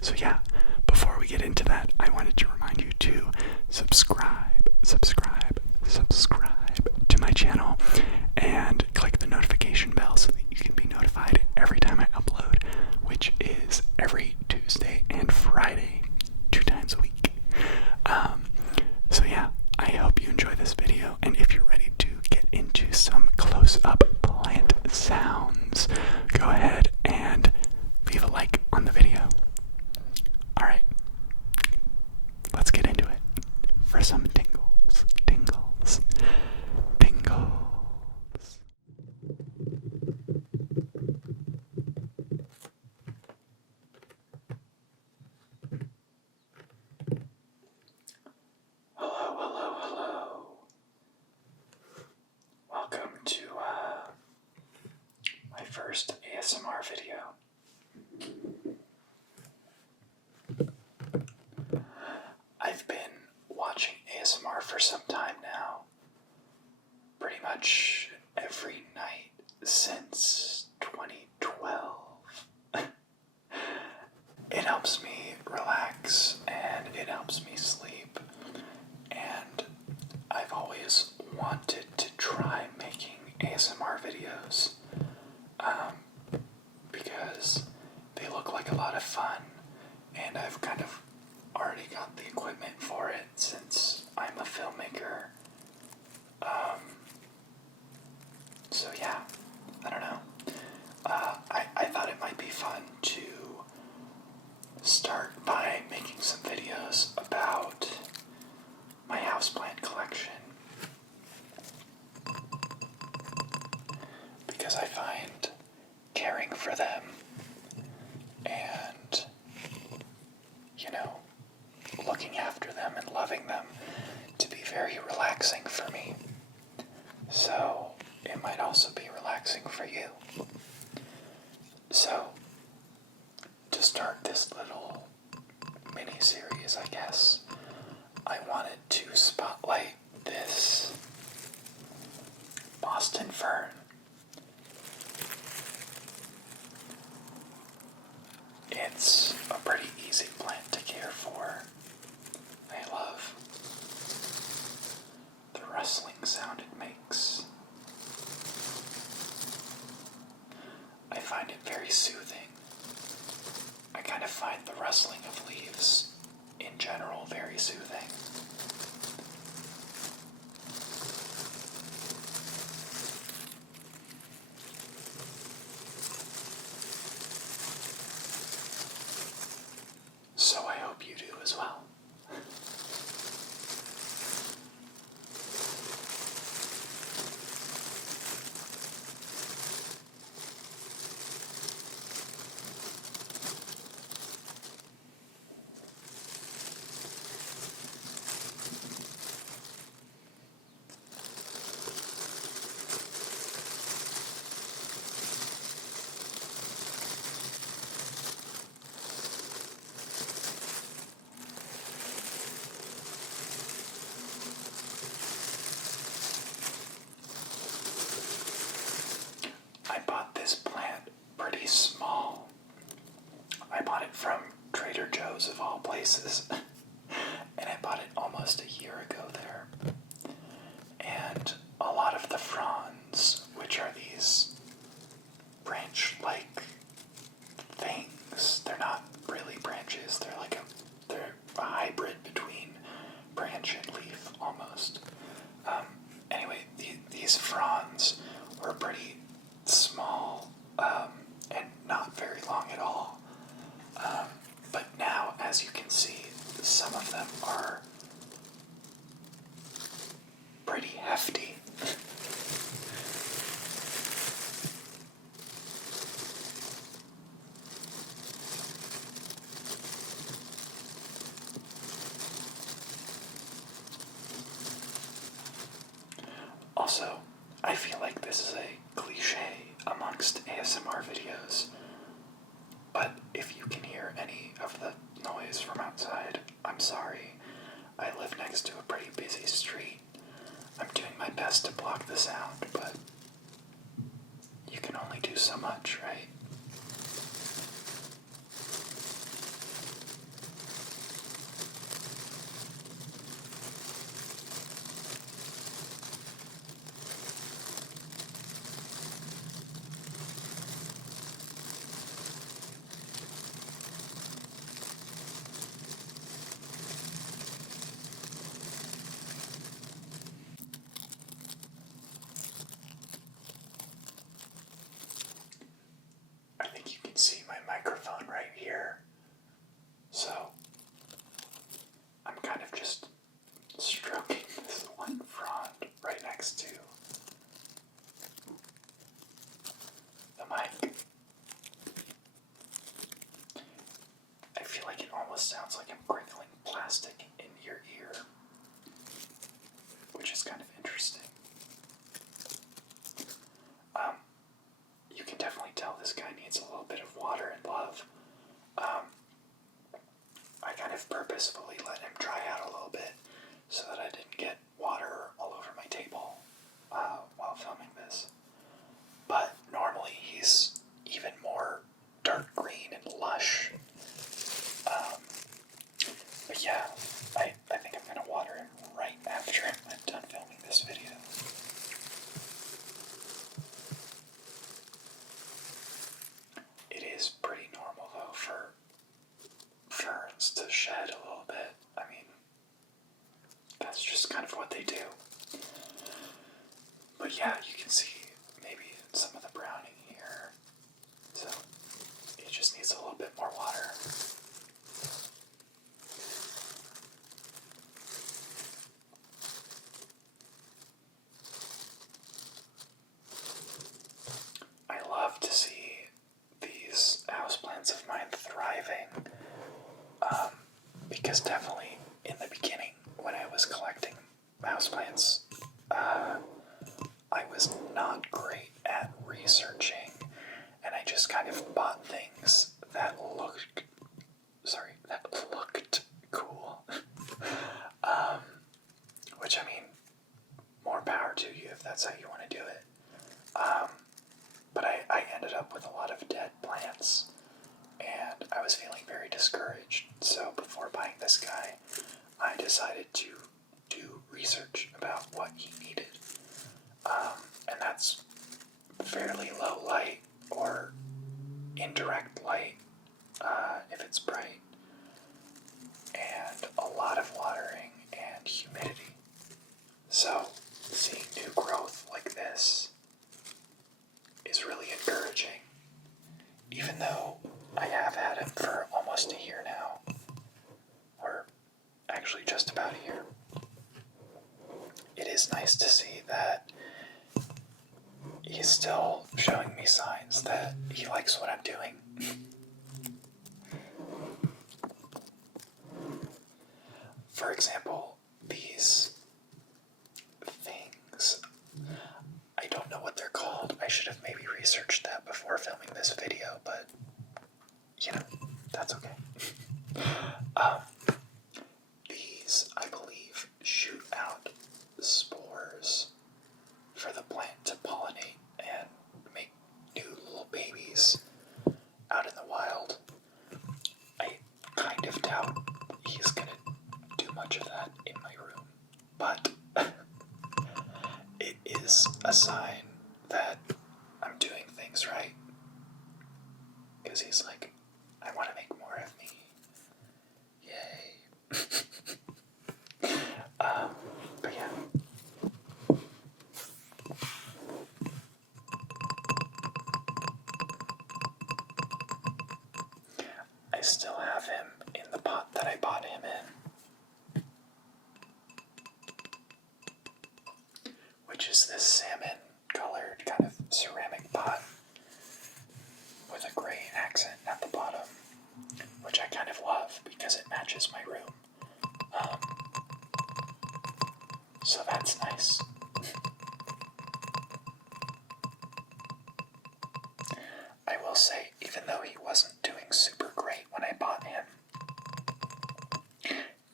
So yeah, before we get into that, I wanted to remind you to subscribe to my channel and click the notification bell so that you can be notified every time I upload, which is every Tuesday and Friday, 2 times a week. So yeah, I hope you enjoy this video, and if you're ready to get into some close-up plant sounds, go ahead and leave a like on the video. Alright, let's get into it for some tingles. Hello. Welcome to my first ASMR video. I've been watching ASMR for some time now, pretty much every night since 2012. It helps me relax and it helps me sleep, and I've always wanted to try making ASMR videos because they look like a lot of fun, and I've kind of already got the equipment for it since I'm a filmmaker. So yeah, I don't know. I thought it might be fun to start by making some videos about my houseplant collection, because I find caring for them and, looking after them and loving them to be very relaxing for me. So it might also be relaxing for you. So to start this little mini-series, I guess, I wanted to spotlight this Boston fern. It's a pretty easy plant to care for. I love the rustling sound it makes. I find it very soothing. I kind of find the rustling of leaves in general very soothing. So I hope you do as well. I bought this plant pretty small. I bought it from Trader Joe's of all places. And I bought it almost a year ago there. And a lot of the fronds, which are these branch-like things, they're not really branches, they're a hybrid between branch and leaf almost. Anyway, these fronds were pretty small and not very long at all. But now, as you can see, some of them are pretty hefty. Also, I feel like this is a cliche amongst ASMR videos, but if you can hear any of the noise from outside, I'm sorry. I live next to a pretty busy street. I'm doing my best to block the sound, but you can only do so much, right? But yeah, I think I'm gonna water it right after I'm done filming this video. It is pretty normal though for ferns to shed a little bit. I mean, that's just kind of what they do. But yeah, you can see maybe some of the browning here. So it just needs a little bit more water. I love to see these houseplants of mine thriving, because definitely in the beginning when I was collecting houseplants, I was not great at researching, and I just kind of bought things that looked cool. Which, I mean, more power to you if that's how you want to do it. But I ended up with a lot of dead plants, and I was feeling very discouraged. So before buying this guy, I decided to do research about what he needed. And that's fairly low light or indirect light, if it's bright, and a lot of watering and humidity. So seeing new growth like this is really encouraging. Even though I have had him for almost a year now, or actually just about a year, it is nice to see that he's still showing me signs that he likes what I'm doing. For example, these things, I don't know what they're called. I should have maybe researched that before filming this video, but you know, that's okay. These, I believe, shoot out spores for the plant to pollinate and make new little babies out in the wild. I kind of doubt he's gonna do much of that in my room, but it is a sign that I'm doing things right. Because he's like, I want to make more of me. Yay. But yeah. I still have him in the pot that I bought him in, which is this salmon colored kind of ceramic pot with a gray accent at the bottom, which I kind of love because it matches my room. So that's nice. I will say, even though he wasn't doing super great when I bought him,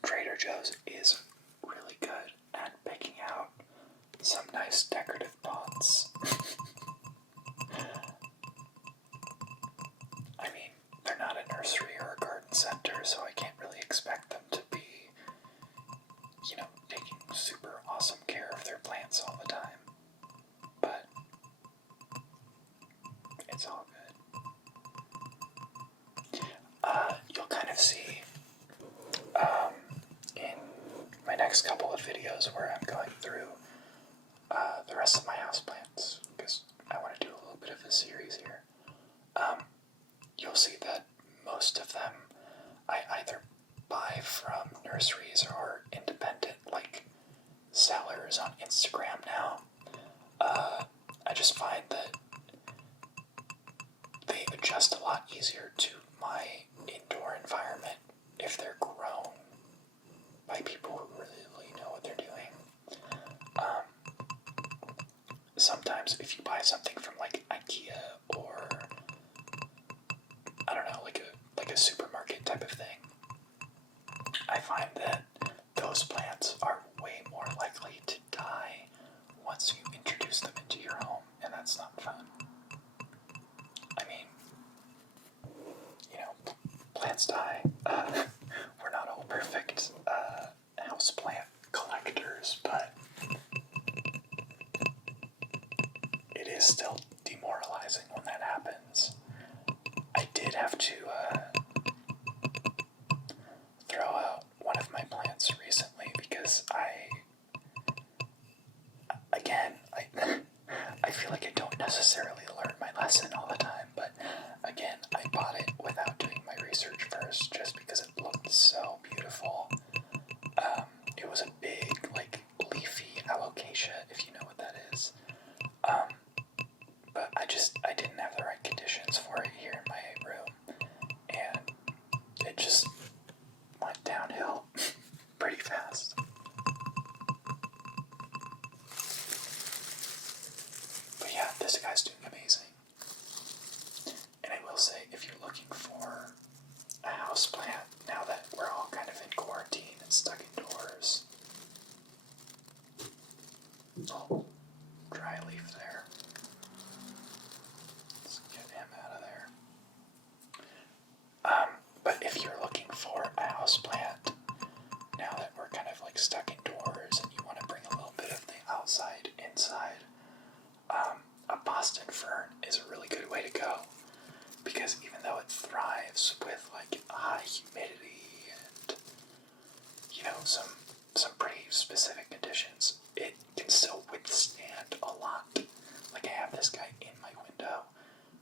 Trader Joe's is really good at picking out some nice decorative pots. I mean, they're not a nursery or a garden center, so I can't really expect them to be, taking super awesome care of their plants all the time. But it's all good. You'll kind of see in my next couple of videos where I'm going through the rest of my houseplants, because I want to do a little bit of a series here. You'll see that most of them I either buy from nurseries or independent, like sellers on Instagram now. I just find that they adjust a lot easier to my indoor environment if they're grown by people who really know what they're doing. Sometimes if you buy something from like IKEA or I don't know, like a supermarket type of thing, I find that those plants are way more likely to die once you introduce them into your home, and that's not fun. I mean, plants die. We're not all perfect. so beautiful. It was a big, like, leafy alocasia, if you know what that is. But I didn't have the right conditions for it here in my room, and it just went downhill pretty fast. But yeah, this guy's doing amazing. And I will say, if you're looking for a houseplant, now that we're all kind of in quarantine and stuck indoors. Oh, dry leaf there. Let's get him out of there. But if you're looking for a houseplant, now that we're kind of like stuck indoors and you want to bring a little bit of the outside inside, a Boston fern is a really good way to go. Because even though it thrives with like high humidity and, you know, some pretty specific conditions, it can still withstand a lot. Like I have this guy in my window,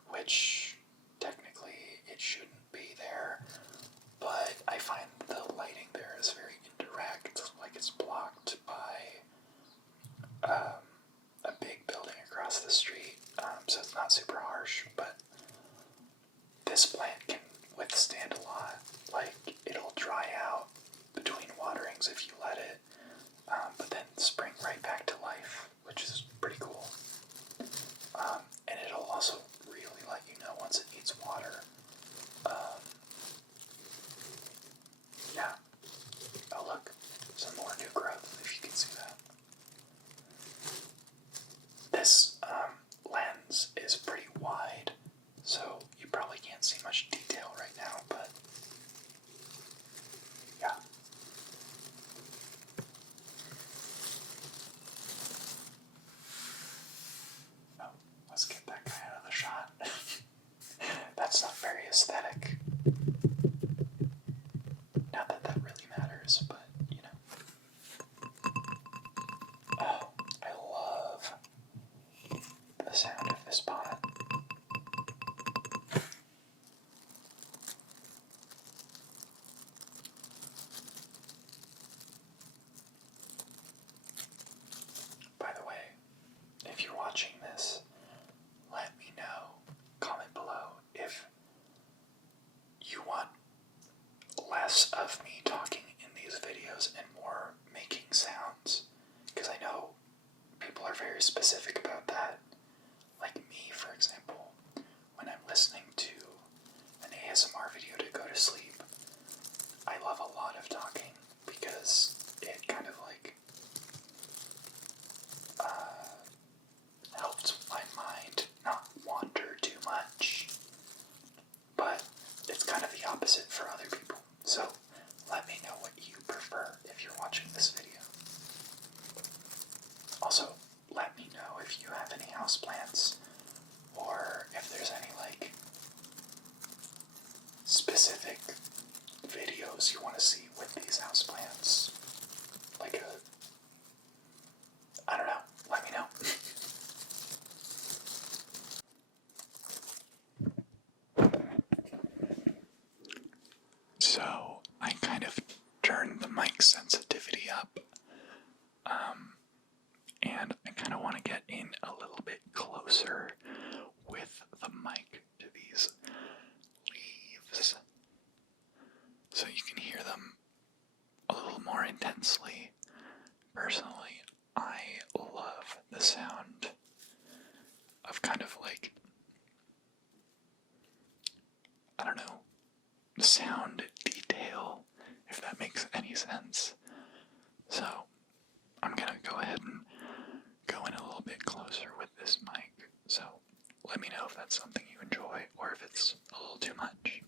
which technically it shouldn't be there, but I find the lighting there is very indirect, like it's blocked by a big building across the street, so it's not super harsh, but this plant can withstand a lot. Like, it'll dry out between waterings if you let it, but then spring right back to life, which is pretty cool. And it'll also really let you know once it needs water. Yeah. Oh look, some more new growth, if you can see that. This lens is pretty wide, so you probably can't see much detail right now, but yeah. Oh, let's get that guy out of the shot. That's not very aesthetic. Not that that really matters, but you know. Oh, I love the sound of this pot. By the way, if you're watching this, let me know, comment below if you want less of me talking in these videos and more making sounds, because I know people are very specific about that. Like me, for example, when I'm listening to an ASMR video to go to sleep, I love a lot of talking because it kind of like helps my mind not wander too much. But it's kind of the opposite for other people. So let me know what you prefer if you're watching this video. Also, let me know if you have any houseplants or if there's any like specific videos you want to see with these houseplants. Like I don't know, let me know. So I kind of turned the mic sensitivity up, and I kind of want to get in a little bit closer with the mic to these leaves so you can hear them a little more intensely. Personally, I love the sound of kind of like, I don't know, sound detail, if that makes any sense. So I'm gonna go ahead and go in a little bit closer with this mic. So let me know if that's something you enjoy or if it's a little too much.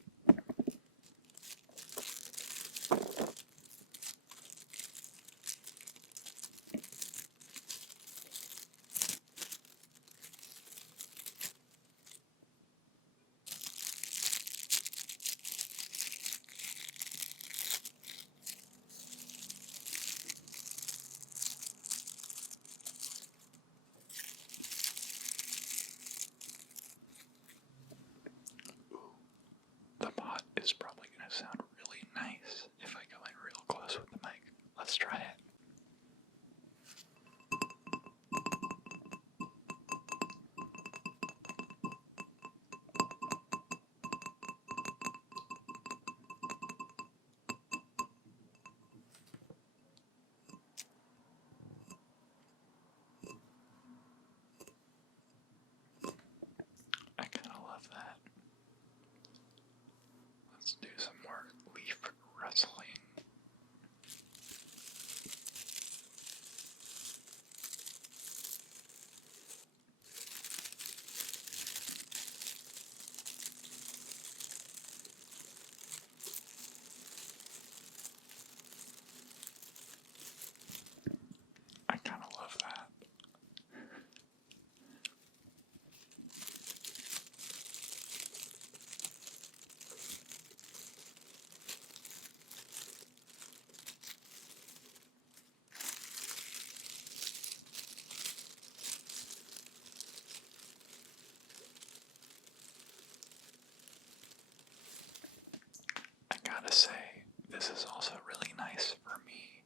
this is also really nice for me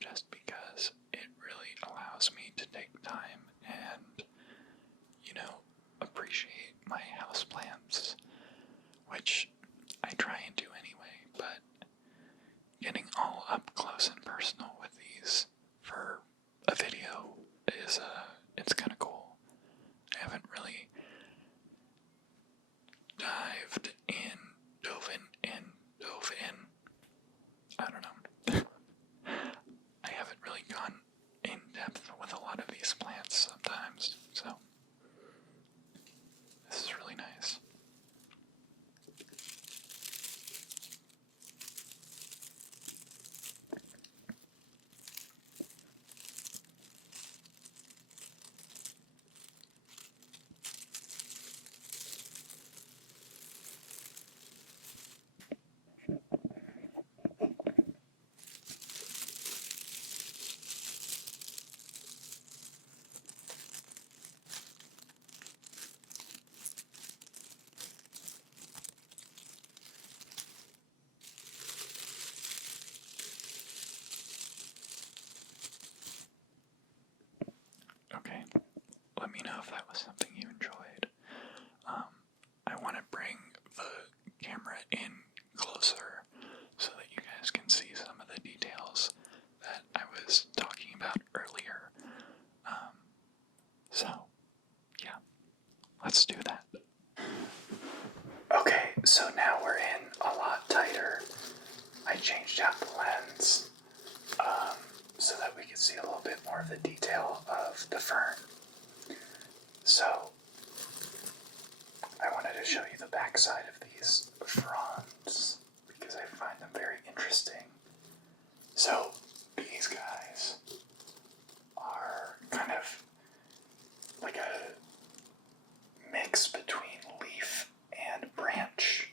just because it really allows me to take time and, appreciate my houseplants, which I try and do anyway, but getting all up close and personal with these for a video is, it's kind of cool. I haven't really dove in, I don't know. I haven't really gone in depth with a lot of these plants sometimes, so this is really nice. Okay, let me know if that was something you enjoyed. I want to bring the camera in closer so that you guys can see some of the details that I was talking about earlier. So, yeah, let's do that. Okay, so now we're in a lot tighter. I changed out the lens so that we could see a little bit more of the detail of the fern. So, I wanted to show you the backside of these fronds because I find them very interesting. So, these guys are kind of like a mix between leaf and branch.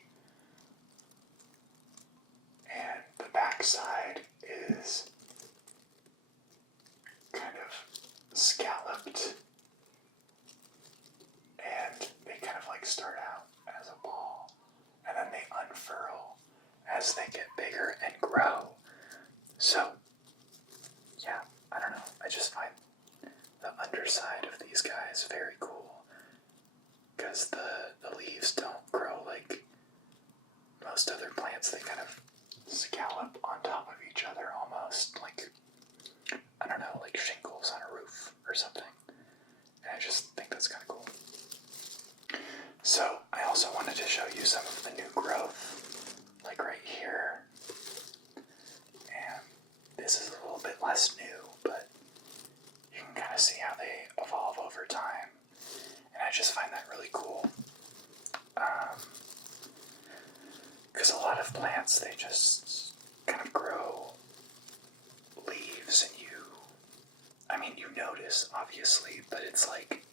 And the backside is kind of scalloped, and they kind of like start out as a ball, and then they unfurl as they get bigger and grow. So, yeah, I don't know, I just find the underside of these guys very cool, because the leaves don't grow like most other plants. They kind of scallop on top of each other almost, like, I don't know, like shingles on a roof or something. And I just think that's kind of cool. So, I also wanted to show you some of the new growth, like right here. And this is a little bit less new, but you can kind of see how they evolve over time. And I just find that really cool. Because a lot of plants, they just kind of grow leaves, and you notice, obviously, but it's like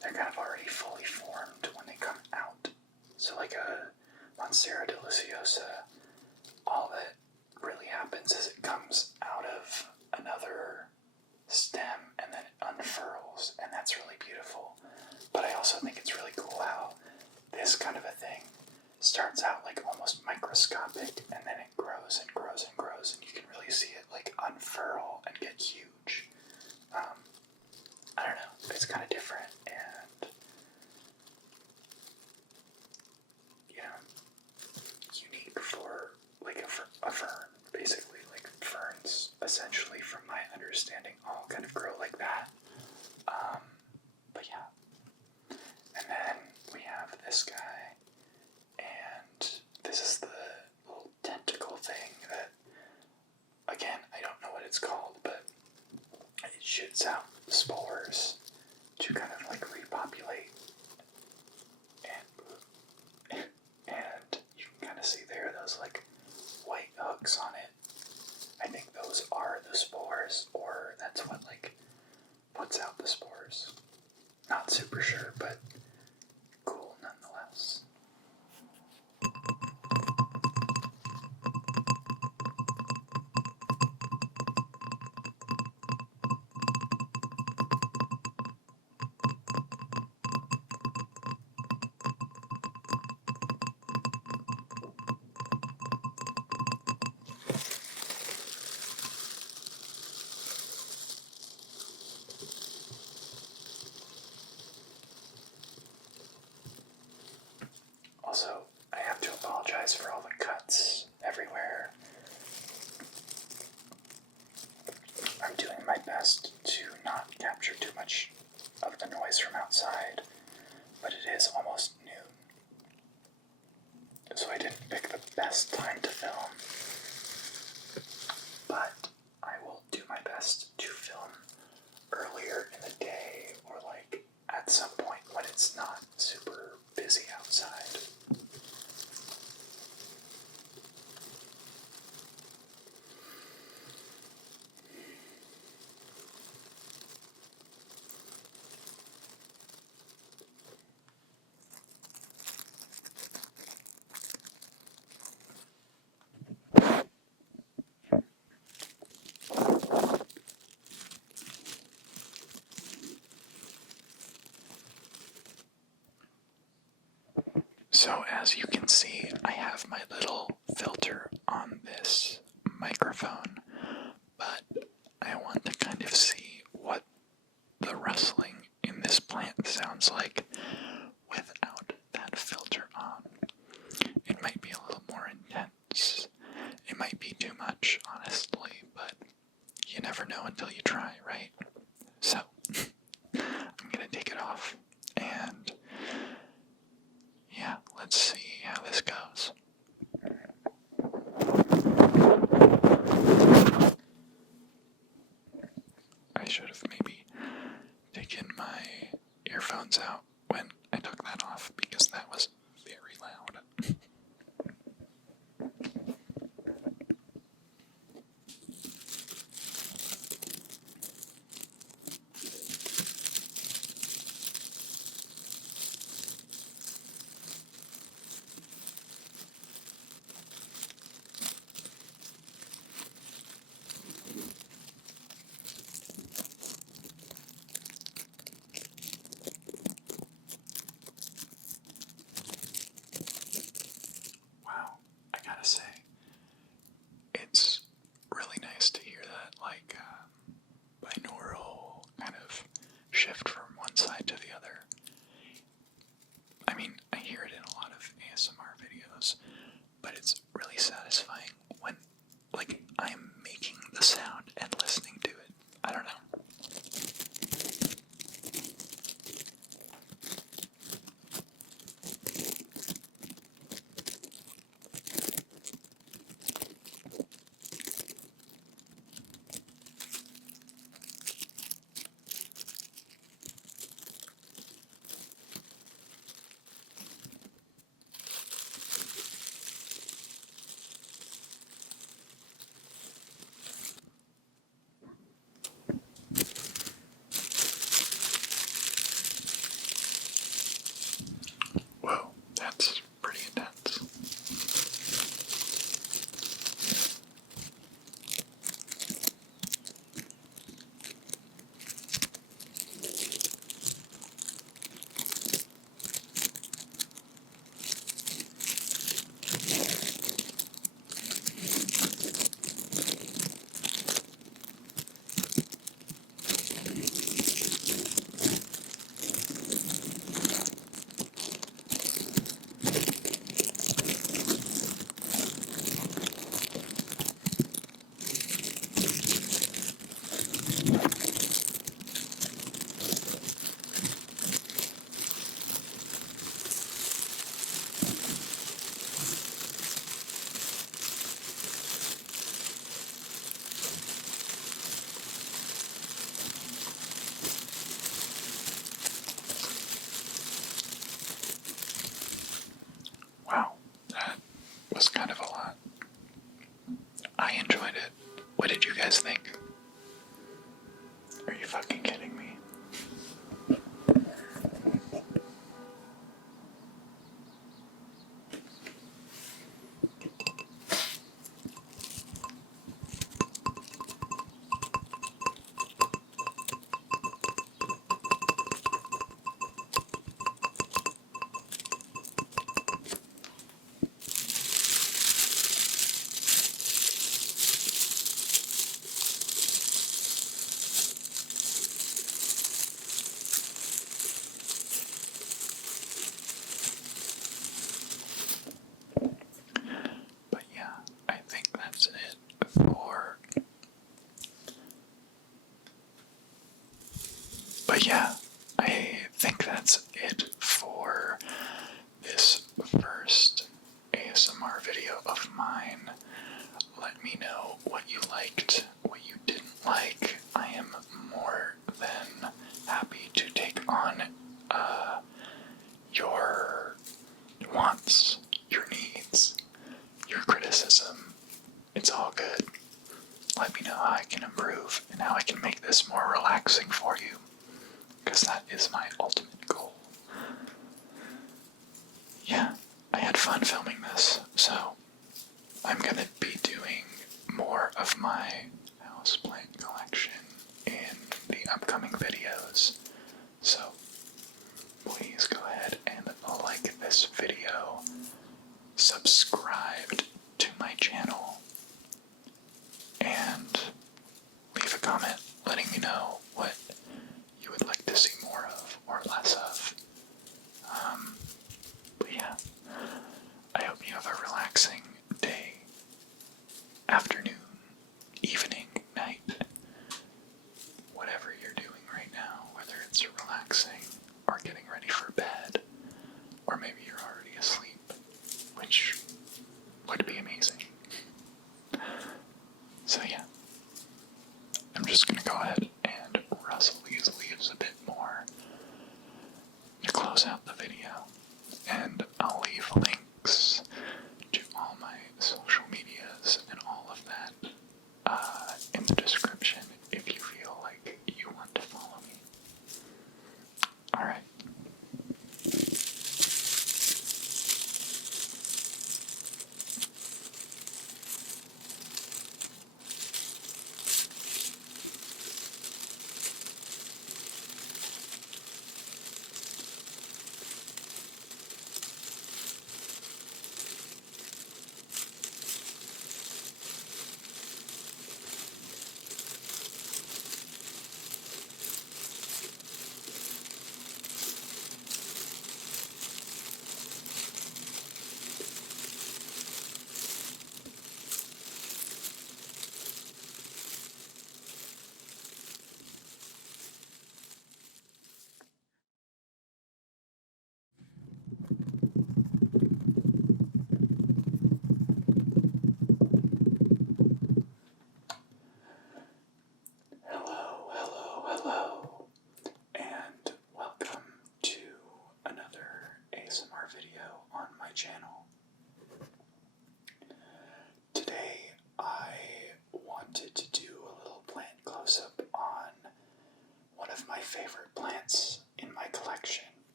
they're kind of already fully formed when they come out. So like a Monstera deliciosa, all that really happens is it comes out of another stem and then it unfurls, and that's really beautiful. But I also think it's really cool how this kind of a thing starts out like almost microscopic, and then it grows and grows and grows, and you can really see it like unfurl and get huge. I don't know, it's kind of different, and unique for like a fern, basically. Like ferns, essentially, from my understanding, all kind of grow like that. But yeah, and then we have this guy, and this is the little tentacle thing that, again, I don't know what it's called, but it shoots out spores to kind of like repopulate, and you can kind of see there those like white hooks on it. I think those are the spores, or that's best to not capture too much of the noise from outside, but it is almost noon. So I didn't pick the best time to film, but I will do my best to film earlier in the day or like at some point when it's not super busy outside. So as you can see, I have my little filter on this microphone, but I want to kind of see what the rustling in this plant sounds like without that filter on. It might be a little more intense. It might be too much, honestly, but you never know until you try, right? So, I'm gonna take it off, and yeah, let's see how this goes. I should have maybe taken my earphones out when I took that off, because that was very loud. Wow, I gotta say, it's really nice to hear that, like, binaural kind of shift from one side to the other. I mean, I hear it in a lot of ASMR videos, but it's really satisfying when, like, I'm making the sound and listening to it. I don't know. Whoa, that's pretty intense. Wow, that was kind of a lot. I enjoyed it. What did you guys think? Are you fucking kidding me? what you liked, what you didn't like. I am more than happy to take on your wants, your needs, your criticism. It's all good. Let me know how I can improve and how I can make this more relaxing for you, because that is my ultimate goal. Yeah, I had fun filming this, so I'm going to be doing more of my houseplant collection in the upcoming videos. So please go ahead and like this video, subscribe to my channel, and leave a comment letting me know what you would like to see more of or less of. But yeah, I hope you have a relaxing day, afternoon, evening, night, whatever you're doing right now, whether it's relaxing or getting ready for bed, or maybe you're already asleep, which would be amazing. So yeah, I'm just going to go ahead and rustle these leaves a bit more to close out the video, and I'll leave links to all my social medias and all of that in the description if you feel like you want to follow me. Alright. Hello, and welcome to another ASMR video on my channel. Today I wanted to do a little plant close-up on one of my favorite plants in my collection,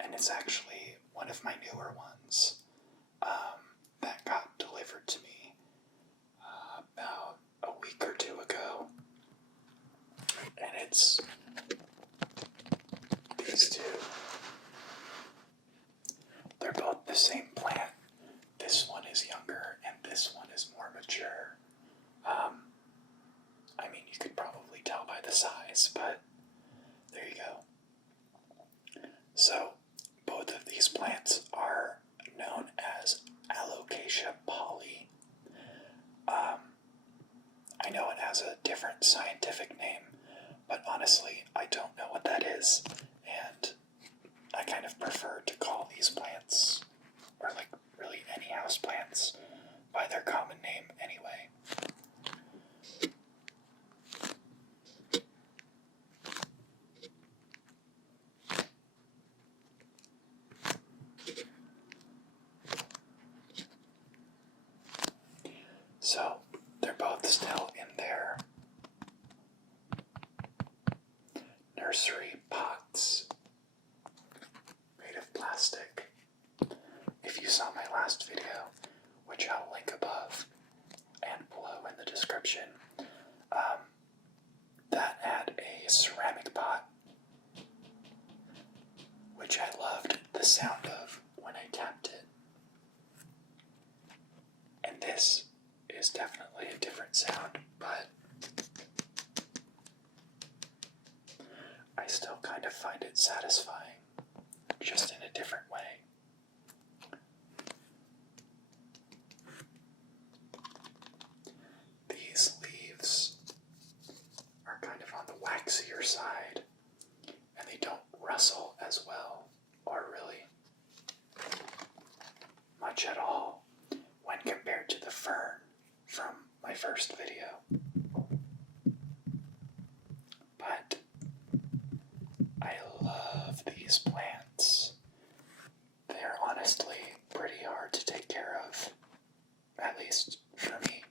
and it's actually one of my newer ones that got delivered to me about a week or two ago. And it's these two. They're both the same plant. This one is younger and this one is more mature. I mean, you could probably tell by the size, but there you go. So, both of these plants are known as alocasia poly. I know it has a different scientific name, but honestly, I don't know what that is, and I kind of prefer to call these plants, or like really any house plants, by their common name anyway. So, they're both still in their nursery pots made of plastic. If you saw my last video, which I'll link above and below in the description, that had a ceramic pot, which I loved the sound of when I tapped it. And this is definitely a different sound, but I still kind of find it satisfying, just in a different way. These leaves are kind of on the waxier side, and they don't rustle as well, or really much at all, when compared to the fern from my first video. But I love these plants. They're honestly pretty hard to take care of, at least for me.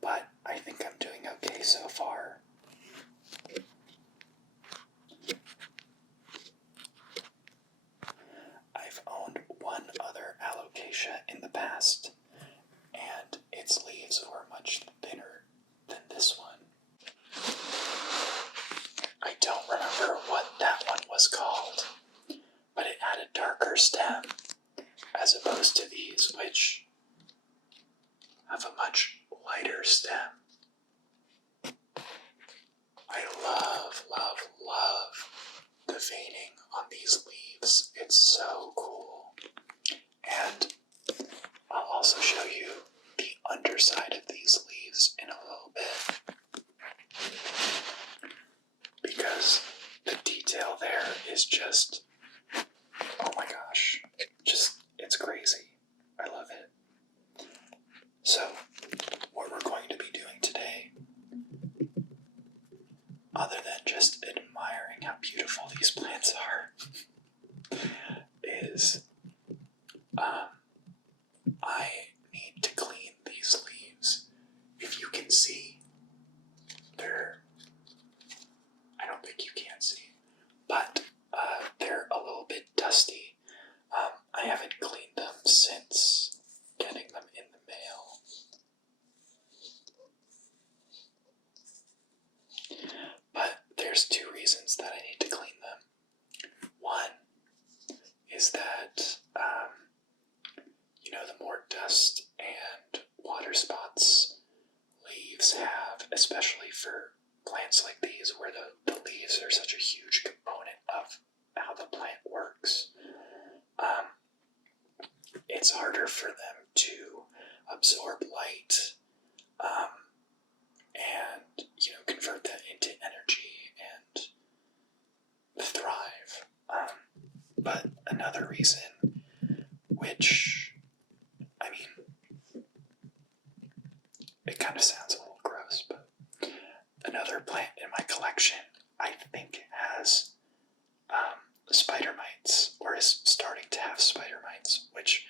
But I think I'm doing okay so far. I've owned one other alocasia in the past, and its leaves were much thinner than this one. I don't remember what that one was called, but it had a darker stem as opposed to these, which have a much lighter stem. I love, love, love the veining on these leaves. It's so cool. And I'll also show you the underside of these leaves in a little bit, because the detail there is just, oh my gosh, it's crazy. I love it. So, what we're going to be doing today, other than just admiring how beautiful these plants are, is I need to clean these leaves. If you can see, I don't think you can see, but they're a little bit dusty. I haven't cleaned them since getting them in the mail. But there's two reasons that I need to clean them. One is that, the more dust and water spots leaves have, especially for plants like these where the leaves are such a huge component of how the plant works, it's harder for them to absorb light and convert that into energy and thrive. But another reason, which, it kind of sounds a little gross, but another plant in my collection, I think, has spider mites, or is starting to have spider mites, which,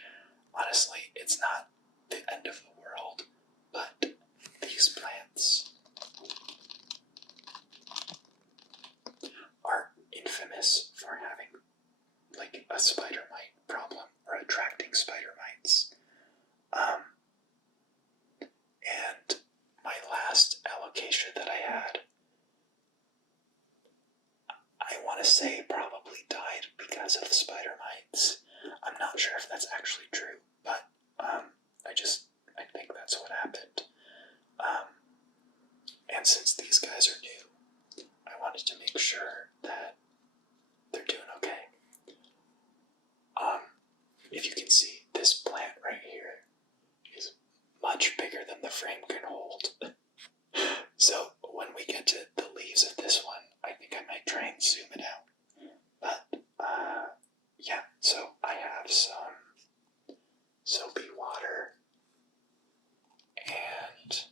honestly, it's not the end of the world, but these plants are infamous for having, like, a spider mite problem, or attracting spider mites. And my last alocasia that I had, I want to say probably died because of spider mites. I'm not sure if that's actually true, but I think that's what happened. And since these guys are new, I wanted to make sure that they're doing okay. If you can see, this plant right here is much bigger than the frame can hold. So when we get to the leaves of this one, I think I might try and zoom it out. But, yeah, so I have some soapy water and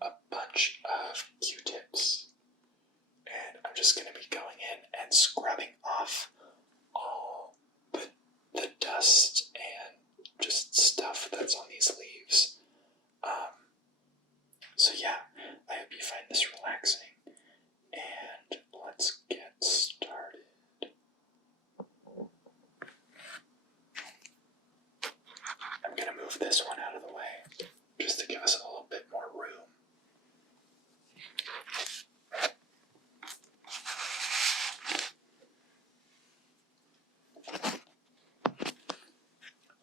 a bunch of Q-tips. And I'm just going to be going in and scrubbing off all the dust and just stuff that's on these leaves. So yeah, I hope you find this relaxing, and let's get started. I'm going to move this one out of the way, just to give us a little bit more room.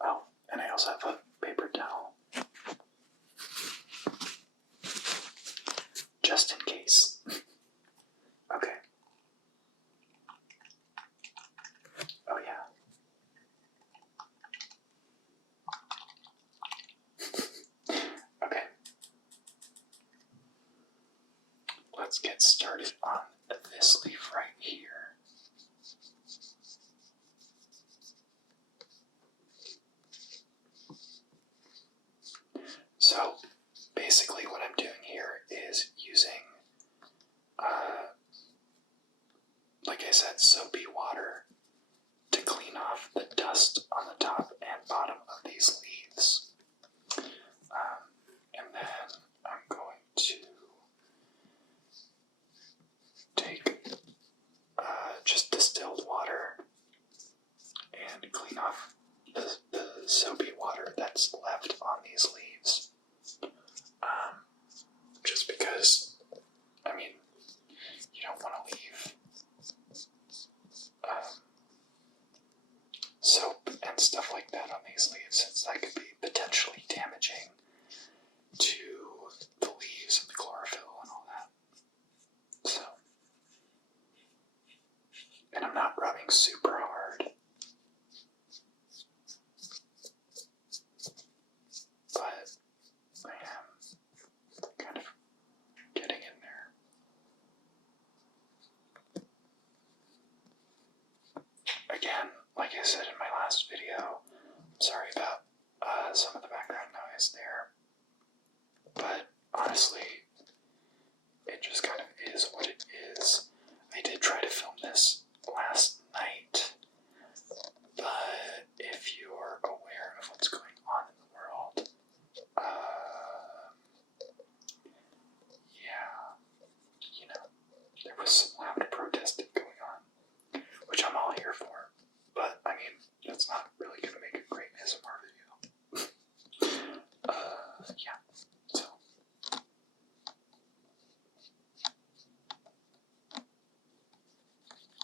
Oh, and I also have a paper towel, just in case. Okay. Oh yeah. Okay. Let's get started on this leaf right here. basically what I'm doing here is using, like I said, soapy water to clean off the dust on the top and bottom of these leaves. And then I'm going to take just distilled water and clean off the soapy water that's left on these leaves. Just because, I mean, you don't want to leave soap and stuff like that on these leaves, since that could be potentially damaging to the leaves and the chlorophyll and all that. So, and I'm not rubbing super hard, but I am kind of getting in there. Again, like I said in my last video, I'm sorry about some of the background noise there, but honestly, it just kind of is what it is. I did try to film this last night, but if you're aware of what's going on in the world, yeah, you know, there was some loud protesting going on, which I'm all here for, but I mean, that's not really going to make a great ASMR video. Yeah, so.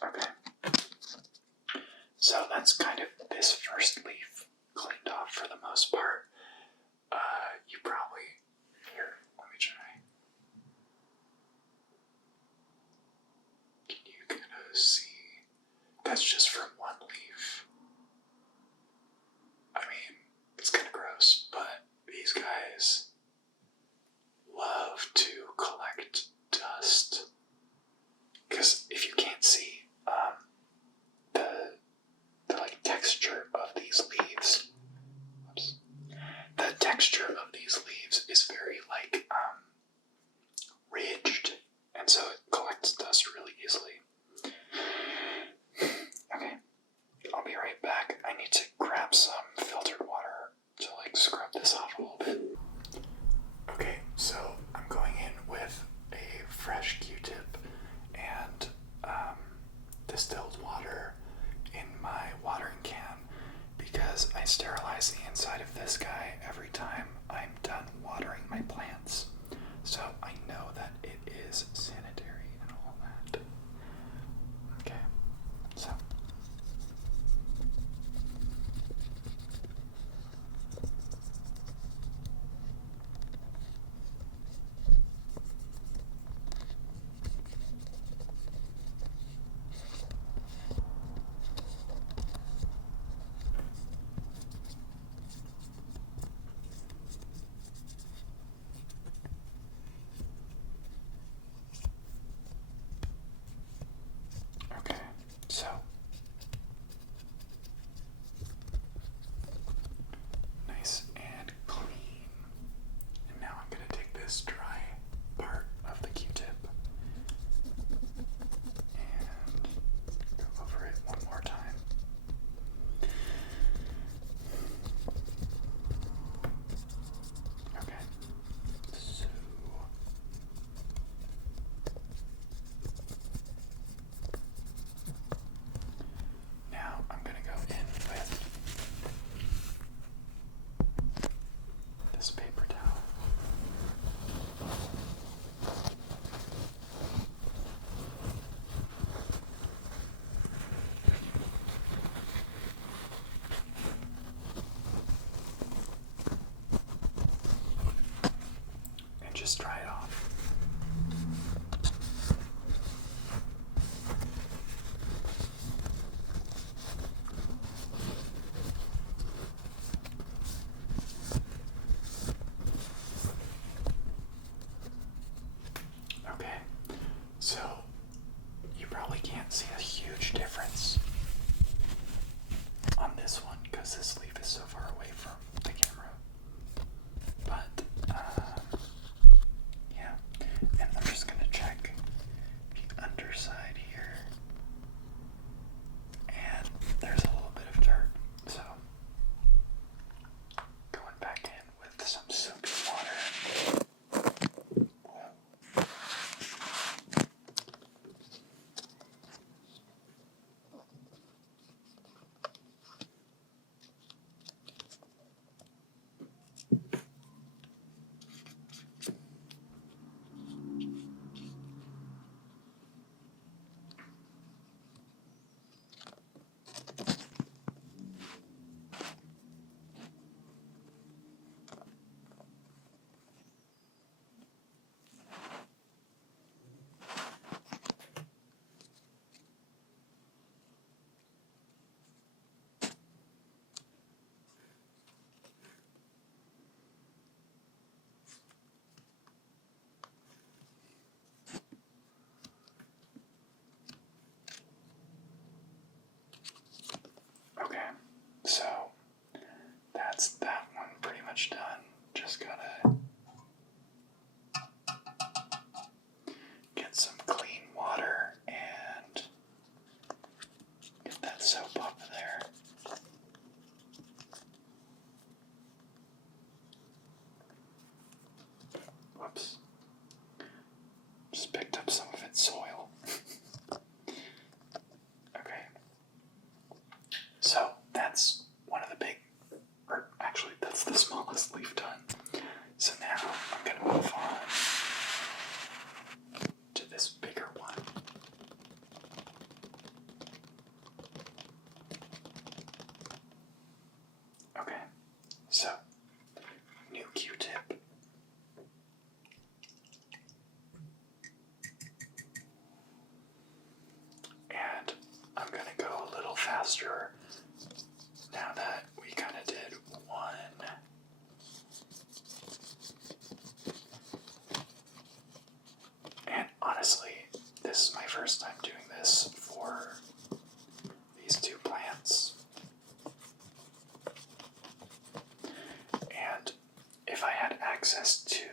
Okay. So that's kind of this first leaf cleaned off for the most part. You probably, here, let me try. Can you kind of see? That's just from one leaf. I mean, it's kind of gross, but these guys love to collect dust. Because if you can't see, the like texture of these leaves, the texture of these leaves is very like ridged, and so it collects dust really easily. Okay, I'll be right back. I need to grab some filtered water to like scrub this off a little bit. Okay, so I'm going in with a fresh Q-tip and distilled water in my watering can because I sterilize the inside of this guy every time I'm done watering my plants. So I know that it is sanitary and all that. Okay, so. Okay, so nice and clean. And now I'm going to take this dry part of the Q-tip and go over it one more time. Okay, so now I'm going to go in with this paper towel. And just dry it off. Okay, so you probably can't see a huge difference on this one because this leaf is so far away from the camera. But done. So now I'm going to move on to this bigger one. Okay, so new Q-tip. And I'm going to go a little faster now that we kind of did one. And honestly, this is my first time doing this for these two plants. And if I had access to,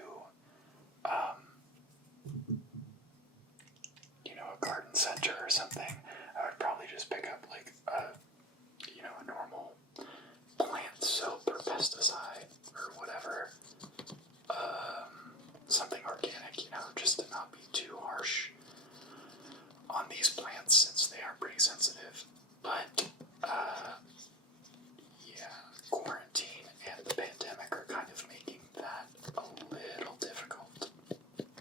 a garden center or something, I would probably just pick up like a normal plant soap or pesticide or whatever. Something organic, just to not be too harsh on these plants since they are pretty sensitive. But, quarantine and the pandemic are kind of making that a little difficult.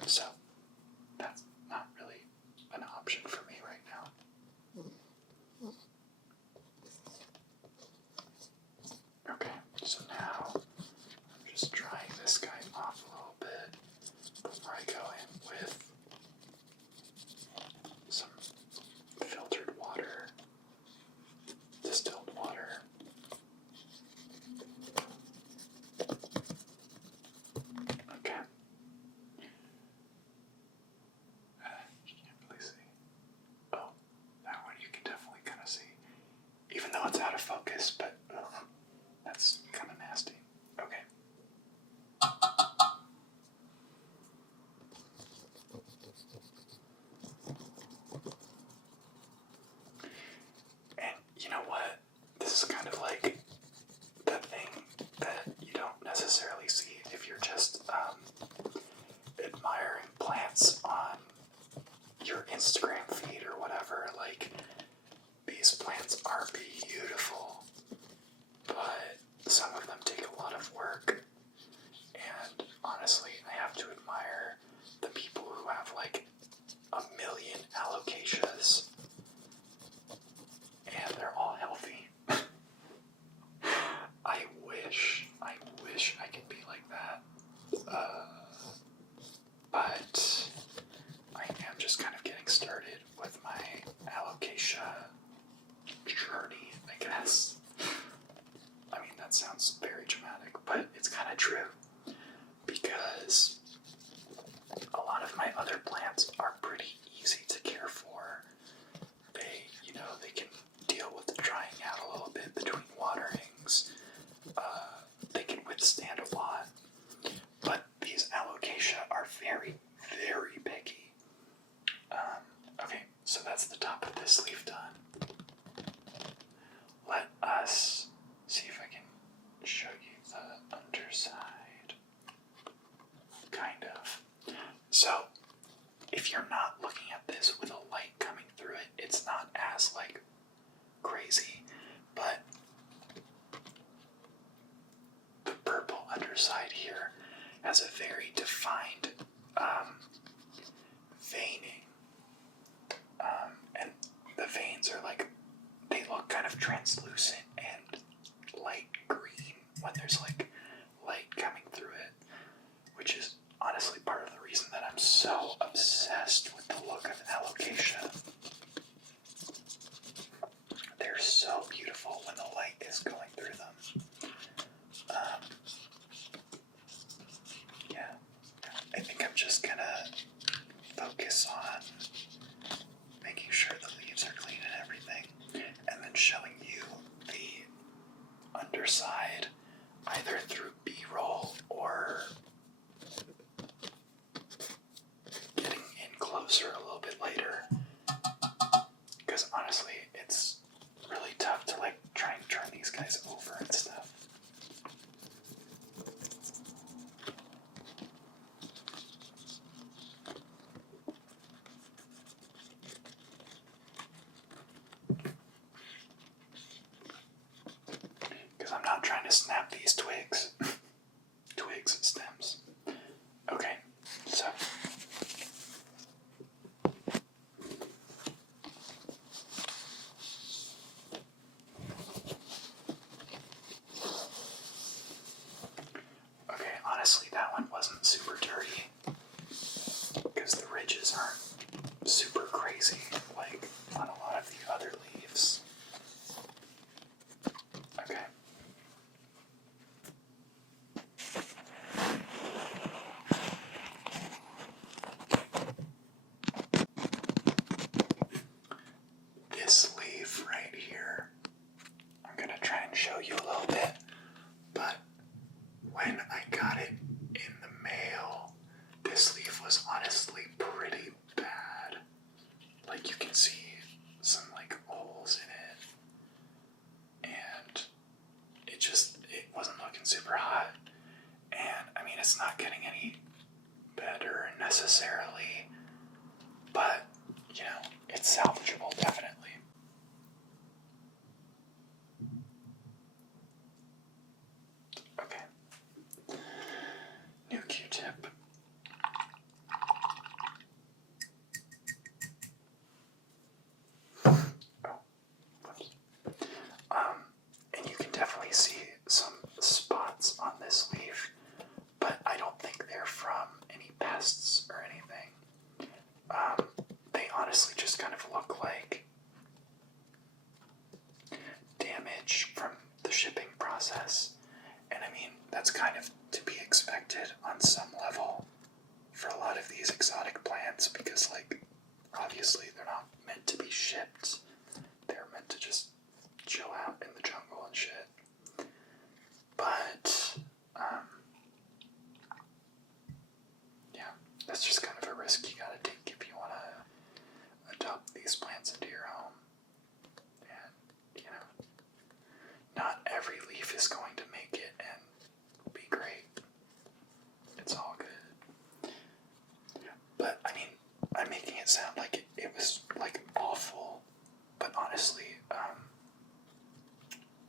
So, that's not really an option for me right now. Okay, so now I'm just drying this guy off a little bit before I go in with some filtered water, distilled water. Okay. You can't really see. Oh, that one you can definitely kind of see. Even though it's out of focus, but that's kind of nasty. Okay. And you know what? This is kind of like the thing that you don't necessarily see if you're just admiring plants on your Instagram feed or whatever. Like, these plants are beautiful, but some of them take a lot of work. And honestly, I have to admire the people who have like 1 million alocasias and they're all healthy. I wish I could be like that. But I am just kind of getting started with my alocasia journey, I guess. I mean, that sounds very dramatic, but it's kind of true. Because a lot of my other plants are pretty easy to care for. They can deal with the drying out a little bit between waterings. They can withstand a lot. But these alocasia are very, very picky. Okay, so that's the top of this leaf done. Let us see if I can show you the underside. Kind of. So, if you're not looking at this with a light coming through it, it's not as, crazy. But the purple underside here has a very defined veining. And the veins are they look kind of translucent and light green when there's light coming through it, which is honestly part of the reason that I'm so obsessed with the look of alocasia. They're so beautiful when the light is going through them. I think I'm just gonna focus on making sure the leaves are clean and everything, and then showing you the underside either wasn't super dirty because the ridges aren't super crazy like on a lot of the other leaves. Okay. This leaf right here, I'm gonna try and show you a little bit, but when I got it in the mail, this leaf was honestly pretty bad. Like you can see some like holes in it, and it wasn't looking super hot. And I mean, it's not getting any better necessarily, but you know, it's salvageable definitely. Okay. New Q-tip. Oh, whoops. And you can definitely see some spots on this leaf, but I don't think they're from any pests or anything. They honestly just kind of look like damage from the shipping process. And I mean, that's kind of to be expected on some level for a lot of these exotic plants because, like, obviously they're not meant to be shipped. They're meant to just chill out in the jungle and shit. But, yeah, that's just kind of a risk you gotta take if you want to adopt these plants into your home. And, you know, not every leaf is going to make it and be great. It's all good. But, I mean, I'm making it sound like it was, like, awful. But honestly,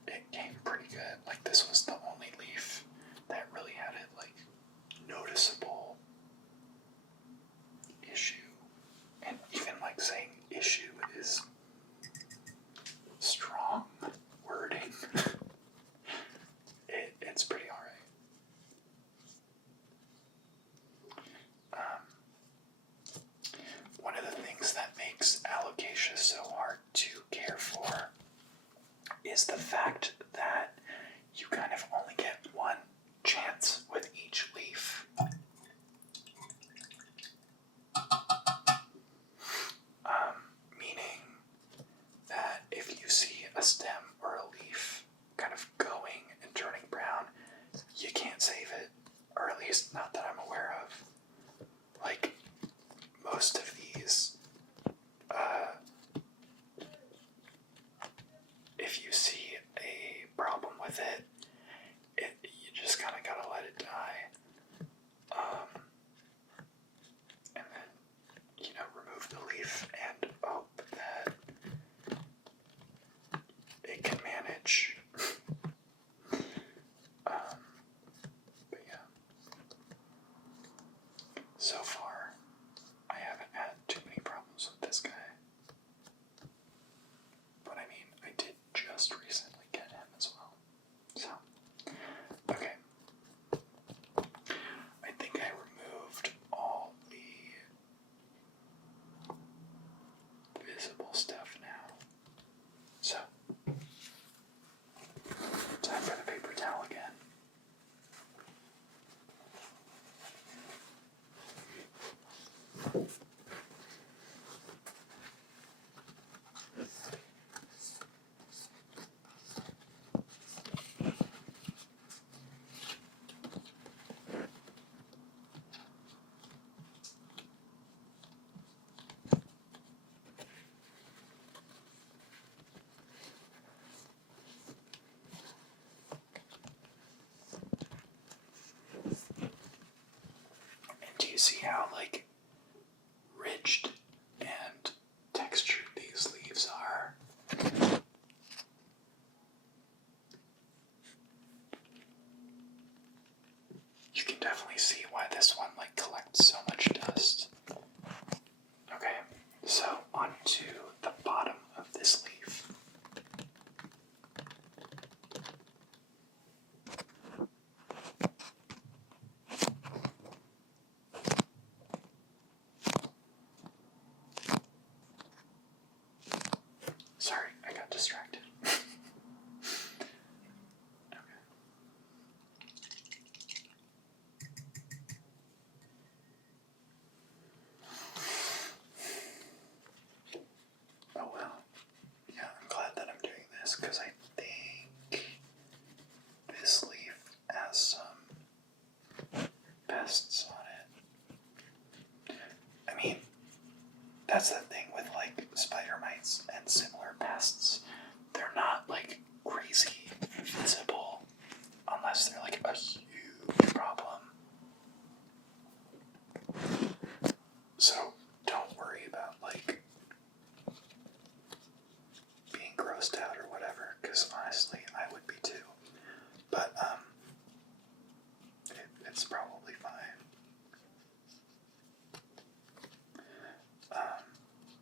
it came pretty good. Like, this was the only leaf that really had a, like, noticeable issue. And even, like, saying issue is strong wording. It's pretty alright. One of the things that makes alocasia so hard to care for is the fact that you kind of only get one chance with each leaf. Meaning that if you see a stem or a leaf kind of going and turning brown, you can't save it, or at least not that I'm aware of. Like, most of these, if you see a problem with it, you just kind of gotta let it die. And then, you know, remove the leaf and hope that it can manage. But yeah. So far, I haven't had too many problems with this guy. But I mean, I did just recently get him as well. So, okay. I think I removed all the visible stuff now. So, time for the paper towel again. And do you see how, like, ridged and textured these leaves are? You can definitely see why this one, like, collects so much dust. Okay, so onto the bottom of this leaf. distracted. Oh well. Yeah, I'm glad that I'm doing this because I think this leaf has some pests on it. I mean, that's the thing with like spider mites and similar pests. They're not like crazy visible unless they're like a huge problem. So don't worry about like being grossed out or whatever, because honestly I would be too. But it's probably fine.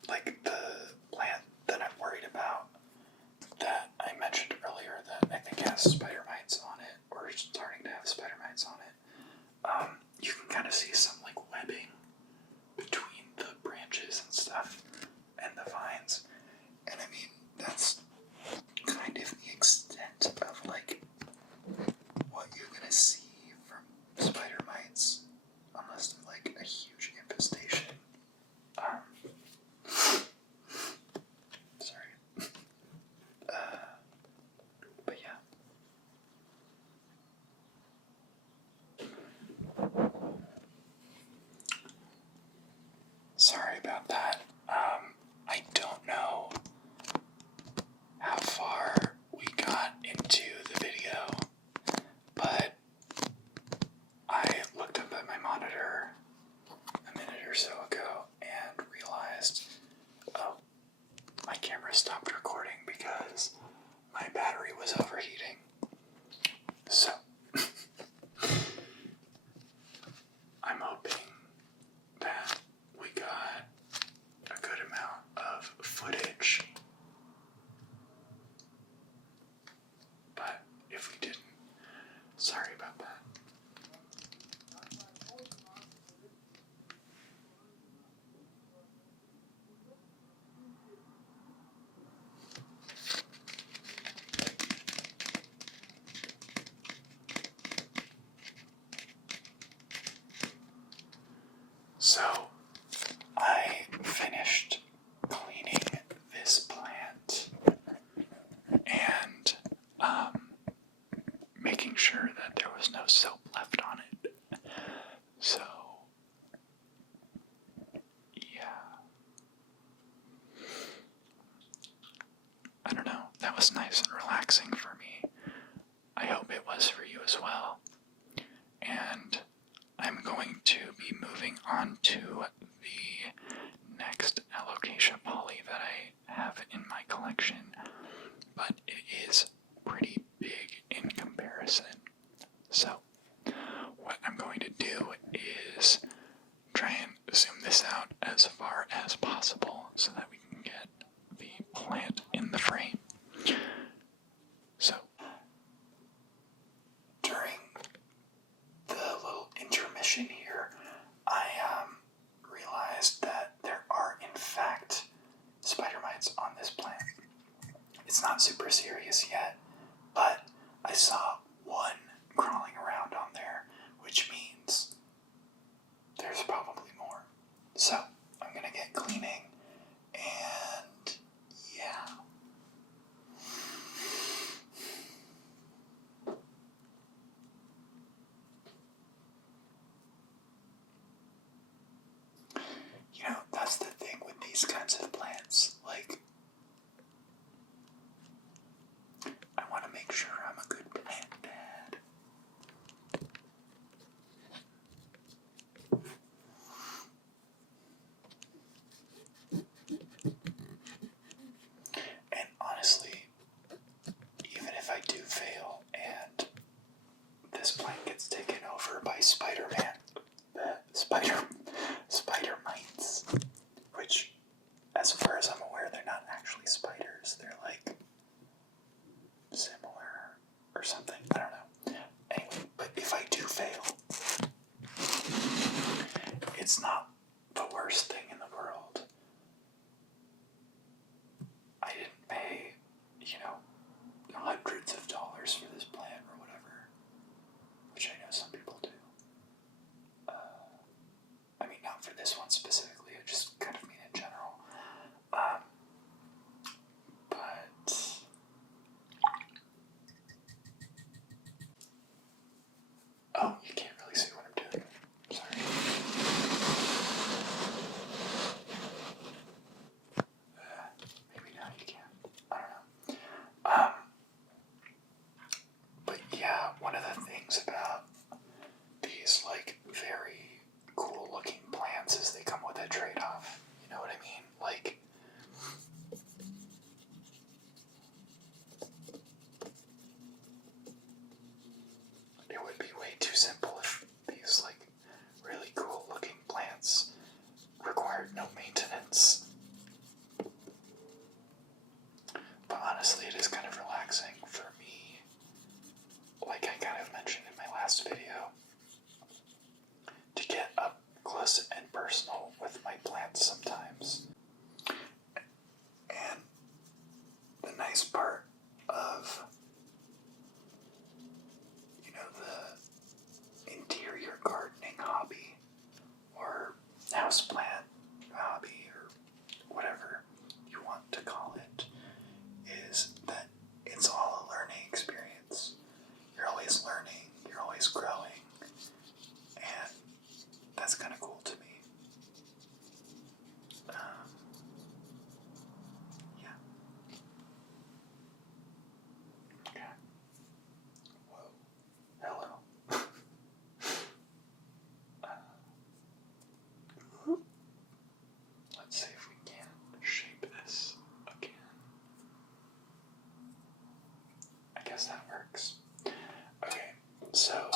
Like the plant that I'm worried about that I mentioned earlier that I think has spider mites on it, or is starting to have spider mites on it, you can kind of see some like webbing between the branches and stuff and the vines. And I mean, that's kind of the extent of like what you're gonna see from spider mites, unless they're like a huge infestation. Sorry. But yeah. Sorry about that. I don't know how far we got into the video, but I looked up at my monitor a minute or so ago and realized, oh, my camera stopped recording because my battery was overheating. So, I'm hoping that we got a good amount of footage. But if we didn't, sorry about that. So, I finished cleaning this plant and making sure that there was no soap left on it. So, yeah. I don't know, that was nice and relaxing for me. I hope it was for you as well. And I'm going to be moving on to the next alocasia poly that I have in my collection, but it is pretty big in comparison. So, what I'm going to do is try and zoom this out as far as possible so that we can get the plant in the frame. So, during the little intermission here, I realized that there are in fact spider mites on this plant. It's not super serious yet, but I saw one crawling around on there, which means there's probably more. So, I'm gonna get cleaning, and yeah. You know, that's the thing with these kinds of plants. Like, I want to make sure I'm a good plant dad. And honestly, even if I do fail and this plant gets taken over by Spider-Man, spider mites, which, as far as I'm aware, they're not actually spiders. They're like similar or something. I don't know. Anyway, but if I do fail, it's not the worst thing in the world. I didn't pay this one specifically, I just kind of mean in general. But oh, you can't really see what I'm doing. Sorry. Maybe now you can. I don't know. But yeah, one of the things about these like very cool looking plants is they come with a trade-off. You know what I mean? Like it would be way too simple if these like really cool looking plants required no maintenance. But honestly, it is kind of relaxing for me, like I kind of mentioned in my last video, to get up close and personal with my plants sometimes. And the nice part of, you know, the interior gardening hobby or houseplant hobby or whatever you want to call it is that it's all a learning experience. You're always learning, you're always growing, and that's kind of cool to me. Yeah. Okay. Whoa. Hello. Let's see if we can shape this again. I guess that works. Okay, so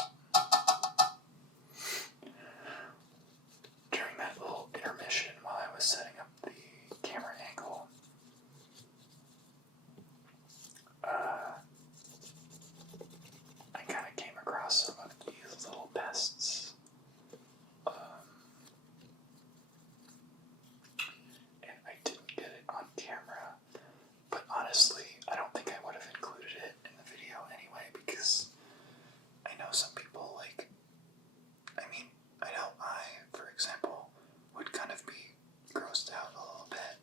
during that little intermission while I was setting up the camera angle, I kind of came across some of these little pests. And I didn't get it on camera, but honestly, I don't think I would have included it in the video anyway, because I know some people I know for example, would kind of be grossed out a little bit.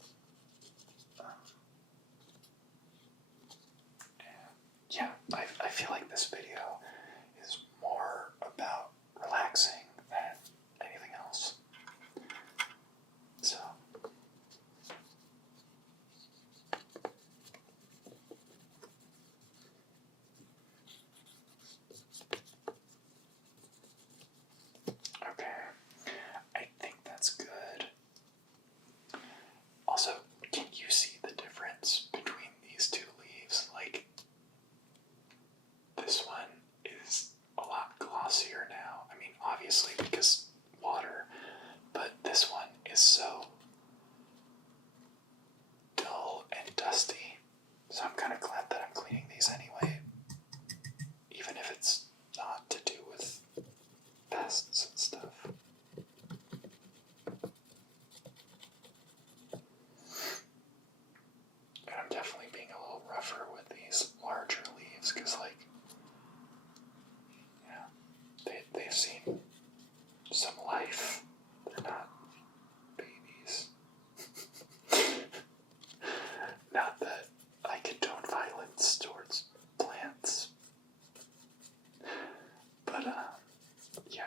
Yeah, I feel like this video is more about relaxing than anything else. So, okay, I think that's good. Also, can you see the difference between these two leaves? Like, this one is a lot glossier now. I mean, obviously because water, but this one is so dull and dusty. So I'm kind of glad that I'm cleaning these anyway, even if it's not to do with pests and stuff. And I'm definitely being a little rougher with these larger leaves because, like, they've seen some life. They're not babies. Not that I condone violence towards plants. But, yeah.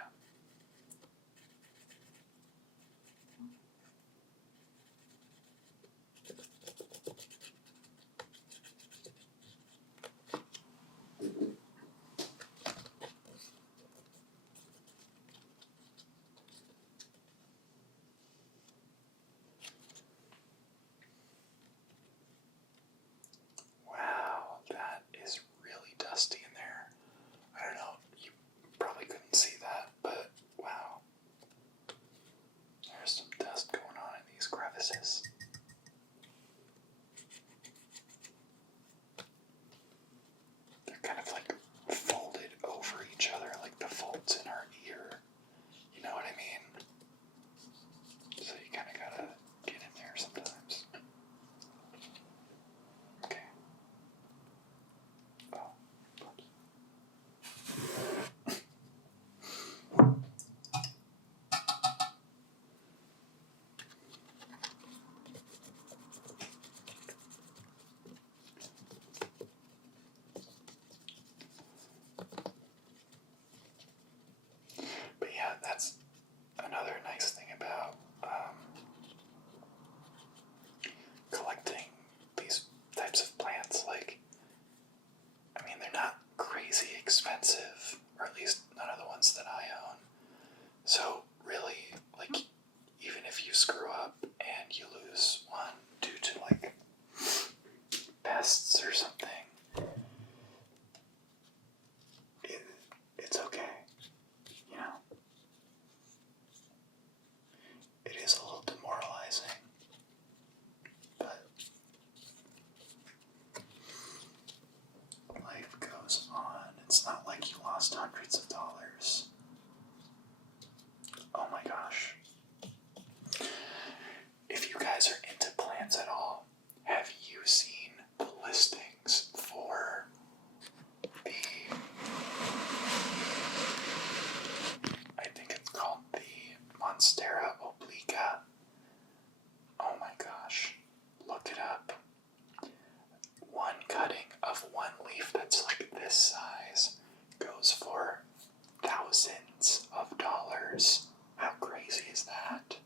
spiders. How crazy is that?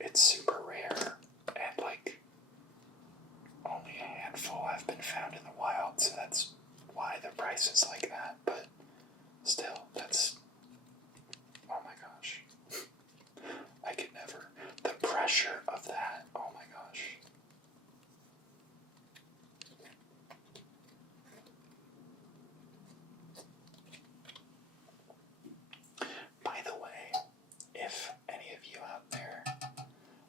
It's super rare, and like only a handful have been found in the wild, so that's why the price is like that. But still, that's, oh my gosh. I could never. The pressure of that, oh my gosh. By the way, if any of you out there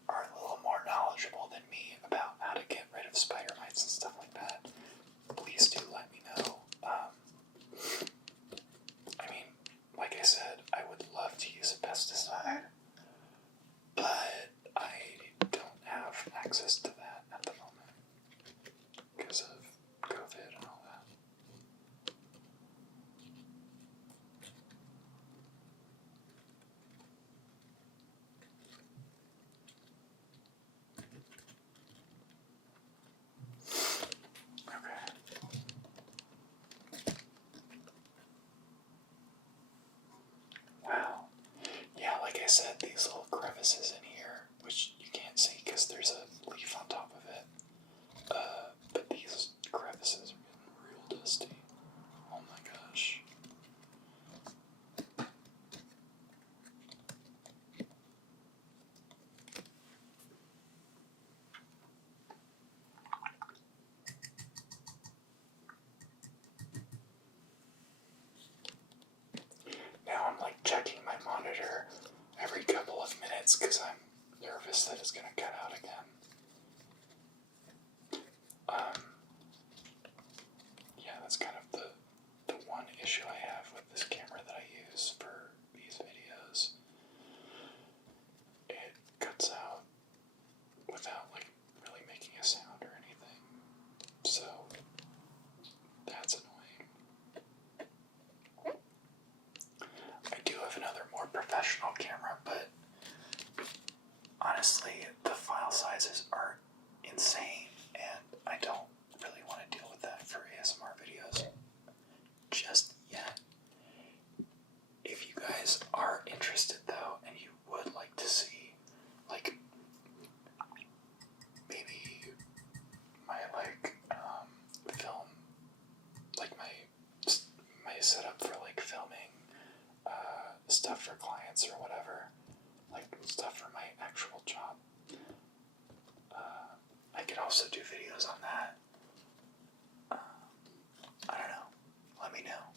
are a little more knowledgeable than me about how to get rid of spider mites and stuff like that, please do let me know. I mean, like I said, I would love to use a pesticide, but I don't have access to that at the moment because of COVID and all that. Okay. Wow. Yeah, like I said, these little crevices in here, which you can't see because there's a leaf on top of it. But these crevices are getting real dusty. Oh my gosh. Now I'm like checking my monitor every couple of minutes because I'm nervous that it's gonna cut out again. Yeah, that's kind of the one issue I have with this camera that I use for these videos. It cuts out without like really making a sound or anything. So that's annoying. I do have another more professional camera, but honestly, the file sizes are insane, and I don't really want to deal with that for ASMR videos just yet. If you guys are interested though, and you would like to see, like, maybe my film, like my setup for like filming stuff for clients or whatever, like stuff for my actual job, I could also do videos on that. I don't know. Let me know.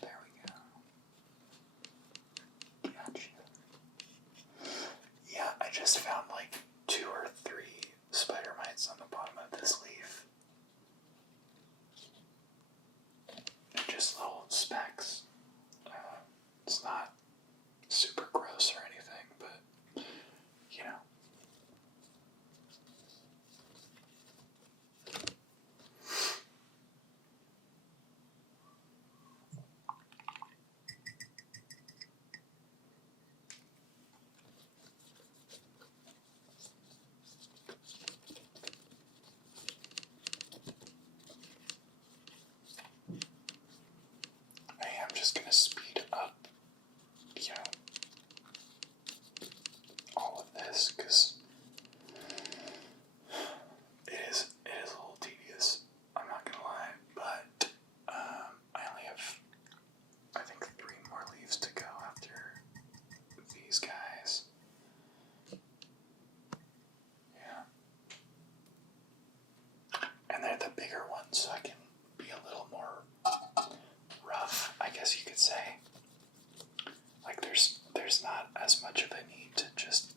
There we go. Gotcha. Yeah, I just found like 2 or 3 spider mites on the bottom of this leaf. They're just little specks. It's not super gross or anything, but you know. I am just gonna speed up, you know, all of this because it is a little tedious. I'm not gonna lie, but I only have, I think, 3 more leaves to go after these guys. Yeah, and they're the bigger ones, so I can be a little more rough, I guess you could say. Like there's not as much of a need to just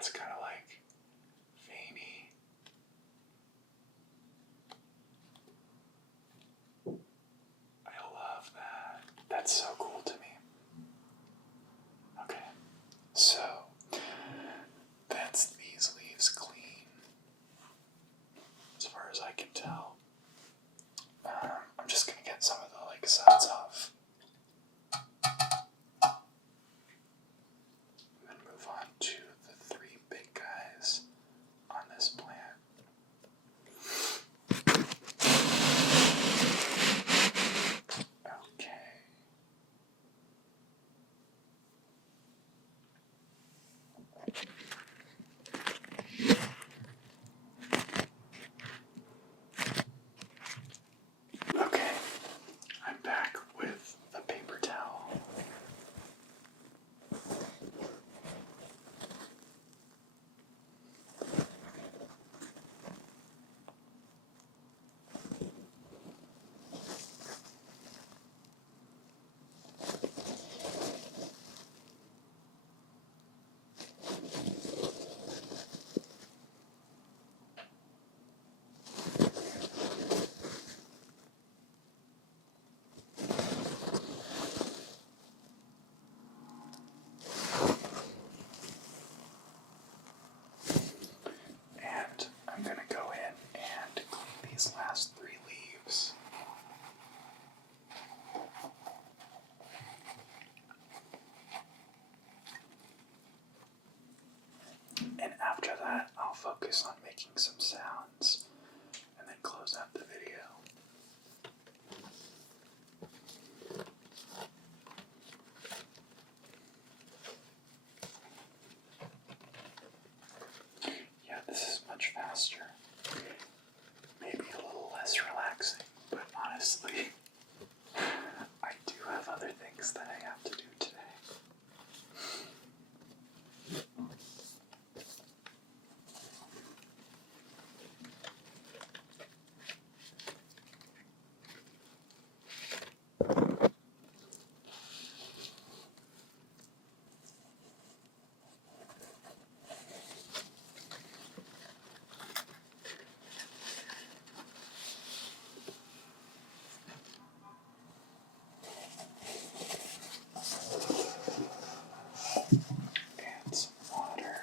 that's kind of like veiny. I love that. That's so cool to me. Okay, so that's these leaves clean, as far as I can tell. I'm just gonna get some of the sides off, and then move on to the three big guys on this plant. Okay. Okay, I'm back with the paper towel. And I'm going to go in and clean these last three leaves. And after that, I'll focus on making some sounds and then close out the video. Yeah, this is much faster. Maybe a little less relaxing, but honestly, I do have other things that I have to do today. And some water.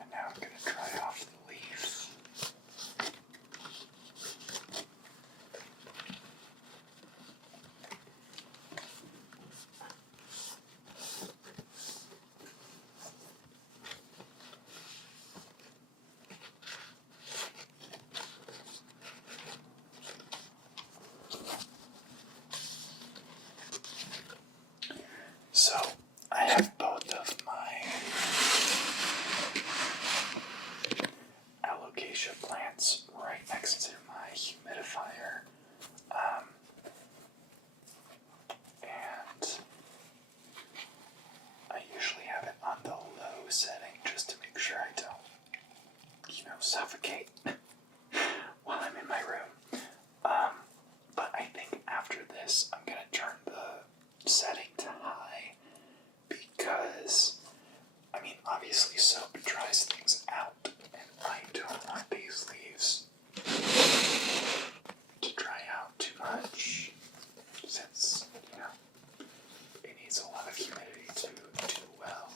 And now I'm going to dry off the leaf. So, I have both of my alocasia plants right next to my humidifier. And I usually have it on the low setting just to make sure I don't, suffocate while I'm in my room. But I think after this, I'm going to turn the setting to high because, obviously soap dries things out, and I don't want these leaves to dry out too much since, it needs a lot of humidity to do well.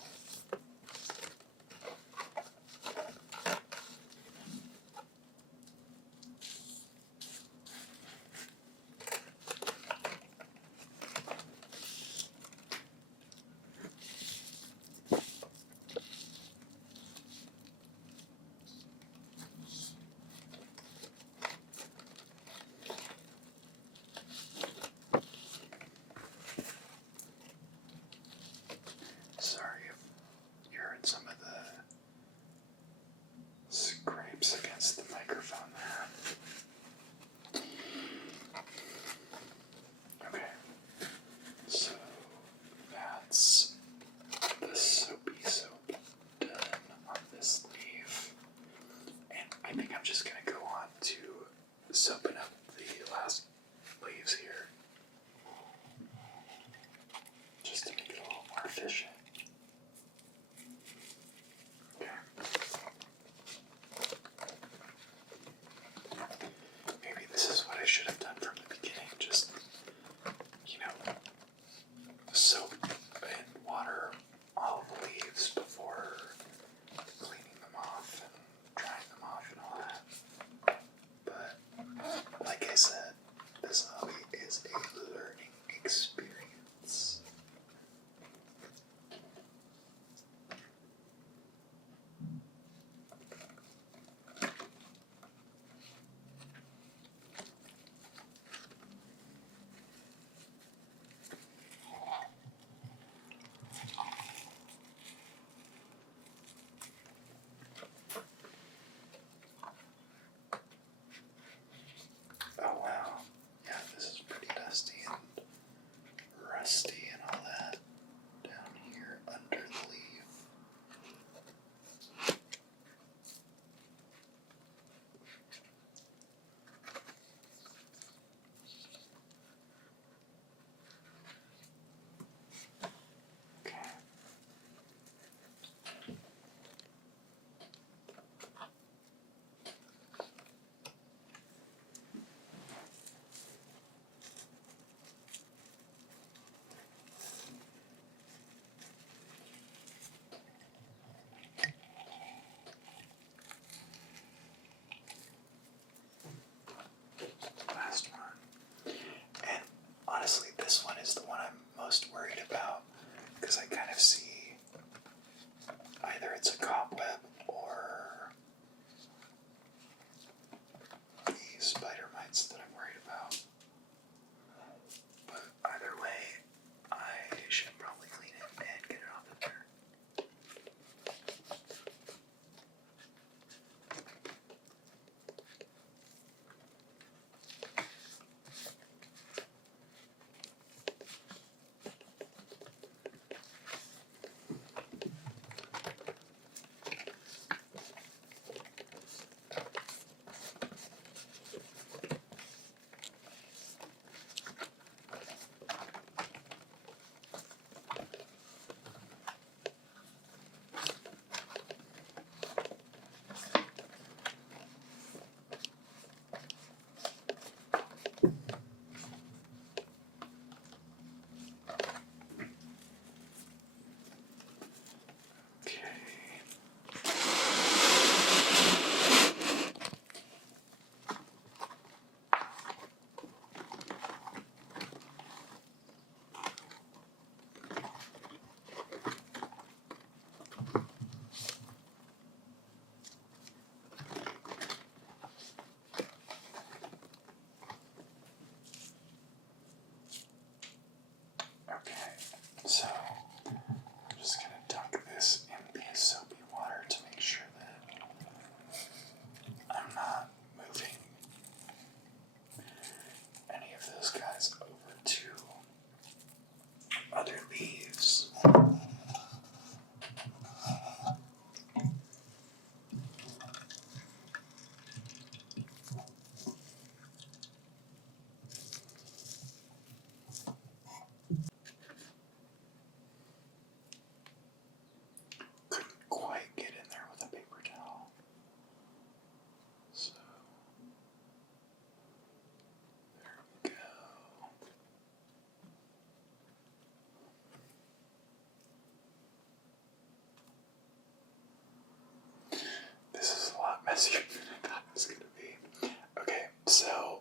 messier than I thought it was going to be. Okay, so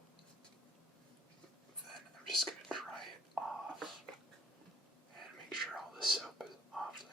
then I'm just going to dry it off and make sure all the soap is off there.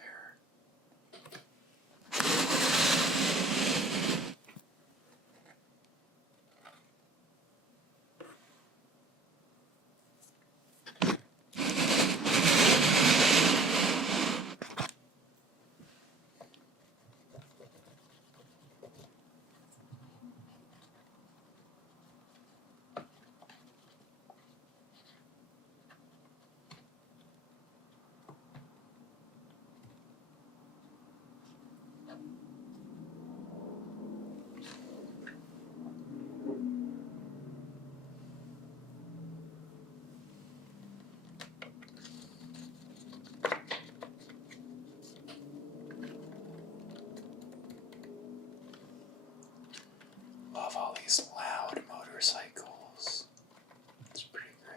Love all these loud motorcycles. It's pretty great.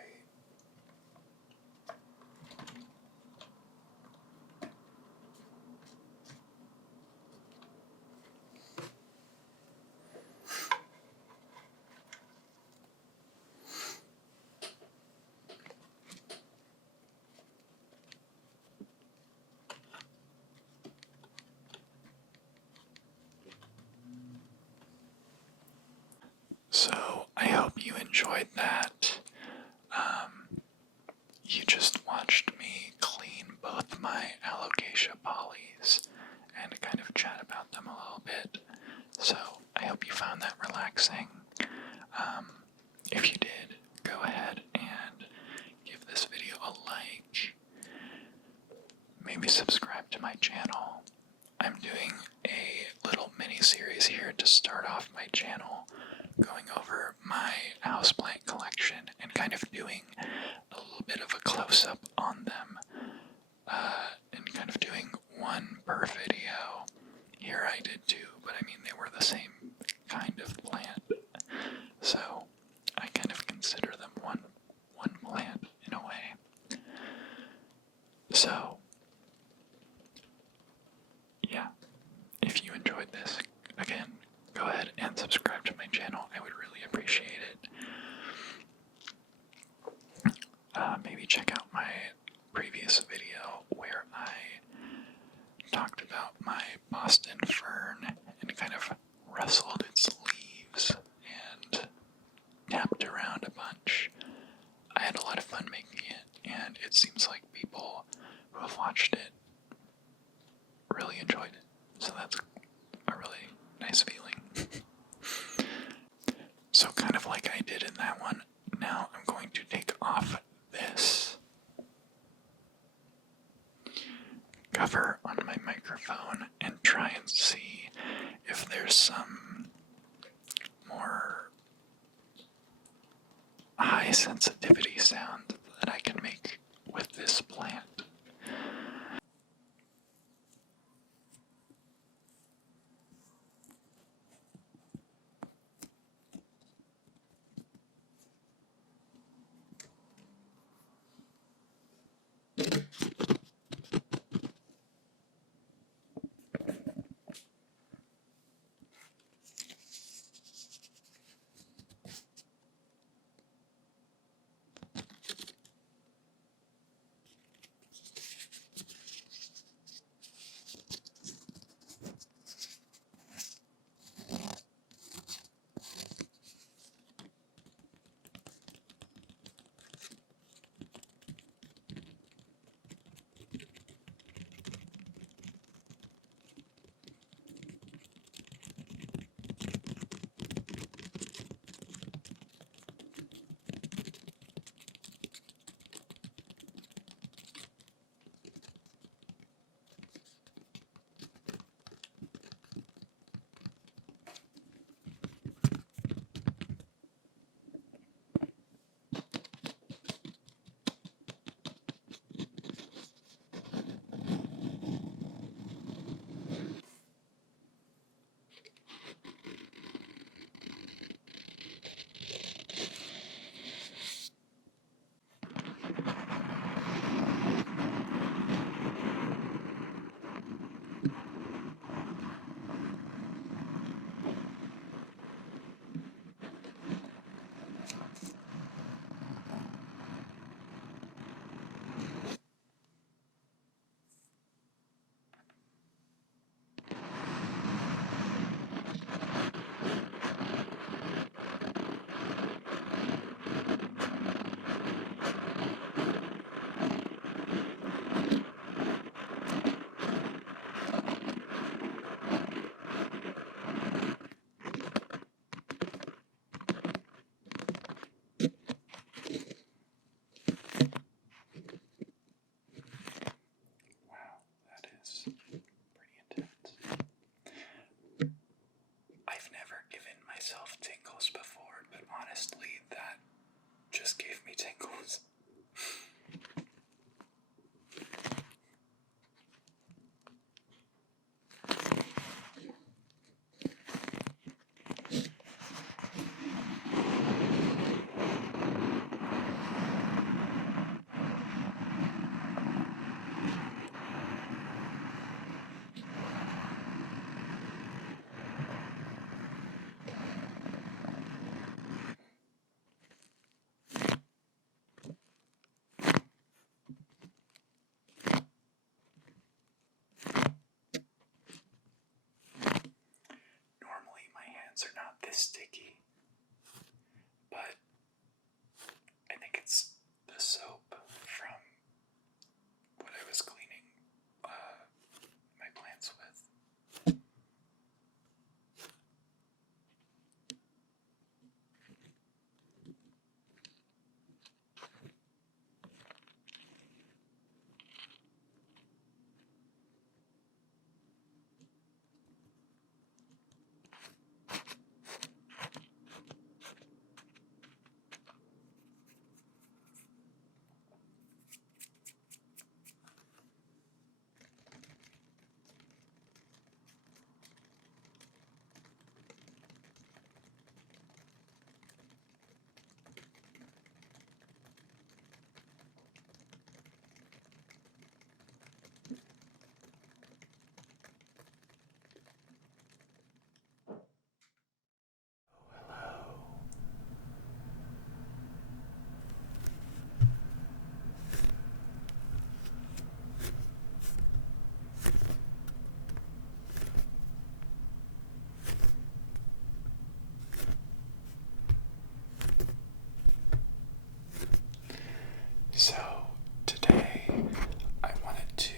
So, I hope you enjoyed that. You just watched me clean both my alocasia polys and kind of chat about them a little bit. So, I hope you found that relaxing. If you did, go ahead and give this video a like. Maybe subscribe to my channel. I'm doing a little mini-series here to start off my channel, going over my houseplant collection and kind of doing a little bit of a close-up on them, and kind of doing one per video. Here I did two, but I mean they were the same kind of plant, so I kind of consider them one plant in a way. So, yeah, if you enjoyed this, again, go ahead and subscribe to my channel. I would really appreciate it. Maybe check out my previous video where I talked about my Boston fern and kind of rustled its leaves and tapped around a bunch. I had a lot of fun making it, and it seems like people who have watched it really enjoyed it. So that's a really nice feeling. So kind of like I did in that one, now I'm going to take off this cover on my microphone and try and see if there's some more high sensitivity sound that I can make with this plant. just gave me tingles. Normally my hands are not this sticky, but I think it's the soap from what I was cleaning my plants with. So today I wanted to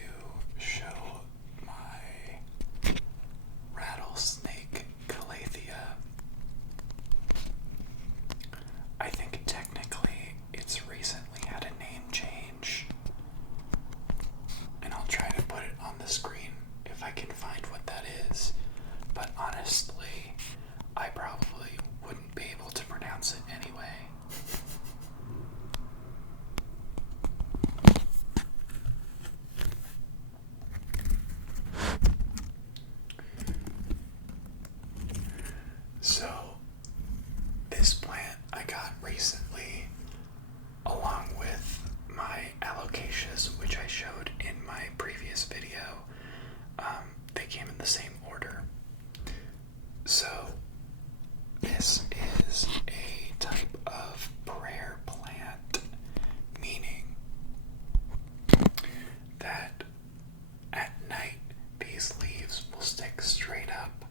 show my rattlesnake calathea. I think technically it's recently had a name change, and I'll try to put it on the screen if I can find what that is, but honestly I probably wouldn't be able to pronounce it anyway. So, this plant I got recently, along with my alocasias, which I showed in my previous video. They came in the same order. So, this is a type of prayer plant, meaning that at night these leaves will stick straight up,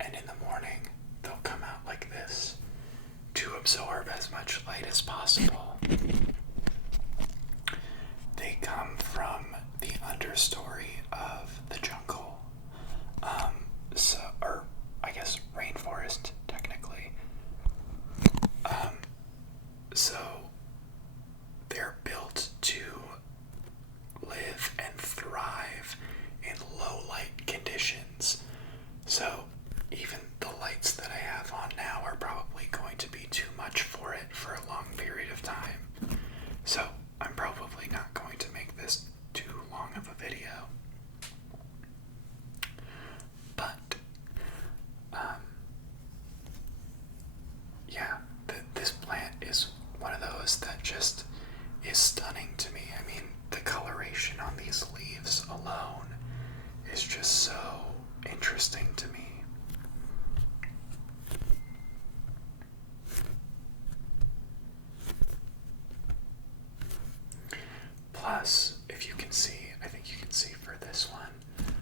and in the morning they'll come out like this to absorb as much light as possible. They come from the understory of the jungle, or I guess rainforest technically. So they're built to live and thrive in low light conditions. So even the lights that I have on now are probably going to be too much for it for a long period of time. So I'm probably not going to make this too long of a video. But, yeah, this plant is one of those that just is stunning to me. I mean, the coloration on these leaves alone is just so interesting to me. Plus, if you can see, I think you can see for this one,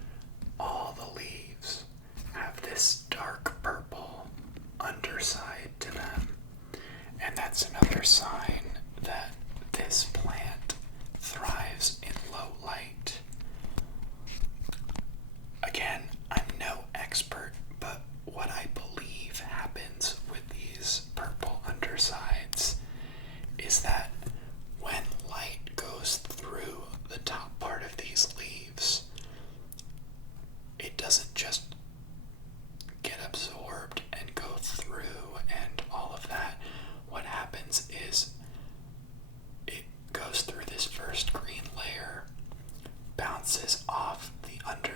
all the leaves have this dark purple underside to them. And that's another sign that this plant thrives in low light. Again, I'm no expert, but what I believe happens with these purple undersides is that when light goes through the top part of these leaves, it doesn't just get absorbed and go through and all of that. What happens is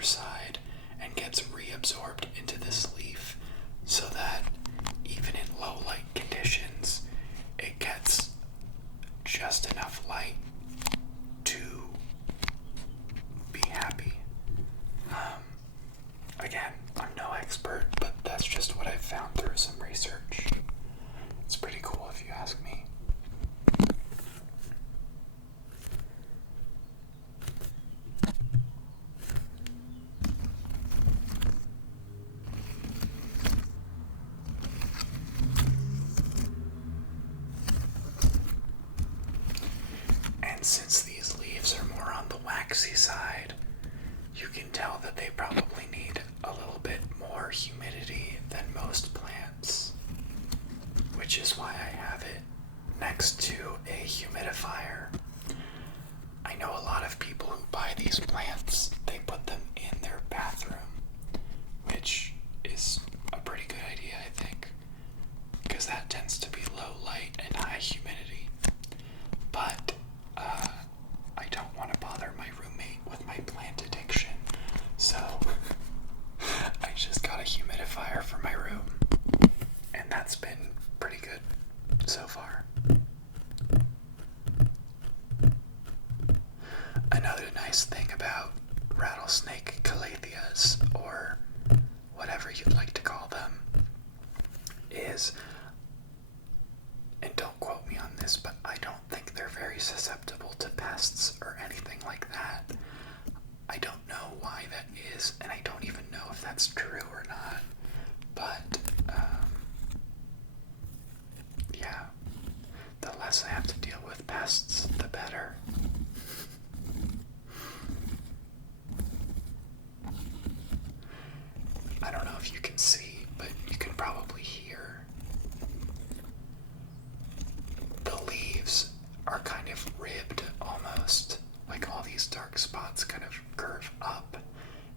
side and gets reabsorbed into this leaf so that even in low light conditions, it gets just enough light to be happy. Again, I'm no expert, but that's just what I've found through some research. It's pretty cool if you ask me. And since these leaves are more on the waxy side, you can tell that they probably need a little bit more humidity than most plants, which is why I have it next to a humidifier. I know a lot of people who buy these plants, they put them in their bathroom, which is a pretty good idea, I think, because that tends to be low light and high humidity. But I don't want to bother my roommate with my plant addiction, so I just got a humidifier for my room, and that's been pretty good so far. Another nice thing about rattlesnake calatheas, or whatever you'd like to call them, is, and don't quote me on this, but I don't think they're very susceptible to pests or anything like that. I don't know why that is, and I don't even know if that's true or not, but yeah, the less I have to deal with pests, the better. I don't know if you can see, but you can probably hear the leaves are kind of ribbed almost, like all these dark spots kind of curve up,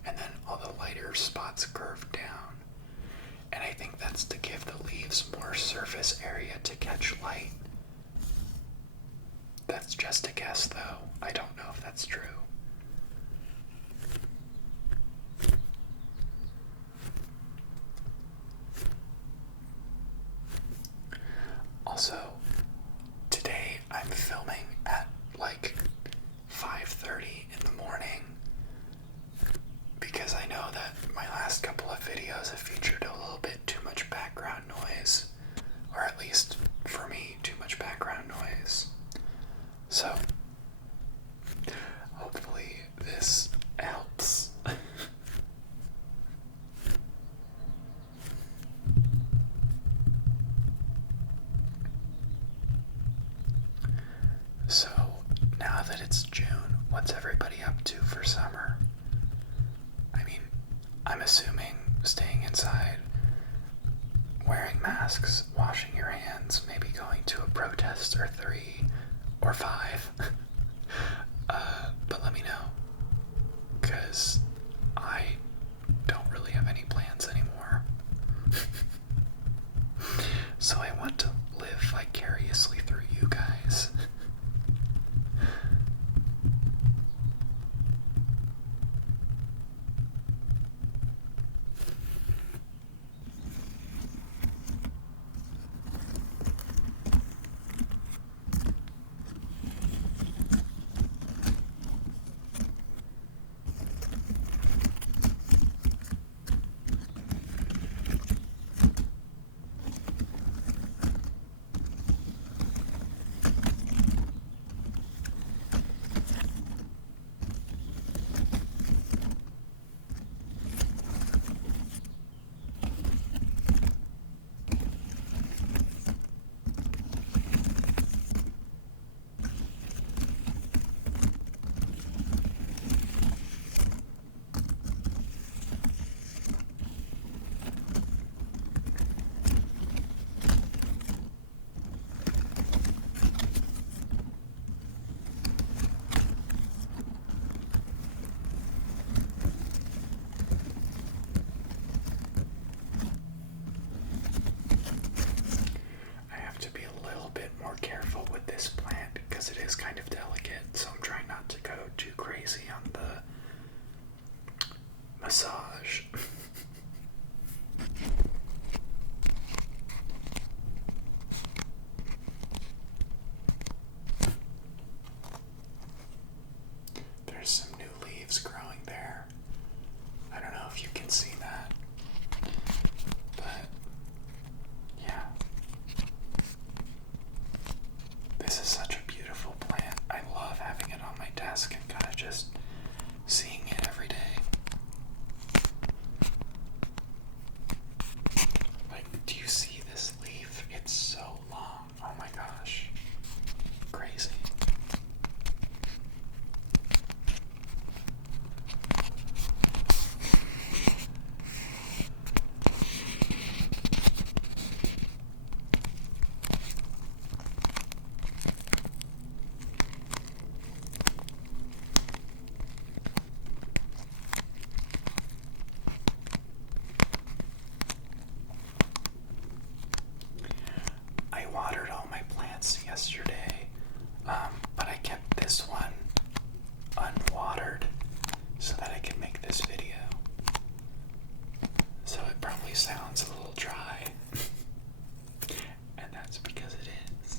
and then all the lighter spots curve down. And I think that's to give the leaves more surface area to catch light. That's just a guess, though. I don't know if that's true. Also, today I'm filming at like 5:30 in the morning because I know that my last couple of videos have featured a little bit too much background noise, or at least for me, too much background noise. So, hopefully this helps. So, now that it's June, what's everybody up to for summer? I mean, I'm assuming staying inside, wearing masks, washing your hands, maybe going to a protest or 3 or 5. But let me know, because I don't really have any plans anymore. So I want to live vicariously through you guys. massage. There's some new leaves growing there. I don't know if you can see that, but yeah. This is such a beautiful plant. I love having it on my desk and kind of just seeing it every day. Like, do you see this leaf? It's so long. Oh my gosh. Crazy. I watered all my plants yesterday, but I kept this one unwatered so that I can make this video. So it probably sounds a little dry, and that's because it is.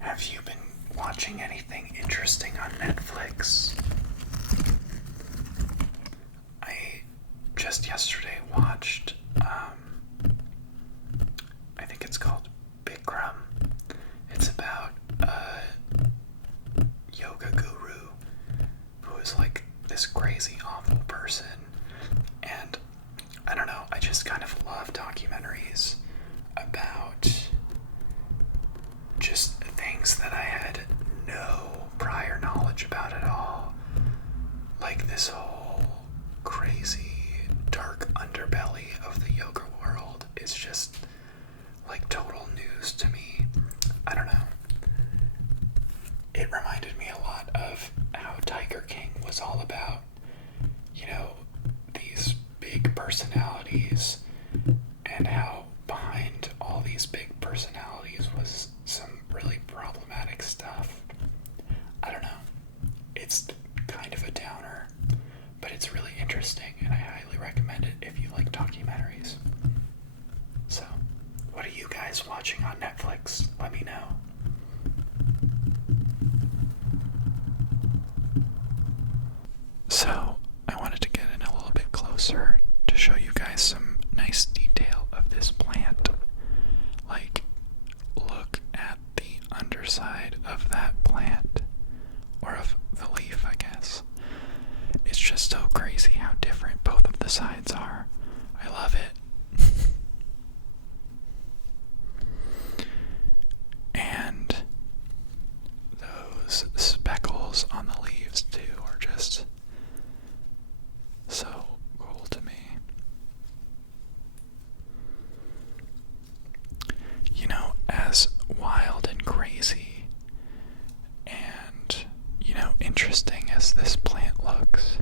Have you been watching anything interesting on Netflix? I just yesterday watched, I think it's called Bikram. It's about a yoga guru who is like this crazy, awful person. And I don't know, I just kind of love documentaries about just things that I had no prior knowledge about at all. Like this whole crazy, dark underbelly of the yoga world is just like total news to me. I don't know. It reminded me a lot of how Tiger King was all about, you know, these big personalities, and how behind all these big personalities was some really problematic stuff. I don't know. It's kind of a downer, but it's really interesting, and I highly recommend it if you like documentaries. watching on Netflix, let me know. So, I wanted to get in a little bit closer to show you guys some nice detail of this plant. Like, look at the underside of that plant, or of the leaf, I guess. It's just so crazy how different both of the sides are. I love it. And those speckles on the leaves too are just so cool to me. You know, as wild and crazy and, interesting as this plant looks,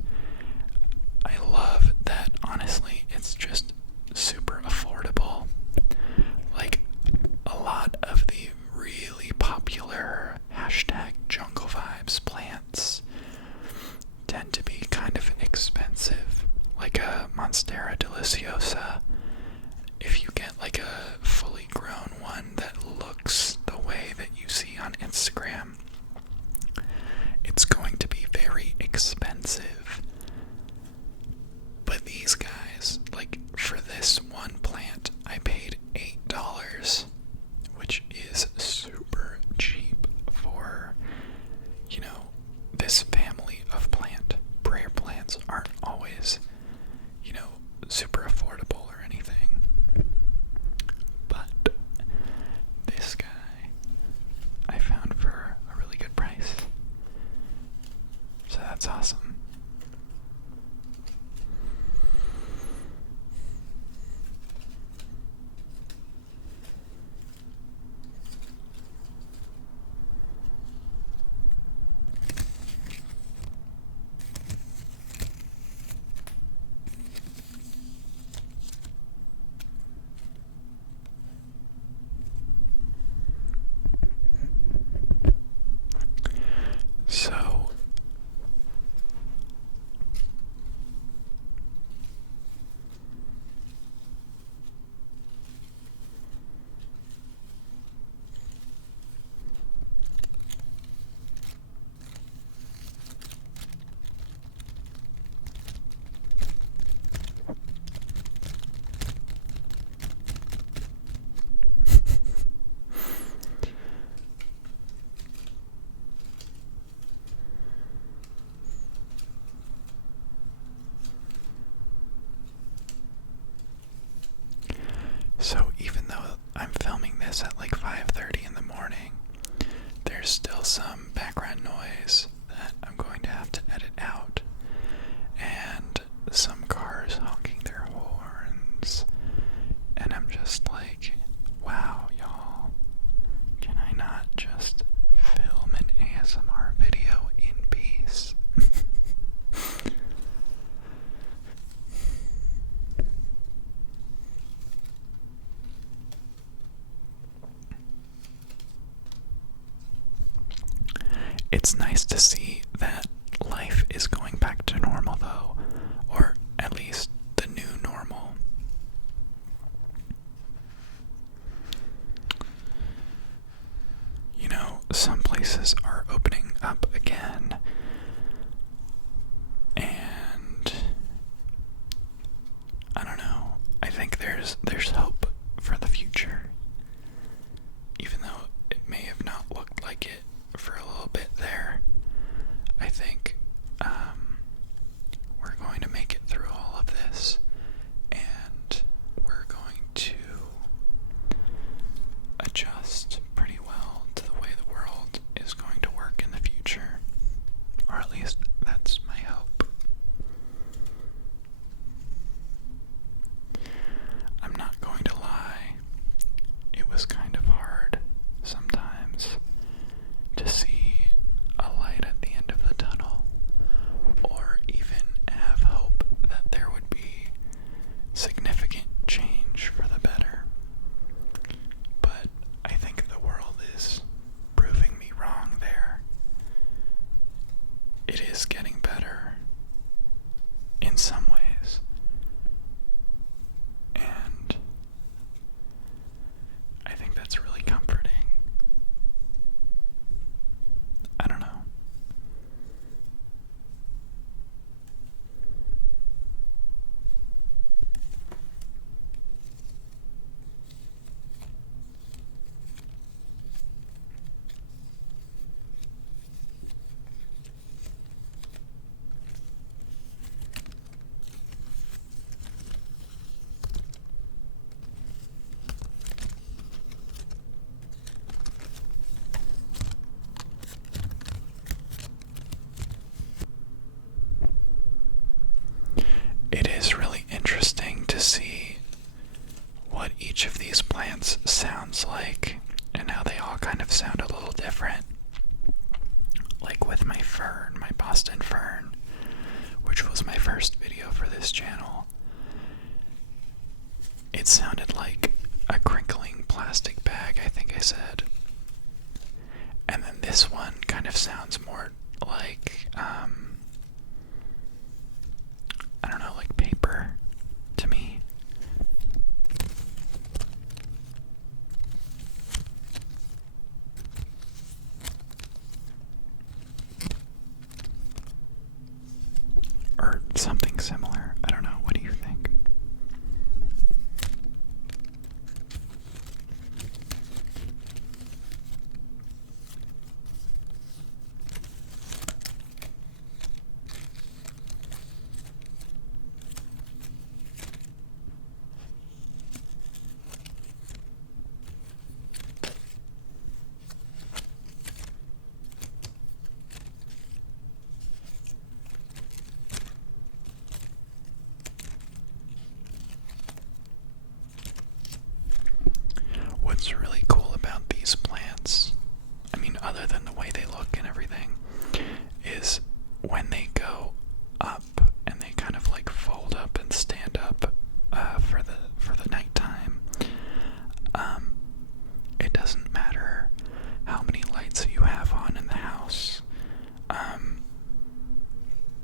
I love that, honestly, it's just super affordable. Like, a lot of the really popular #jungle vibes plants tend to be kind of expensive, like a Monstera deliciosa. If you get like a fully grown one that looks the way that you see on Instagram, it's going to be very expensive. But these guys, like, for this one plant, I paid $8, which is super cheap for, this family of plant. Prayer plants aren't always, super affordable or anything. But this guy I found for a really good price. So that's awesome. So, even though I'm filming this at like 5:30 in the morning, there's still some background noise that I'm going to have to edit out, and some cars honking their horns, and I'm just like, wow, y'all, can I not just film an ASMR video in peace? It's nice to see that life is going back to normal, though, or at least the new normal. Some places are opening up again, and I don't know. I think there's hope for the future, even though it may have not looked like it for a little bit there. I think we're going to make it through all of this, and we're going to adjust pretty well to the way the world is going to work in the future. what each of these plants sounds like and how they all kind of sound a little different. Like with my fern, my Boston fern, which was my first video for this channel. It sounded like a crinkling plastic bag, I think I said. And then this one kind of sounds more like, I don't know, like paper to me. Or something similar. I don't know. What do you think? What's really cool about these plants, I mean, other than the way they look and everything, is when they go up and they kind of like fold up and stand up for the nighttime. It doesn't matter how many lights you have on in the house.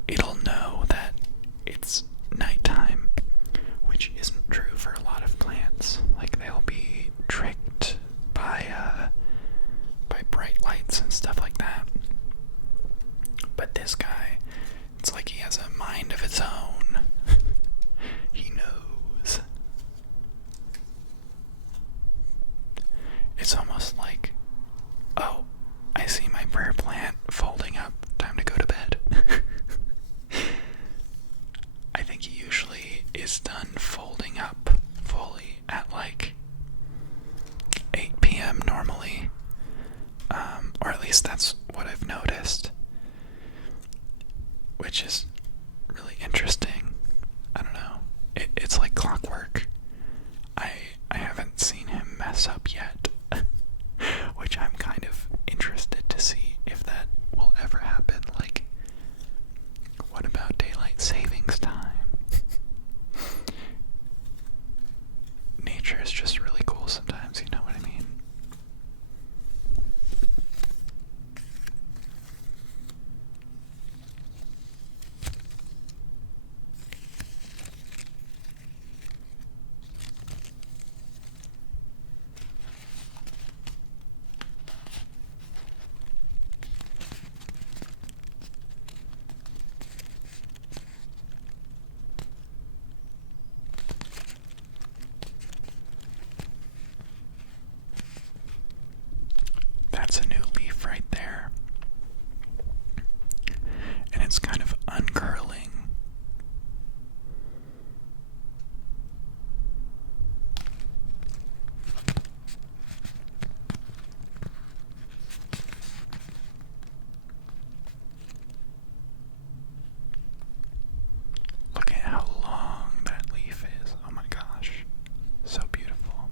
It'll know that it's nighttime, which isn't true for a lot of plants. Like they'll be tricked by bright lights and stuff like that. But this guy, it's like he has a mind of its own. He knows. It's almost like, oh, I see my prayer plant folding up. Time to go to bed. I think he usually is done folding up fully at like 8 p.m. normally. Or at least that's what I've noticed. Which is really interesting. I don't know. It's like clockwork. I haven't seen him mess up yet. Which I'm kind of interested to see if that will ever happen. Like, what about daylight savings time? Nature is just really cool sometimes, you know what I mean? That's a new leaf right there. And it's kind of uncurling. Look at how long that leaf is. Oh my gosh. So beautiful.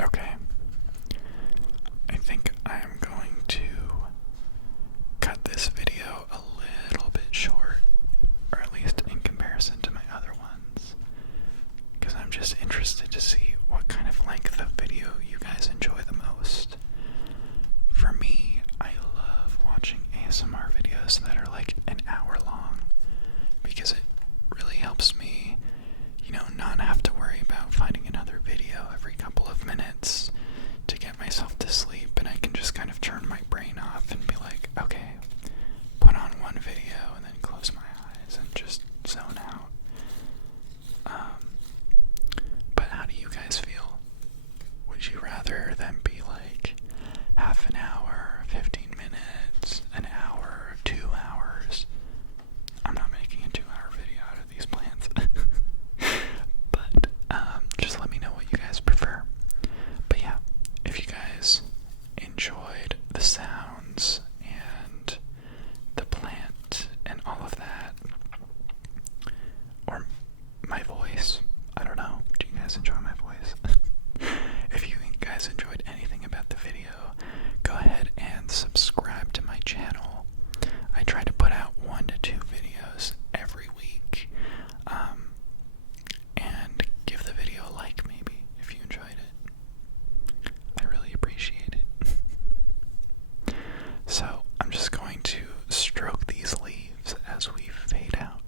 Okay. I think I am going to cut this video a little bit short, or at least in comparison to my other ones, because I'm just interested to see what kind of length of video you guys enjoy the most. For me, I love watching ASMR videos that are like an hour long, because it really helps me, not have to worry about finding another video every couple of minutes to get myself to sleep, and I can just kind of turn my brain off and be like, okay, put on one video and then close my eyes and just zone out. you rather them be like half an hour, 15 minutes, an hour, 2 hours? I'm not making a 2-hour video out of these plants. But just let me know what you guys prefer. But yeah, if you guys enjoyed the sounds and the plant and all of that, or my voice, I don't know, do you guys enjoy my voice? If you guys enjoyed anything about the video, go ahead and subscribe to my channel. I try to put out 1 to 2 videos every week, and give the video a like maybe if you enjoyed it. I really appreciate it. So I'm just going to stroke these leaves as we fade out.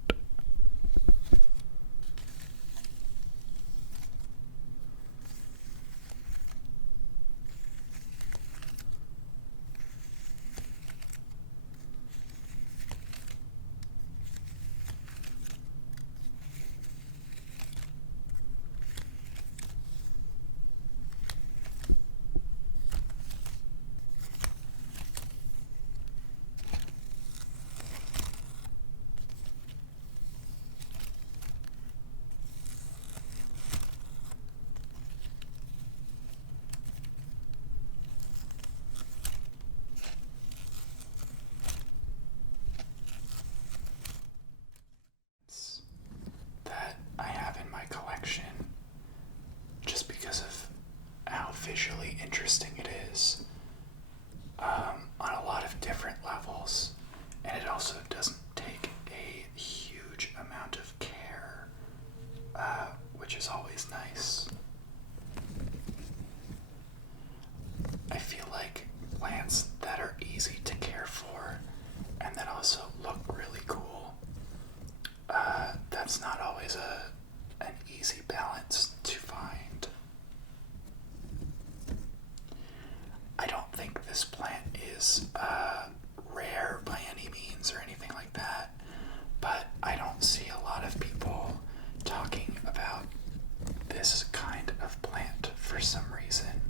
That I have in my collection, just because of how visually interesting it is, on a lot of different levels, and it also doesn't take a huge amount of care, which is always nice. I feel like plants that are easy to care for and that also look really cool, that's not always an easy balance to find. I don't think this plant is rare by any means or anything like that, but I don't see a lot of people talking about this kind of plant for some reason.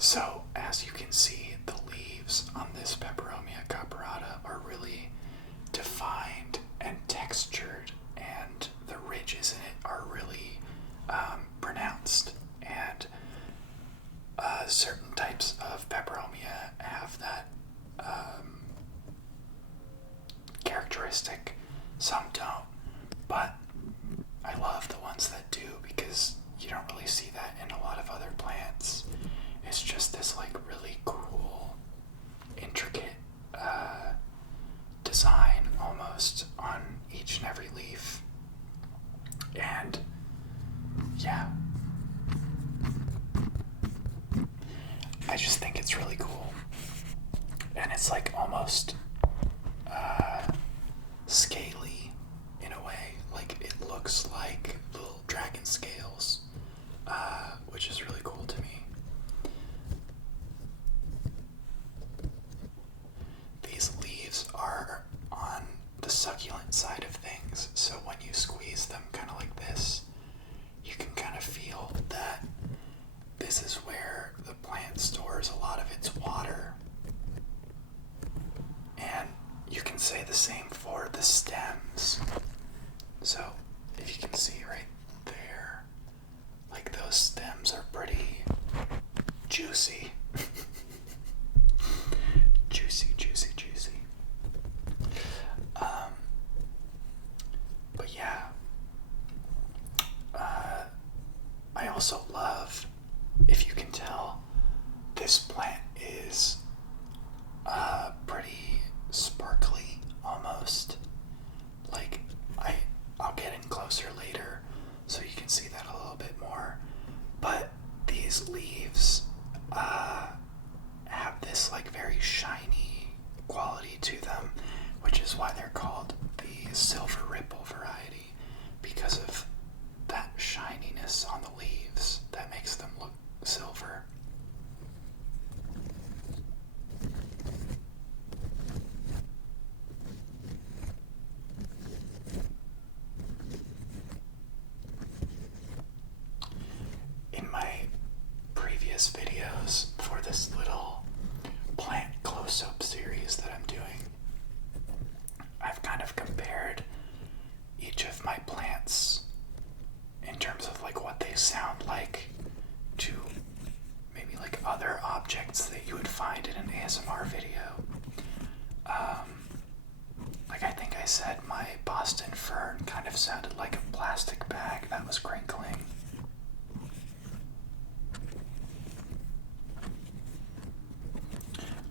So, as you can see, the leaves on this peperomia caperata are really defined and textured, and the ridges in it are really pronounced. And certain types of peperomia have that characteristic. Some don't, but I love the ones that do, because you don't really see that in a lot of other plants. It's just this like really cool, intricate design almost on each and every leaf. And yeah, I just think it's really cool. And it's like almost scaly in a way. Like it looks like little dragon scales, which is really cool to me. These leaves are on the succulent side of things, so when you squeeze them kind of like this, you can kind of feel that this is where the plant stores a lot of its water. And you can say the same for the stems. So if you can see right there, also love, if you can tell, this plant is pretty sparkly almost. Like, I'll get in closer later so you can see that a little bit more. But these leaves have this like very shiny quality to them, which is why they're called the silver ripple variety, because of that shininess on the leaves that makes them look silver. In my previous videos for this little plant close-up series that I'm doing, I've kind of compared each of my plants in terms of like what they sound like to maybe like other objects that you would find in an ASMR video. Like I think I said my Boston fern kind of sounded like a plastic bag that was crinkling.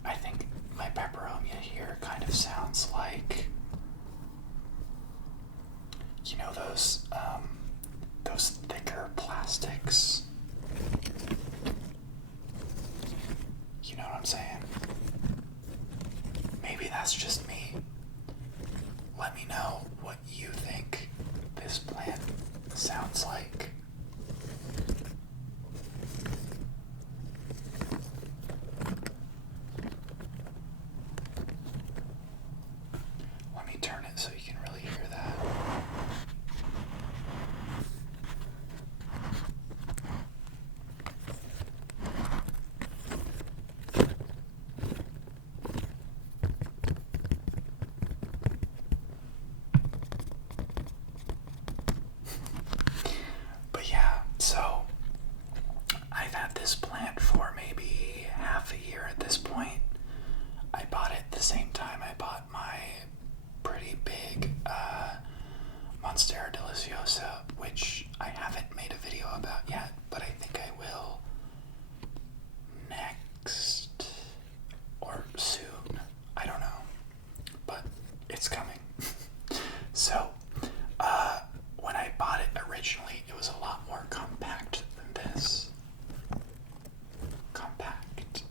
I think my peperomia here kind of sounds like, you know, those thicker plastics. You know what I'm saying? Maybe that's just me. Let me know what you think this plant sounds like. Let me turn it so you can really hear that. But yeah, so I've had this plant for maybe half a year at this point. I bought it the same time I bought my pretty big Monstera deliciosa, which I haven't made a video about yet, but I think I will next or soon. I don't know, but it's coming. So, when I bought it originally, it was a lot more compact than this. Compact.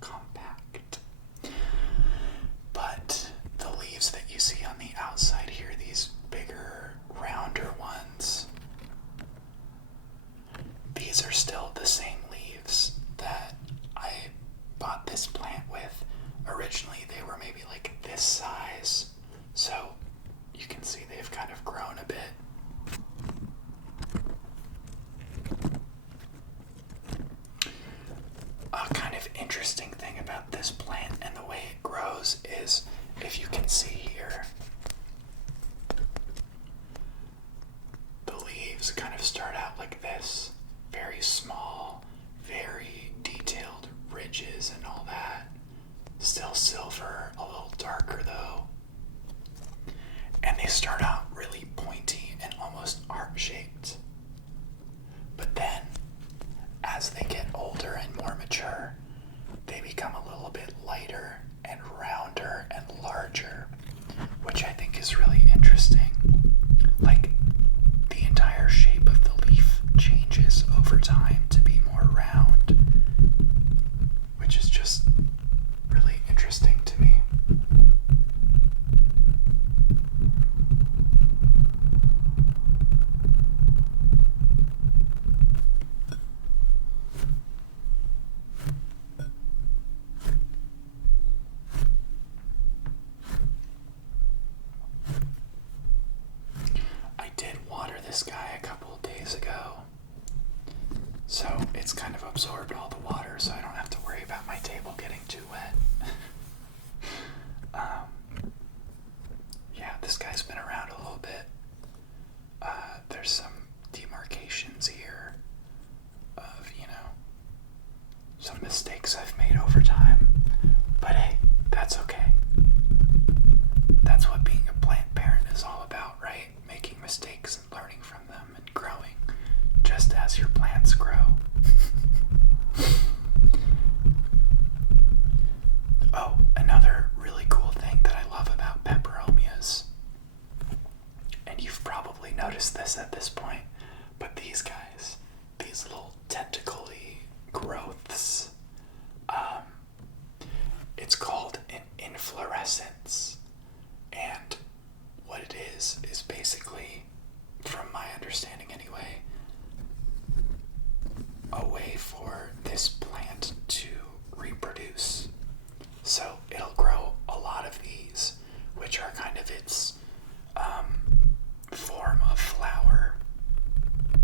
Compact. But the leaves that you see on the outside here, these bigger, rounder ones, these are still the same leaves that I bought this plant with. Originally, they were maybe like this size, so you can see they've kind of grown a bit. A kind of interesting thing about this plant and the way it grows is, if you can see here, the leaves kind of start out like this, very small, very detailed ridges and all that. Still silver, a little darker though. And they start out really pointy and almost heart-shaped. But then, as they get older and more mature, they become a little bit lighter and rounder and larger, which I think is really interesting. Like, the entire shape of the leaf changes over time to be more round, which is just really interesting to me. I did water this guy a couple of days ago, so it's kind of absorbed all the water, so I don't have to worry about my table getting too wet. Yeah, this guy's been around a little bit. There's some demarcations here of, you know, some mistakes I've made over time. But hey, that's okay. That's what being a plant parent is all another really cool thing that I love about peperomias, and you've probably noticed this at this point, but these guys, these little tentacly growths, it's called an inflorescence. And what it is basically, from my understanding anyway, a way for this plant to reproduce. So it'll grow a lot of these, which are kind of its form of flower,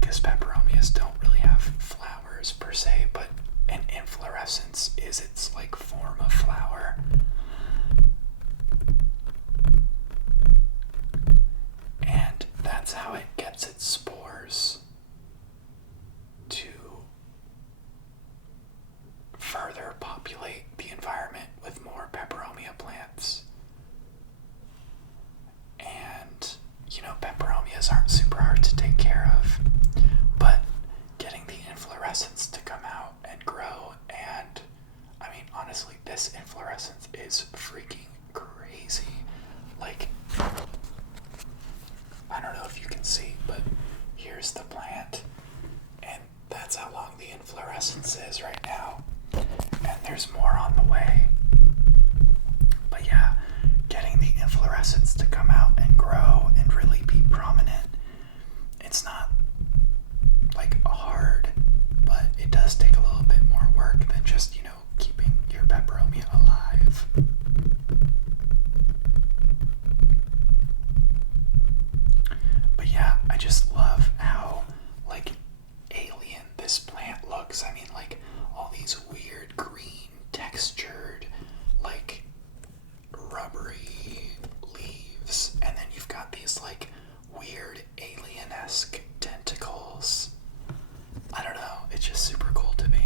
because peperomias don't really have flowers per se, but an inflorescence is its like form of flower. And that's how it gets its spores to further populate the environment with more peperomia plants. And, you know, peperomias aren't super hard to take care of, but getting the inflorescence to come out and grow, and I mean, honestly, this inflorescence is freaking crazy. Like, I don't know if you can see, but here's the plant, and that's how long the inflorescence is right now, and there's more on the way. But yeah, getting the inflorescence to come out and grow and really be prominent, it's not like hard, but it does take a little bit more work than just, you know, keeping your peperomia alive. But yeah, I just love how like alien this plant looks. I mean, like all these weird green textured, like rubbery leaves, and then you've got these like weird alien-esque tentacles. I don't know, it's just super cool to me.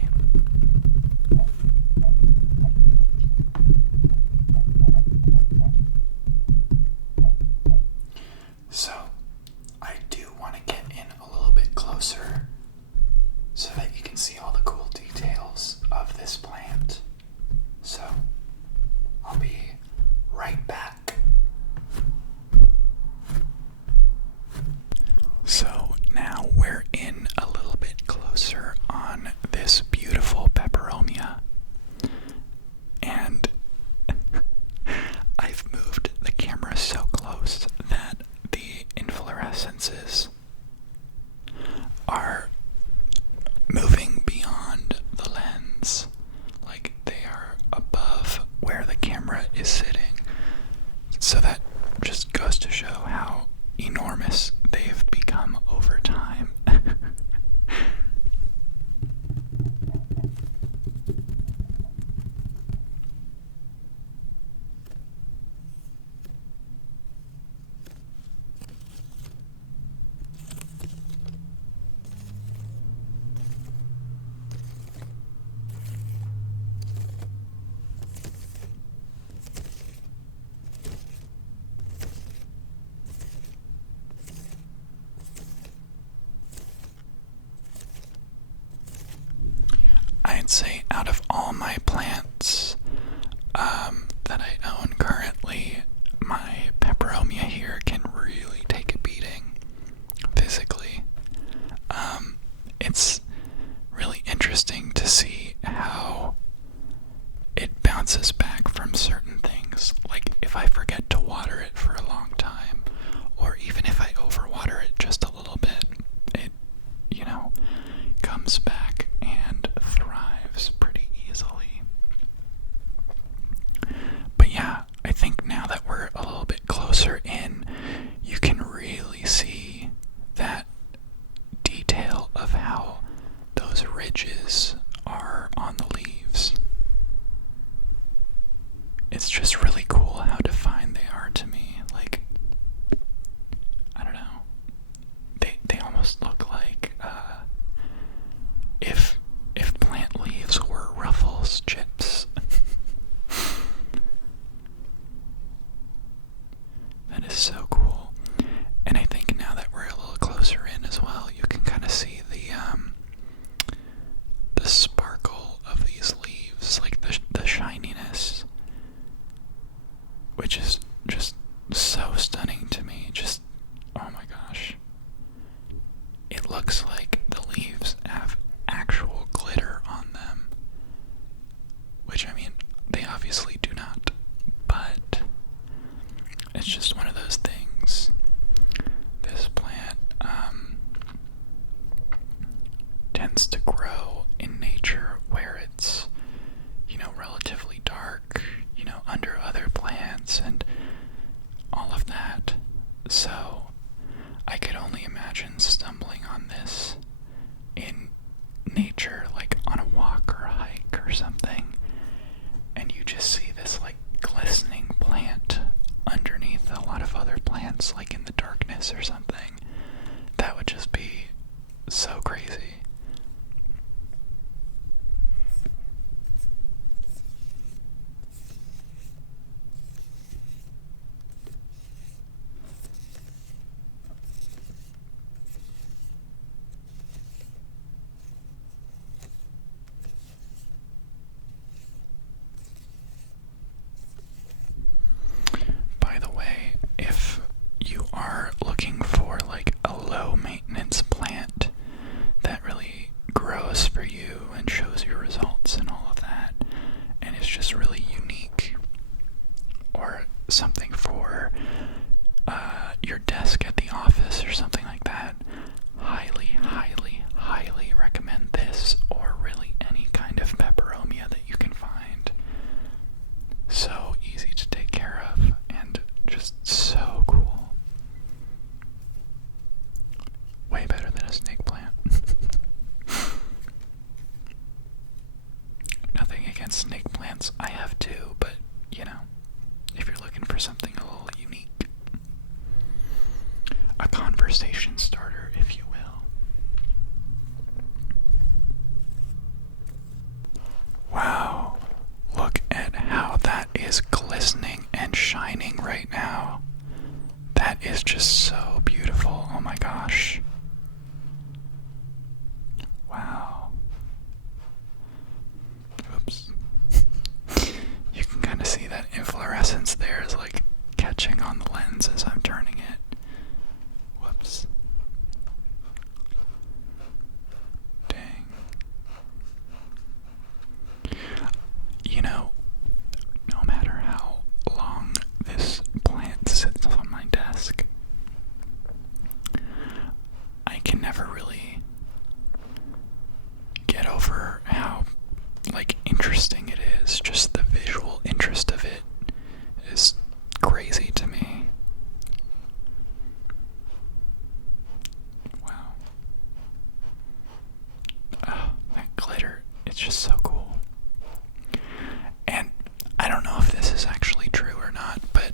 So, I do want to get in a little bit closer so that you can see all the cool details of this plant. So, I'll be right back. So now we're in a little bit closer on this beautiful peperomia, and I've moved the camera so close that the inflorescences are moving beyond the lens, like they are above where the camera is sitting. So that just goes to show how enormous they've become over time. I'd say out of all my plants that I own currently, my peperomia here can really take a beating physically. It's really interesting to see how it bounces back from certain things. Like if I forget to water it for a long time, or even if I overwater it just a little bit, it, you know, comes back and thrives pretty easily. But yeah, I think now that we're a little bit closer in, you can really see that detail of how those ridges are on the leaves. It's just really cool how defined they are to me. Like, I don't know. They almost look like if plant leaves were Ruffles chips. That is so cool. And I think now that we're a little closer in as well, you can kind of see the sparkle of these leaves, like the shininess. which is just so stunning to me. Just, oh my gosh. It looks like the leaves have actual glitter on them, which, I mean, they obviously do not, but it's just one of those things. This plant tends to grow in nature where it's, relatively dark, under other plants and all of that. So I could only imagine stumbling on this in nature, like on a walk or a hike or something, and you just see this like glistening plant underneath a lot of other plants, like in the darkness or something. That would just be so crazy. By the way, if you are looking for like a low maintenance plant that really grows for you and shows you results and all of that, and it's just really unique, or something for your desk at the office or something like that, highly, highly, highly recommend this, or really any kind of peperomia that you can find. So easy to take care of and just so cool. Way better than a snake plant. Nothing against snake plants. I have two, but if you're looking for something a little unique, a conversation starter, if you will. Wow, look at how that is glistening and shining right now. That is just so beautiful. Oh my gosh. Wow. Oops. You can kind of see that inflorescence there is like catching on the lens as I'm turning it. Whoops. Dang. No matter how long this plant sits on my desk, I can never really get over how interesting it is. Just the visual interest of it is crazy to me. Wow. Oh, that glitter, it's just so cool. And I don't know if this is actually true or not, but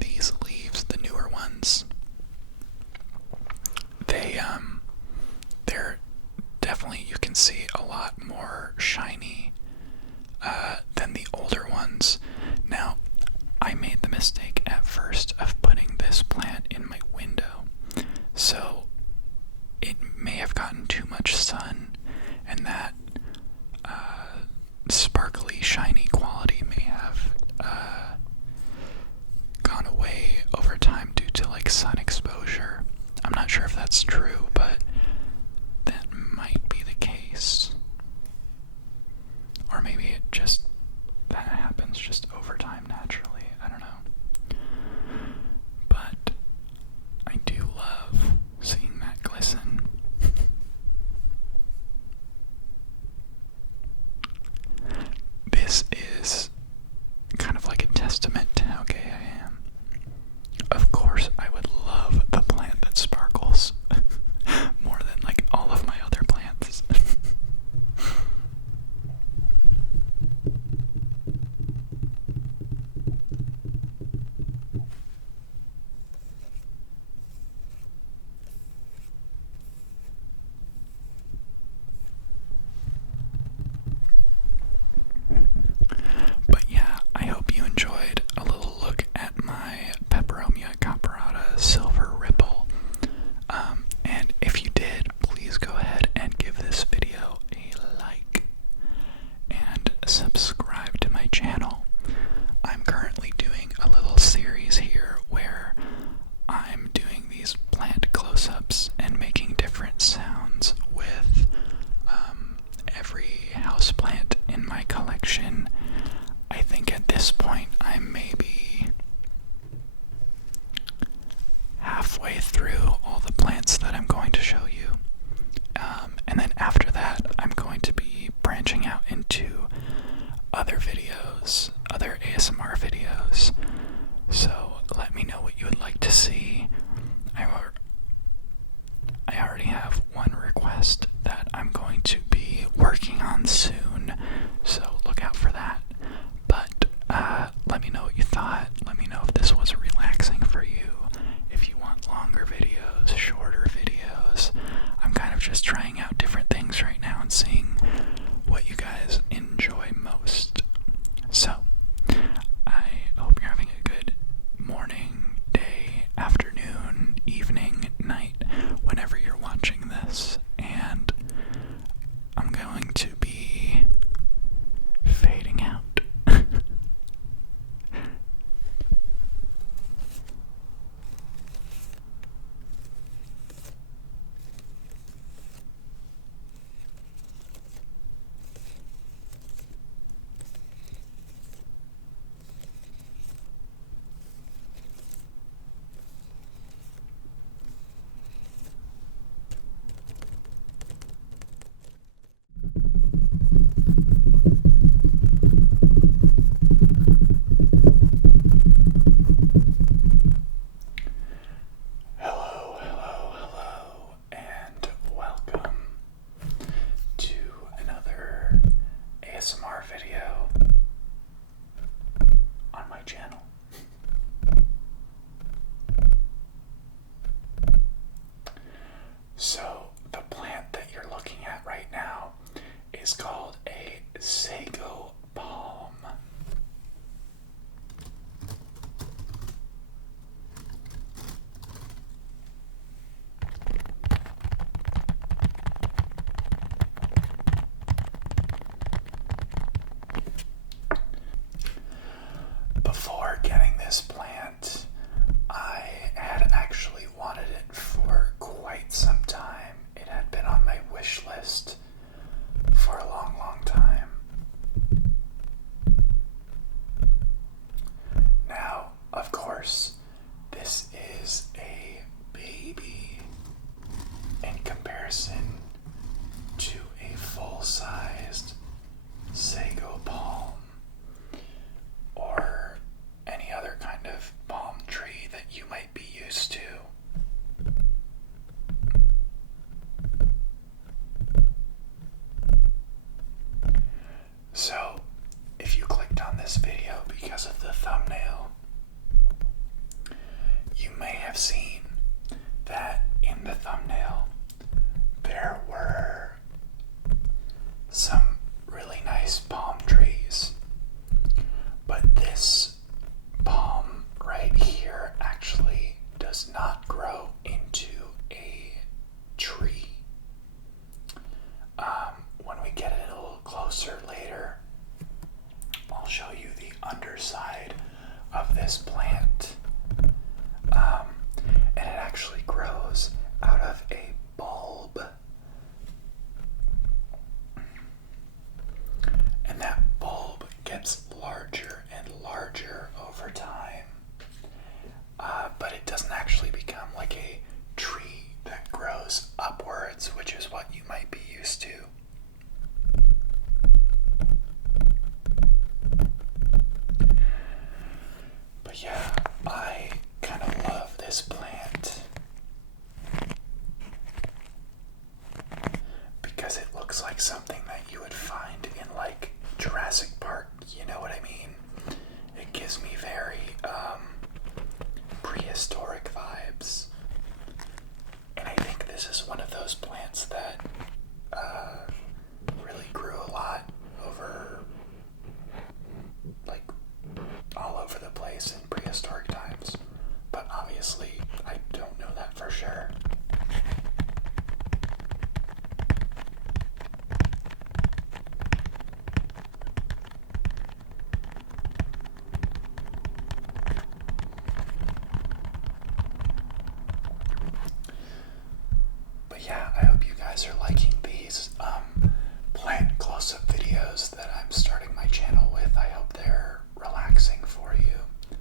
these leaves, the newer ones, they're definitely, you can see a lot more shiny than the older ones. Now, I made the mistake at first of putting this plant in my window, so it may have gotten too much sun, and that sparkly, shiny quality may have gone away over time due to sun exposure. I'm not sure if that's true, but that might be the case. Or maybe that happens just over time naturally. I don't know. But I do love seeing that glisten. This is kind of like a testament to how gay I am. Of course, I would love the plant that sparkles more than all of my other plants. But yeah, I hope you enjoyed a little look at my peperomia caperata silver ripple. just trying out different things right now and seeing what you guys enjoy most. So, I hope you're having a good morning, day, afternoon, evening, night, whenever you're watching this. And I'm going to be fading out. So, the plant that you're looking at right now is called a sago palm. Before getting this plant, I had actually wanted it for quite some time. It had been on my wish list for a long, long time. Now, of course, this is a baby in comparison to a full-sized sago palm or any other kind of palm tree that you might be used to. So, if you clicked on this video because of the thumbnail, you may have seen that in the thumbnail there were some really nice palm trees. But this palm right here actually does not grow into a tree. When we get it a little closer later, I'll show you the underside of this plant. And it actually grows out of a bulb. And that bulb gets larger and larger over time. But it doesn't actually become like a tree that grows upwards, which is what you might be used to. But yeah, I kind of love this plant because it looks like something that you would find in like Jurassic Park, you know what I mean? It gives me very prehistoric vibes. And I think this is one of those plants that really grew a lot over, like, all over the place in prehistoric times. But obviously, I don't know that for sure. Yeah, I hope you guys are liking these plant close-up videos that I'm starting my channel with. I hope they're relaxing for you.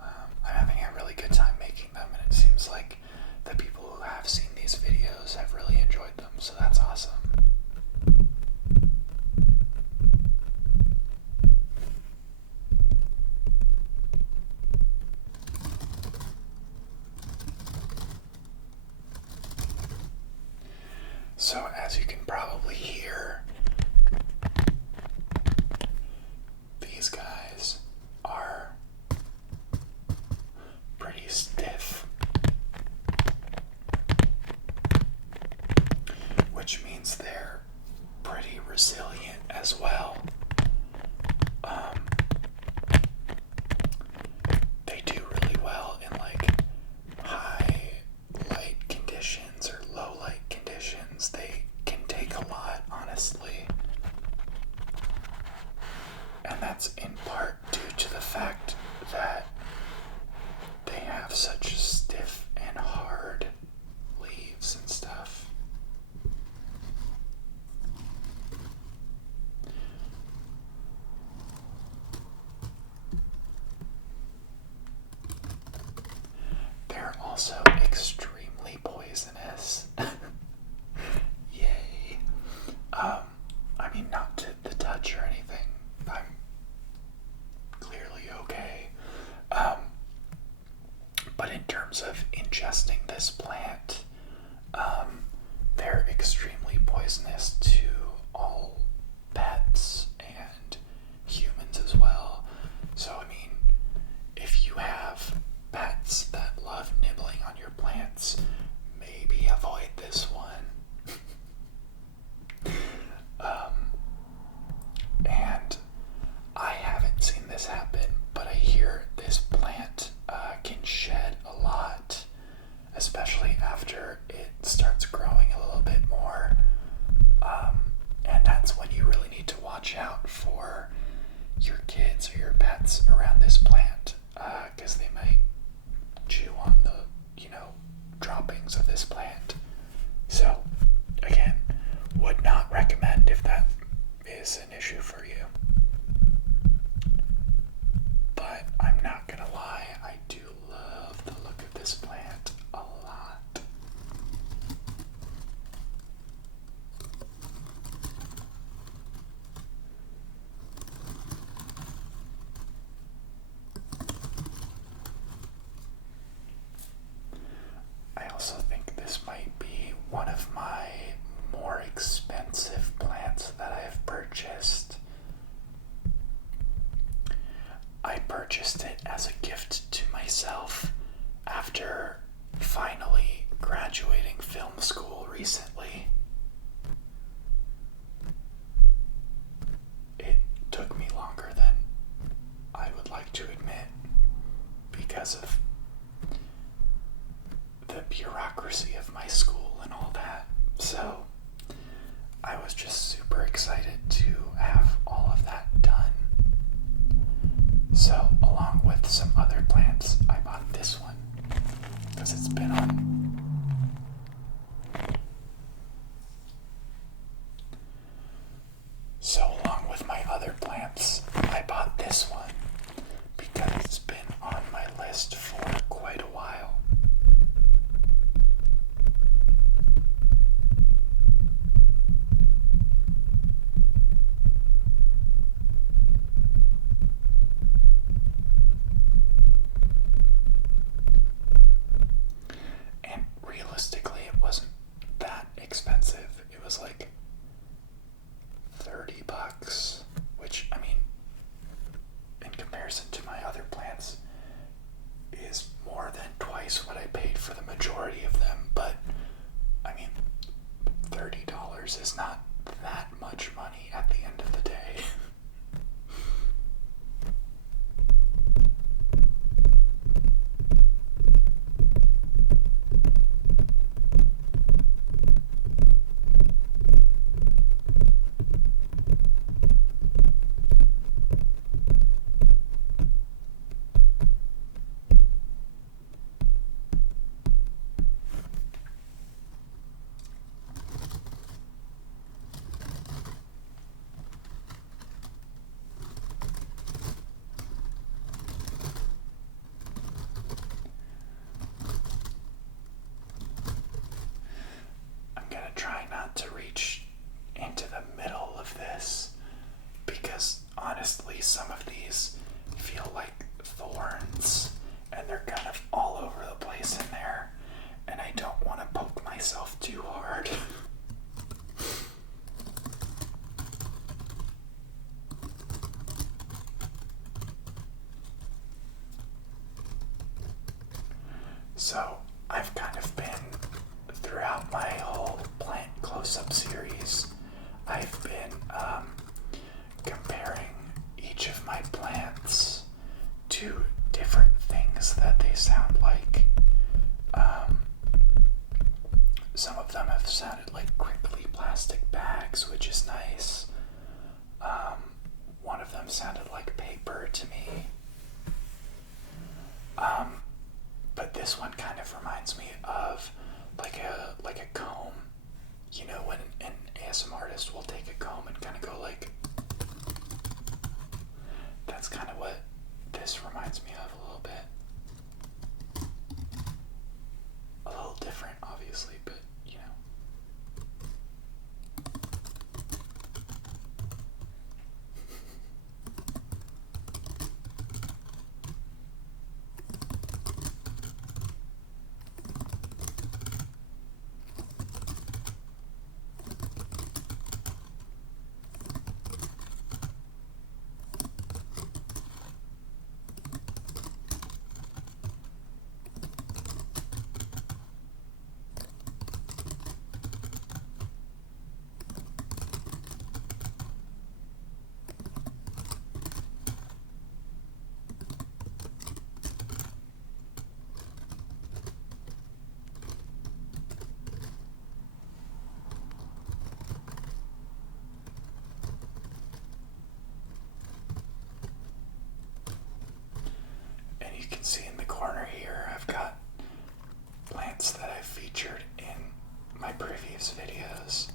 I'm having a really good time making them, and it seems like the people who have seen these videos have really enjoyed them, so that's awesome. So as also extremely poisonous. Yay. I mean, not to the touch or anything. I'm clearly okay. But in terms of ingesting this plant, they're extremely poisonous to all pets and humans as well. So, I mean, if you have pets that love nibbling on your plants, maybe avoid this one. And I haven't seen this happen, but I hear this plant can shed a lot, especially after it starts growing a little bit more. And that's when you really need to watch out for your kids or your pets around this plant, because they might chew on the, droppings of this plant. So, again, would not recommend if that is an issue for you. But I'm not gonna lie, I do love the look of this plant a lot. I also think this might be one of my more expensive plants that I've purchased. I purchased it as a gift to myself after finally graduating film school recently. It took me longer than I would like to admit because of the bureaucracy of my school and all that. So I was just super excited to have all of that done. So, along with some other plants, I bought this one because it's been on. So, along with my other plants, I bought this one because it's been on my list for quite a while. Realistically, it wasn't that expensive. It was like $30, which, I mean, in comparison to my other plants, is more than twice what I paid for the majority of them. But, I mean, $30 is not that much money at the end of the day. Try not to reach into the middle of this because honestly some of these feel like thorns and they're kind of all over the place in there and I don't want to poke myself too hard. So I've kind of been throughout my whole plant close-up series, I've been comparing each of my plants to different things that they sound like. Some of them have sounded like crinkly plastic bags, which is nice. One of them sounded like paper to me. But this one kind of reminds me of like a comb. You know, when an ASMR artist will take a comb and kind of go like, that's kind of what this reminds me of a little bit. you can see in the corner here, I've got plants that I've featured in my previous videos.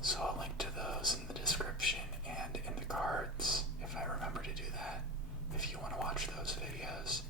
So I'll link to those in the description and in the cards if I remember to do that, if you want to watch those videos.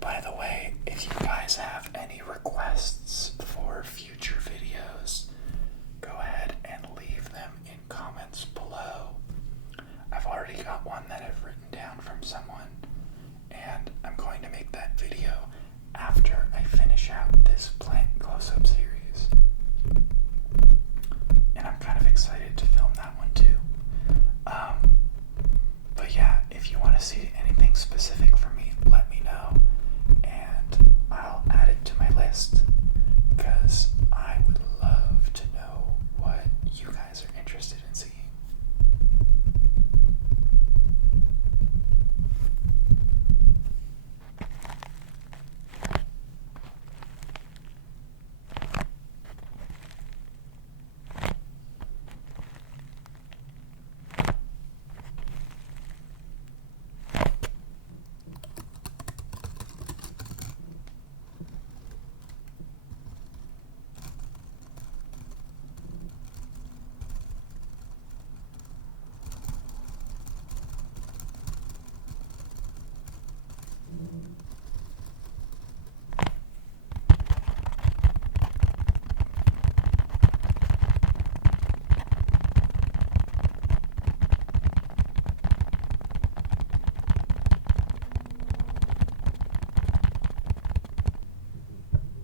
By the way, if you guys have any requests for future videos, go ahead and leave them in comments below. I've already got one that I've written down from someone, and I'm going to make that video after I finish out this plant close-up series. And I'm kind of excited to film that one too. But yeah, if you want to see anything specific from me, let me know, and I'll add it to my list, because I would love to know what you guys are interested in seeing.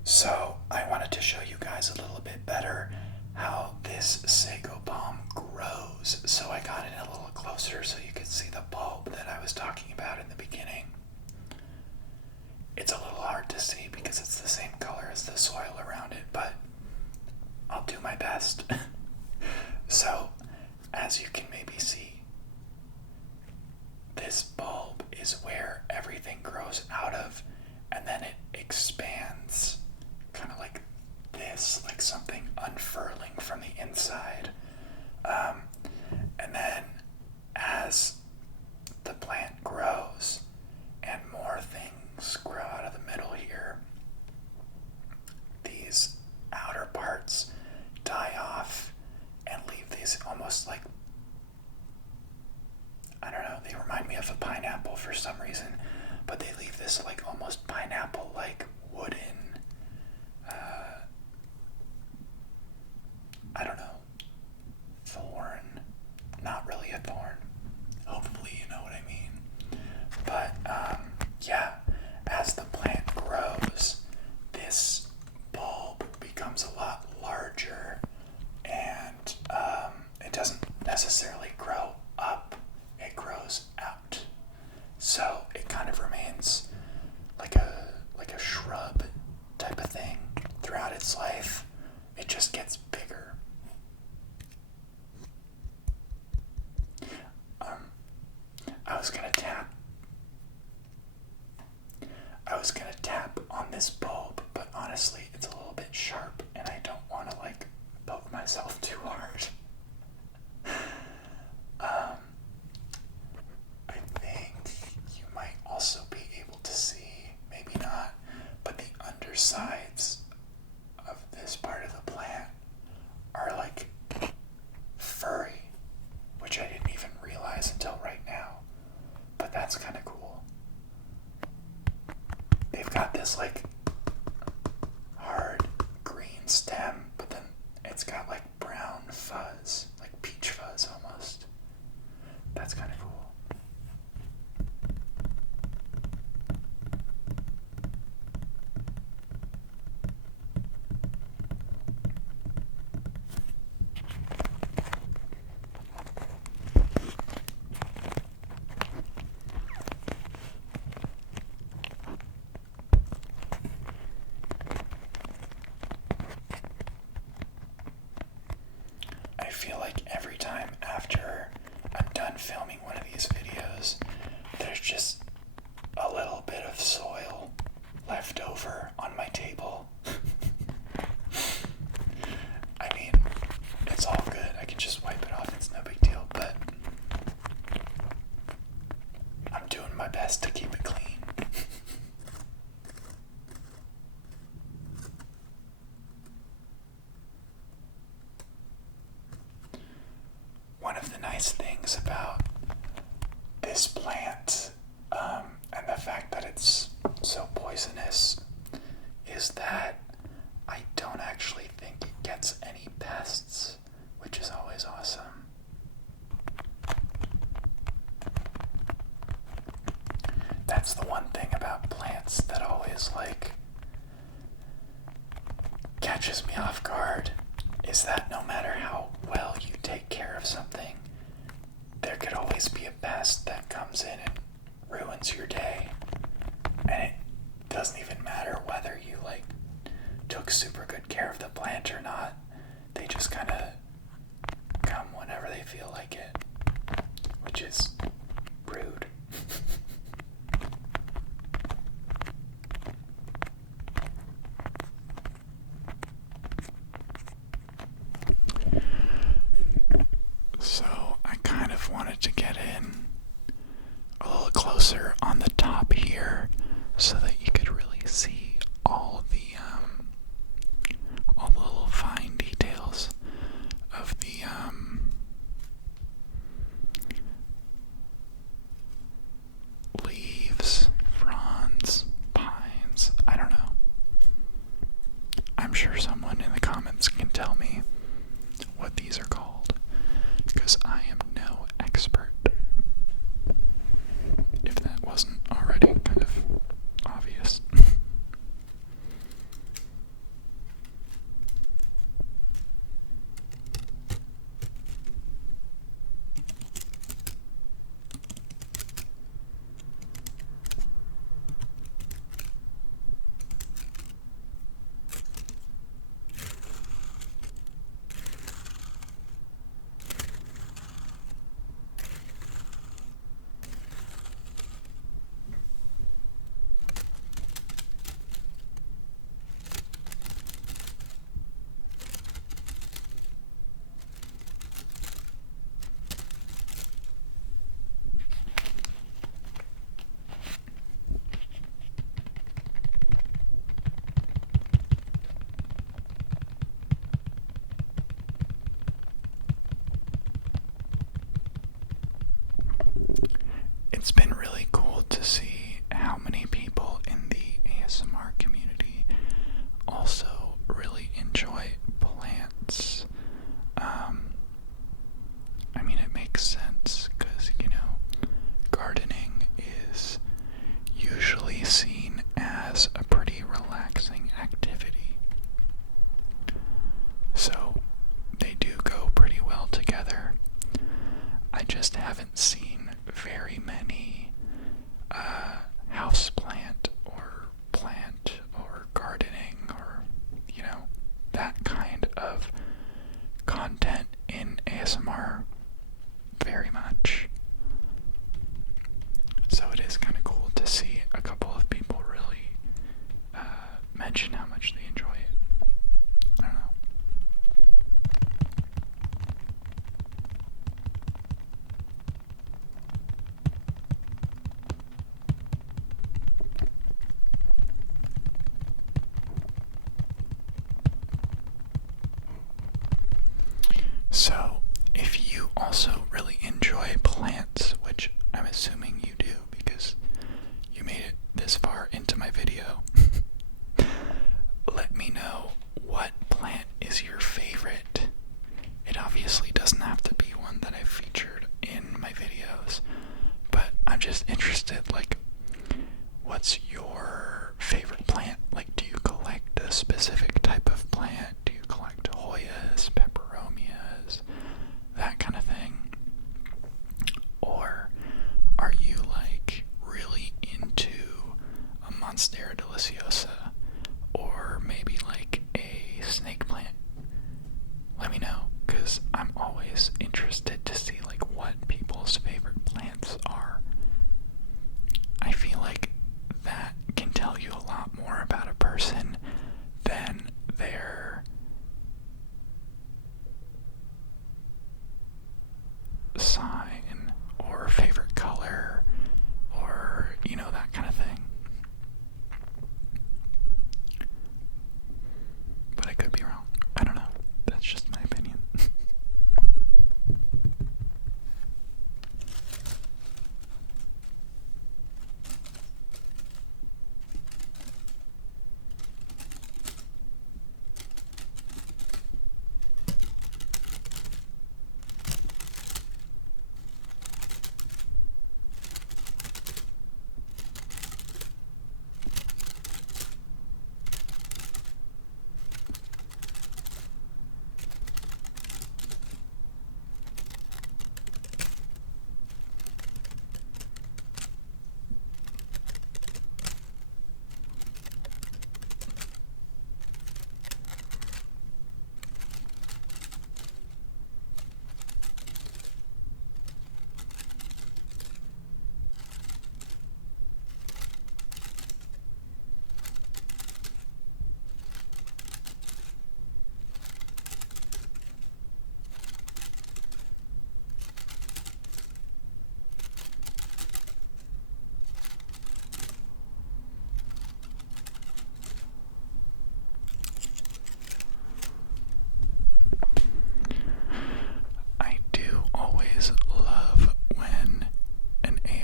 So I wanted to show you guys a little bit better how this sago palm grows. So I got it a little closer so you could see the bulb that I was talking about in the beginning. It's a little hard to see because it's the same color as the soil around it, but I'll do my best. So, as you can maybe see, this bulb is where everything grows out of, and then it expands kind of like this, like something unfurling from the inside. And then as the plant grows and more things grow out of the middle here, these outer parts die off and leave these almost like, I don't know, they remind me of a pineapple for some reason, but they leave this like almost pineapple-like wooden, I don't know, thorn. Not really a thorn. Hopefully you know what I mean. But yeah, as the plant grows, this bulb becomes a lot larger, and it doesn't necessarily grow up, it grows out. So it kind of remains like a shrub type of thing throughout its life. It just gets bigger. I was gonna tap on this bulb, but honestly, it's a little bit sharp, and I don't want to like poke myself too hard. I think you might also be able to see undersides of this part of the plant are like furry, which I didn't even realize until right now. But that's kind of cool. They've got this like hard green stem, but then it's got like brown fuzz, like peach fuzz almost. That's kind of cool. I feel like every time after I'm done filming one of these videos, there's just a little bit of soil left over on my table. I mean, it's all good. I can just wipe it off. It's no big deal, but I'm doing my best to keep it clean. One of the nice things about this plant, and the fact that it's so poisonous, is that I don't actually think it gets any pests, which is always awesome. That's the one thing about plants that always catches me off guard, is that no matter how well you take care of something, there could always be a pest that comes in and ruins your day. And it doesn't even matter whether you took super good care of the plant or not. They just kind of come whenever they feel like it, which is rude. So I kind of wanted to get in a little closer on the top here so that you could really see all the little fine details of the leaves, fronds, pines. I don't know. I'm sure someone in the comments can tell me what these are called, because I am no expert. If that wasn't already kind of obvious. Monstera deliciosa, or maybe like a snake plant, let me know, because I'm always interested to see like what people's favorite plants are. I feel like that can tell you a lot more about a person than their sign or favorite color or, that kind of thing. But I could be wrong. I don't know. That's just my opinion.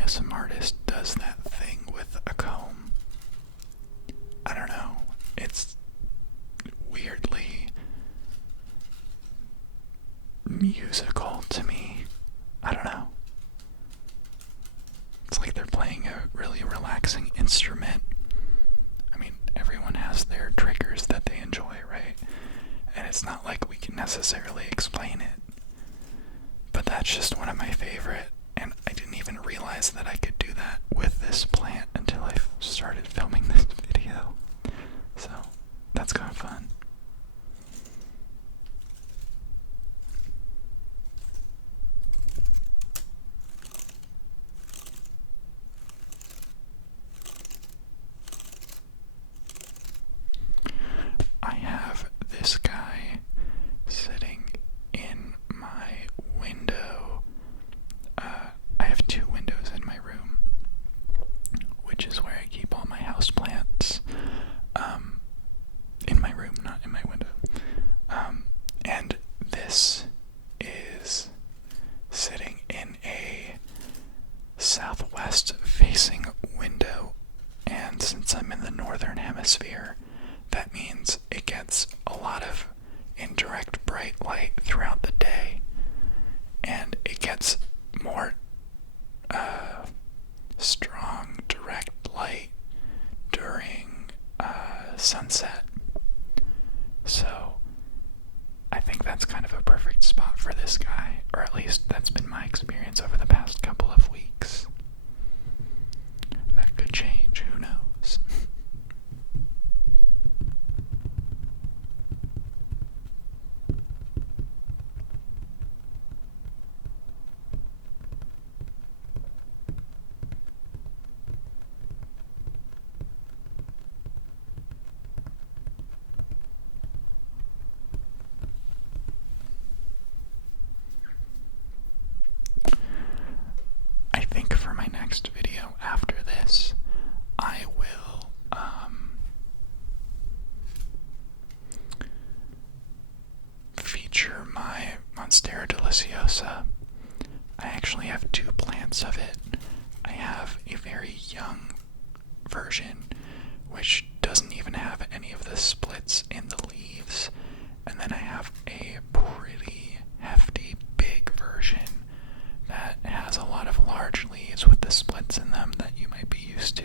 Some artist does that thing with a comb. I don't know. It's weirdly musical to me. I don't know. It's like they're playing a really relaxing instrument. I mean, everyone has their triggers that they enjoy, right? And it's not like we can necessarily explain it. But that's just one of my favorite. And I didn't even realize that I could do that with this plant until I started filming this video. So, that's kind of fun. I have this guy sitting in my window. I have two windows in my room, which is where I keep all my houseplants. In my room, not in my window. And this is sitting in a southwest facing window, and since I'm in the northern hemisphere, that means it gets a lot of indirect bright light throughout the day, and it gets more strong direct light during sunset. So I think that's kind of a perfect spot for this guy, or at least that's been my experience over the past couple of weeks. That could change, who knows? I think for my next video after this, I will feature my Monstera deliciosa. I actually have two plants of it. I have a very young version, which doesn't even have any of the splits in the leaves, and then I have a pretty hefty big version that has a lot of large leaves with the splits in them that you might be used to.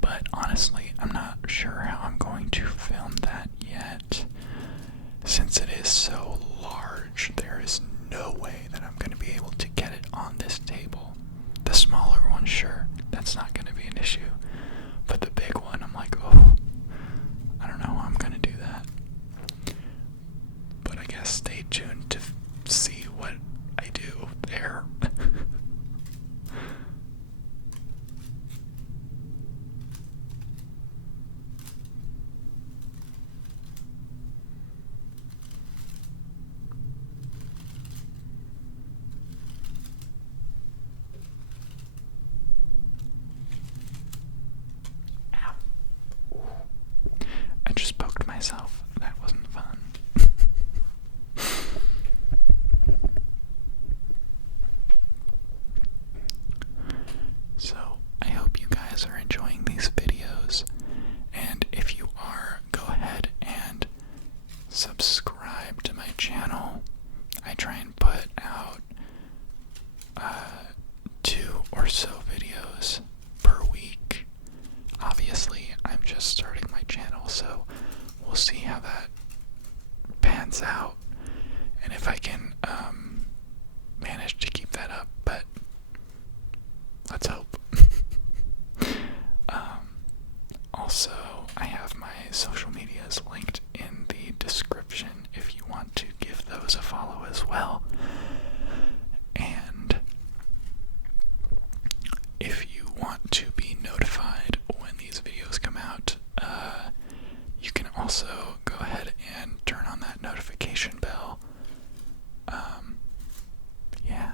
But honestly, I'm not sure how I'm going to film that yet. Since it is so large, there is no way that I'm going to be able to get it on this table. The smaller one, sure, that's not going to be an issue. But the big one, I'm like, oh, I don't know how I'm going to do that. But I guess stay tuned to see what I do there. I just poked myself. That wasn't fun. So, I hope you guys are enjoying these videos. And if you are, go ahead and subscribe to my channel. I try and put out 2 or so videos per week. Obviously, I'm just starting my channel, so we'll see how that pans out and if I can manage to keep that up, but let's hope. Also, I have my social medias linked in the description if you want to give those a follow as well. And if you want to be notified when these videos come out, you can also go ahead and turn on that notification bell. Yeah.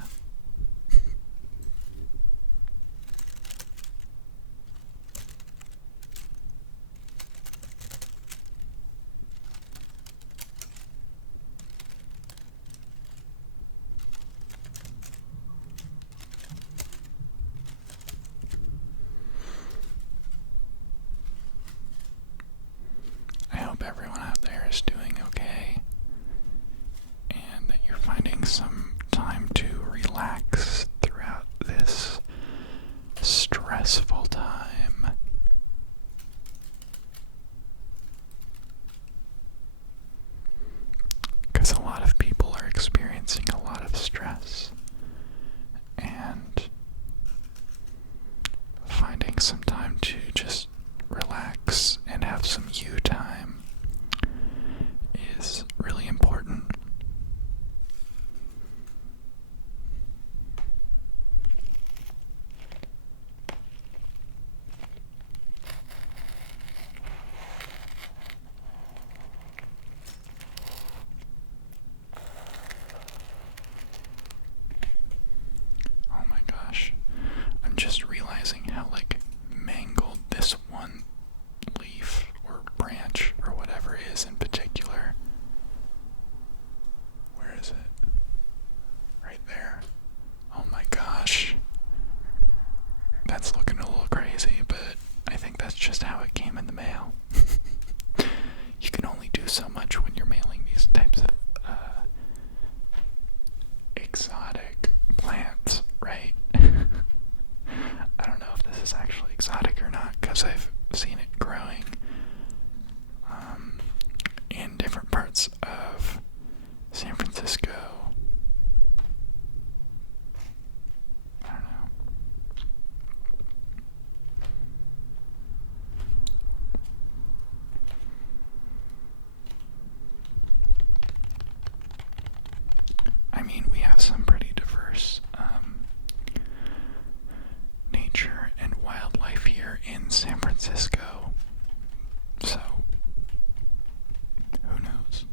I hope everyone out there is doing okay and that you're finding some time to relax throughout this stressful time. Because a lot of people are experiencing a lot of stress, and finding some time to just relax and have some you time is really important. Oh my gosh, I'm just realizing how mangled this one leaf or branch or whatever is in particular. Where is it? Right there. Oh my gosh. That's looking a little crazy, but I think that's just how it came in the mail. You can only do so much when you're mailing these types of exotic plants, right? I don't know if this is actually exotic or not, because I've seen it growing in different parts of San Francisco. I don't know. I mean, we have some pretty diverse nature and wildlife here in San Francisco, so who knows?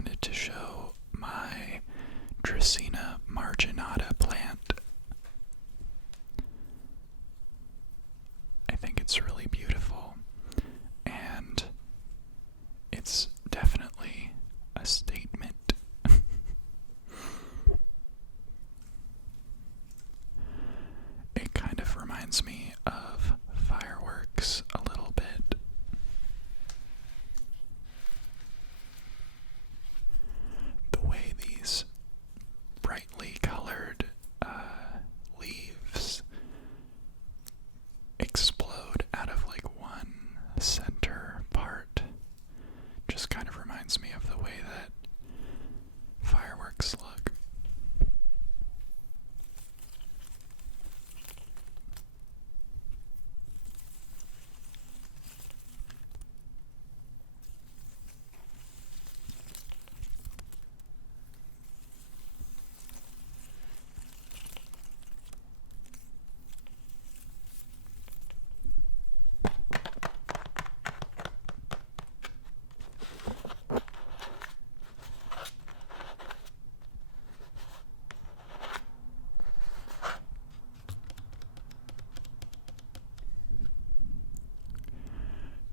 wanted to show my Dracaena marginata plant. I think it's really beautiful, and it's definitely a statement. It kind of reminds me of fireworks a little bit. The way these brightly colored leaves explode out of like one center part just kind of reminds me of the way that fireworks look.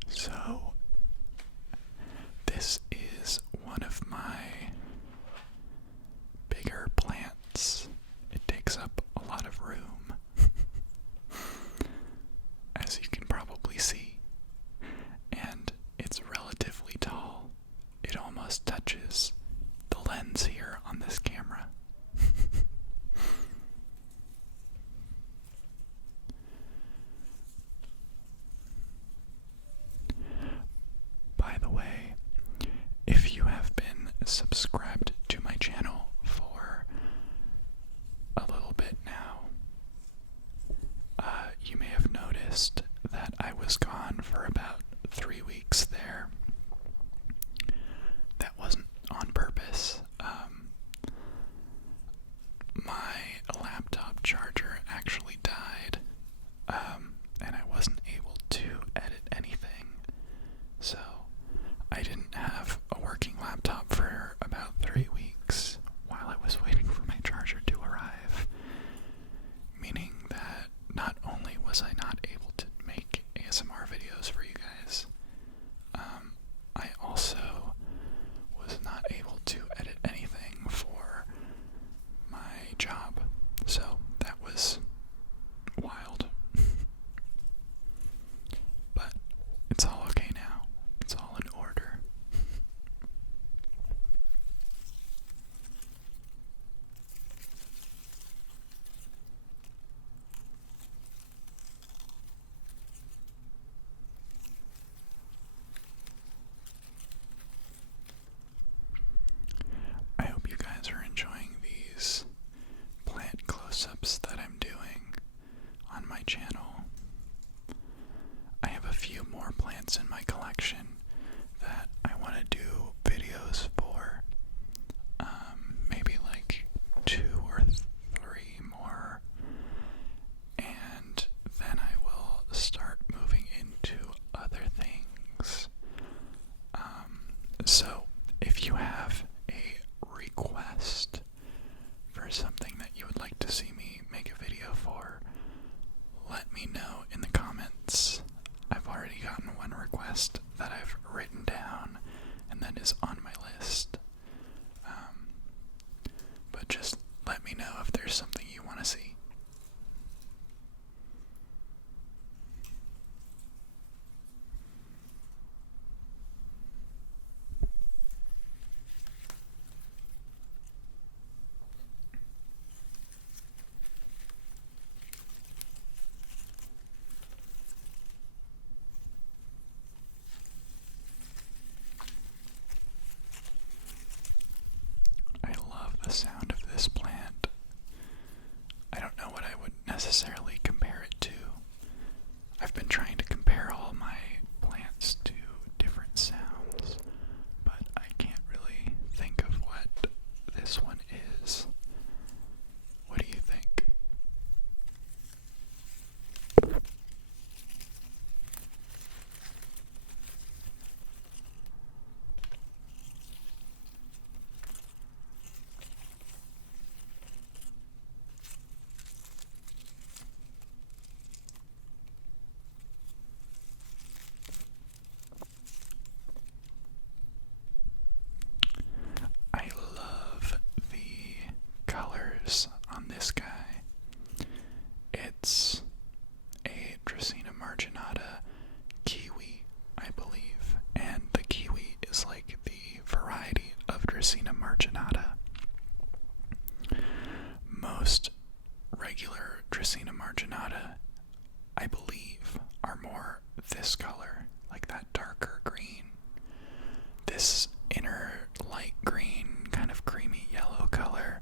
So, this is one of my bigger plants. It takes up a lot of room, as you can probably see, and it's relatively tall. It almost touches the lens here on this camera. By the way, if you have been subscribed to my channel for a little bit now, you may have noticed that I was gone for about 3 weeks there. That wasn't on purpose. My laptop charger actually died, and I wasn't able to edit anything. So I didn't have a working laptop for about 3 weeks while I was waiting for my charger to arrive, meaning that not only was I not able to make ASMR videos for you guys, I also was not able to edit anything for my job. So that was wild. But it's all okay now. It's all in order. I hope you guys are enjoying these plant close-ups that I'm doing on my channel. I have a few more plants in my collection that I want to do videos for. Maybe like 2 or 3 more, and then I will start moving into other things. So if you have a request for something that you would like to see me make a video for, let me know in the comments. I've already gotten one request that I've written down and that is on my list. But just let me know if there's something you want to see. I love the sound of this plant. I don't know what I would necessarily compare it to. I've been trying to compare all my plants to different sounds, but I can't really think of what this one is. What do you think? most regular Dracaena marginata, I believe, are more this color, like that darker green. This inner light green, kind of creamy yellow color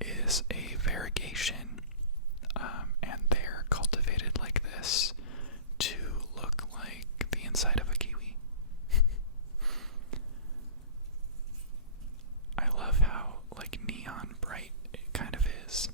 is a variegation, and they're cultivated like this to look like the inside of a kiwi. I love how like neon bright it kind of is.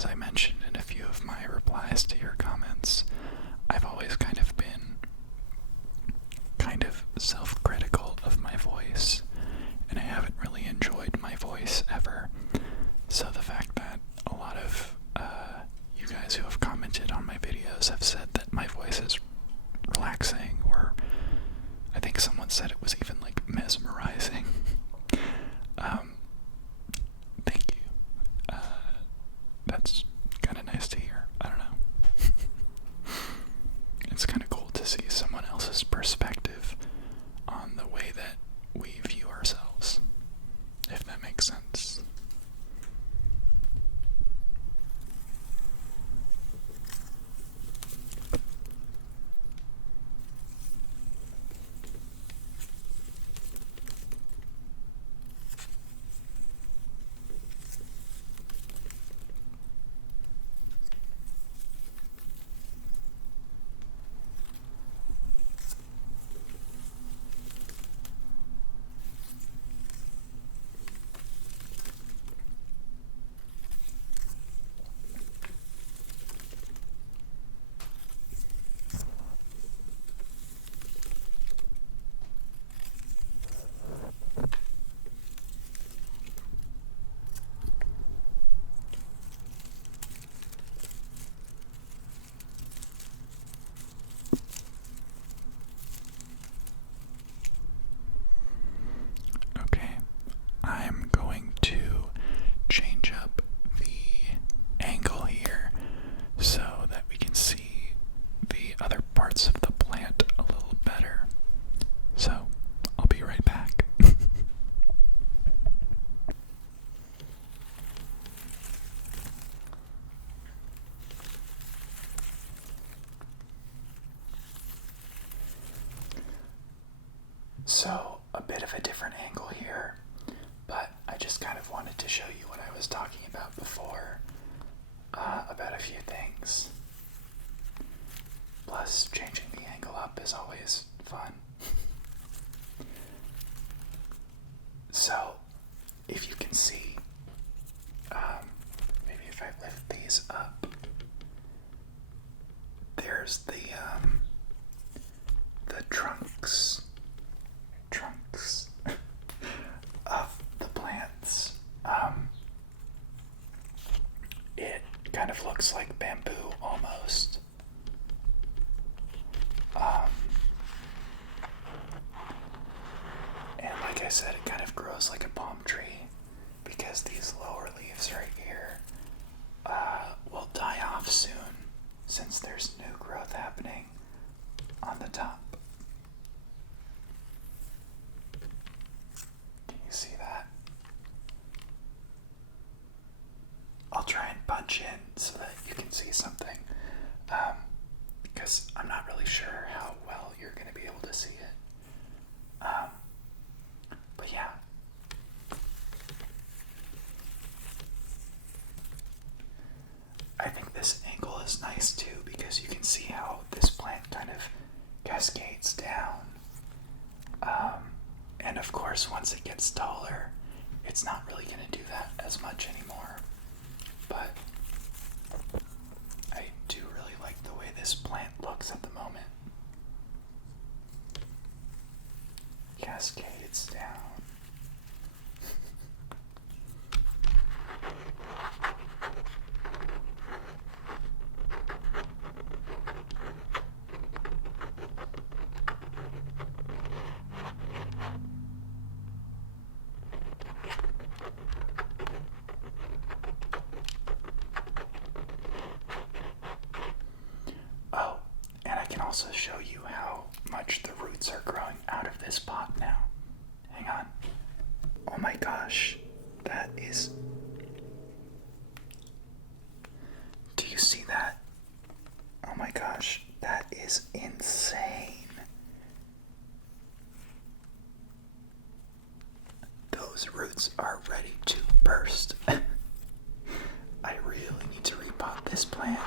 as I mentioned in a few of my replies to your comments, I've always kind of been kind of self-critical of my voice, and I haven't really enjoyed my voice ever. So the fact that a lot of you guys who have commented on my videos have said that my voice is relaxing, or I think someone said it was even like mesmerizing. Thank you. That's kind of nice to hear. I don't know. It's kind of cool to see someone else's perspective on the way that we view ourselves, if that makes sense. Okay, I'm going to change up the angle here so that we can see the other parts of the plant a little better. So, I'll be right back. So, a bit of a different angle here, but I just kind of wanted to show you what I was talking about before, about a few things. Plus, changing the angle up is always fun. So, if you can see, maybe if I lift these up, there's the trunks of the plants. It kind of looks like bamboo almost. And like I said, it kind of grows like a palm tree because these lower leaves right here will die off soon since there's new growth happening on the top. Can you see that? I'll try and punch in so that you can see something, because I'm not really sure how well you're going to be able to see it. But yeah. I think this angle is nice too because you can see how this plant kind of cascades down. And of course, once it gets taller, it's not really going to do that as much anymore. But I do really like the way this plant looks at the moment. Cascades down. Oh, and I can also show you how much the roots are growing out of this pot now. Hang on. Oh my gosh, that is... Do you see that? Oh my gosh, that is insane. Those roots are ready to burst. I really need to repot this plant.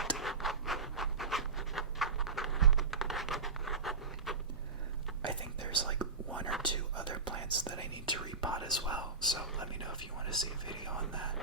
I think there's like one or two other plants that I need to repot as well, so let me know if you want to see a video on that.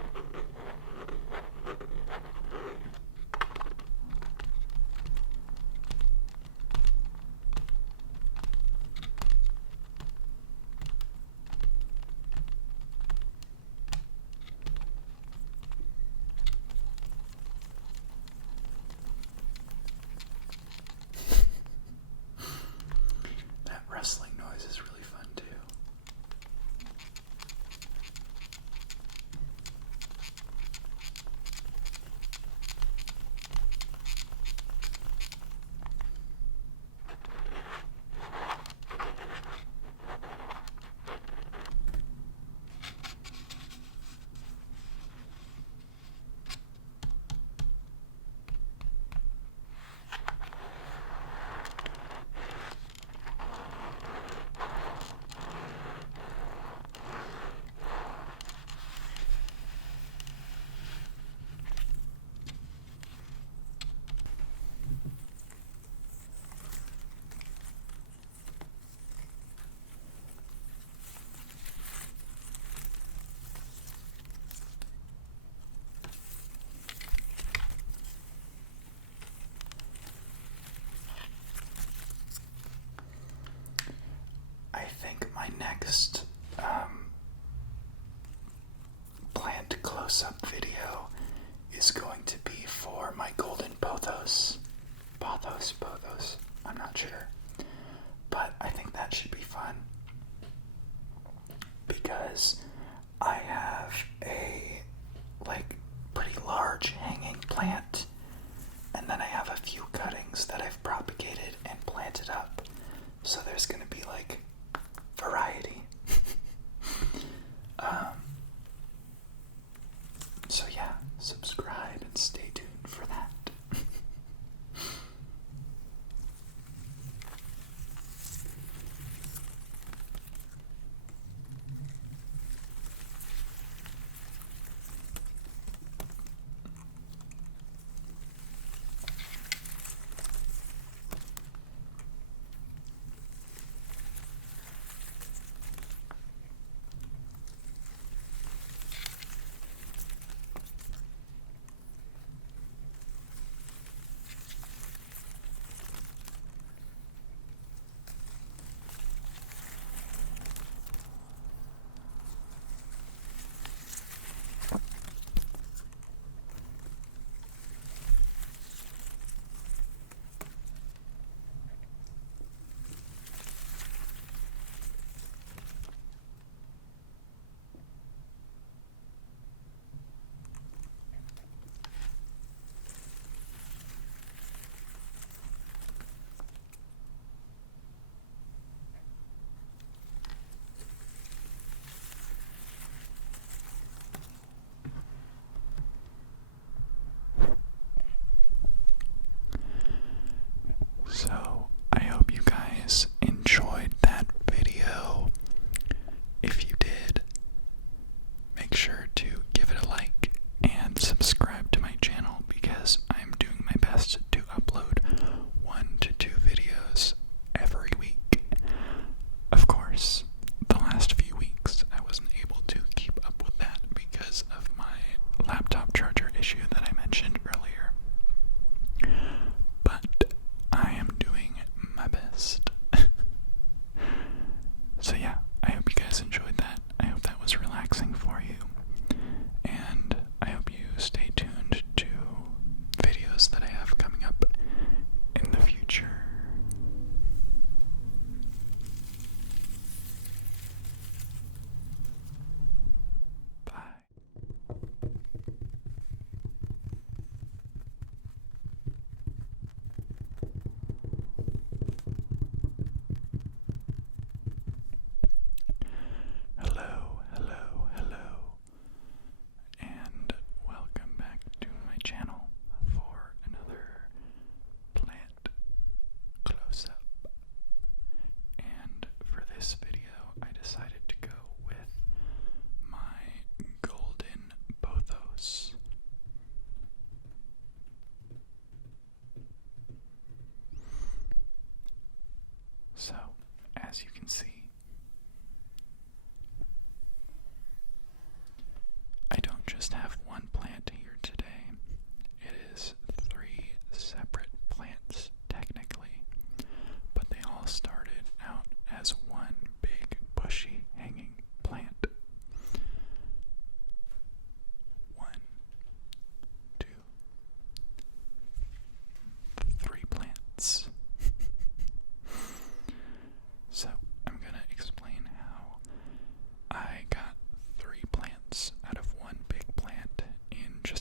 close-up video is going to be for my golden pothos. Pothos, I'm not sure. But I think that should be fun because I have a pretty large hanging plant, and then I have a few cuttings that I've propagated and planted up. So there's going to be variety. So yeah, subscribe and stay tuned for that. So, I hope you guys enjoyed that video. If you did, make sure to give it a like and subscribe to my channel because I'm doing my best to upload 1 to 2 videos every week. Of course, the last few weeks I wasn't able to keep up with that because of my laptop charger issue that I mentioned earlier. But I am doing my best. So yeah, I hope you guys enjoyed that. I hope that was relaxing for you. And I hope you stay tuned to videos that I have coming up in the future. Bye. Hello, and welcome back to my channel for another plant close-up. And for this video, I decided to go with my golden pothos. So, as you can see, I don't just have one plant here today. It is 3 separate plants, technically, but they all started out as one big, bushy, hanging plant. 1, 2, 3 plants. So, I'm gonna explain how I got 3 plants out of one big plant in just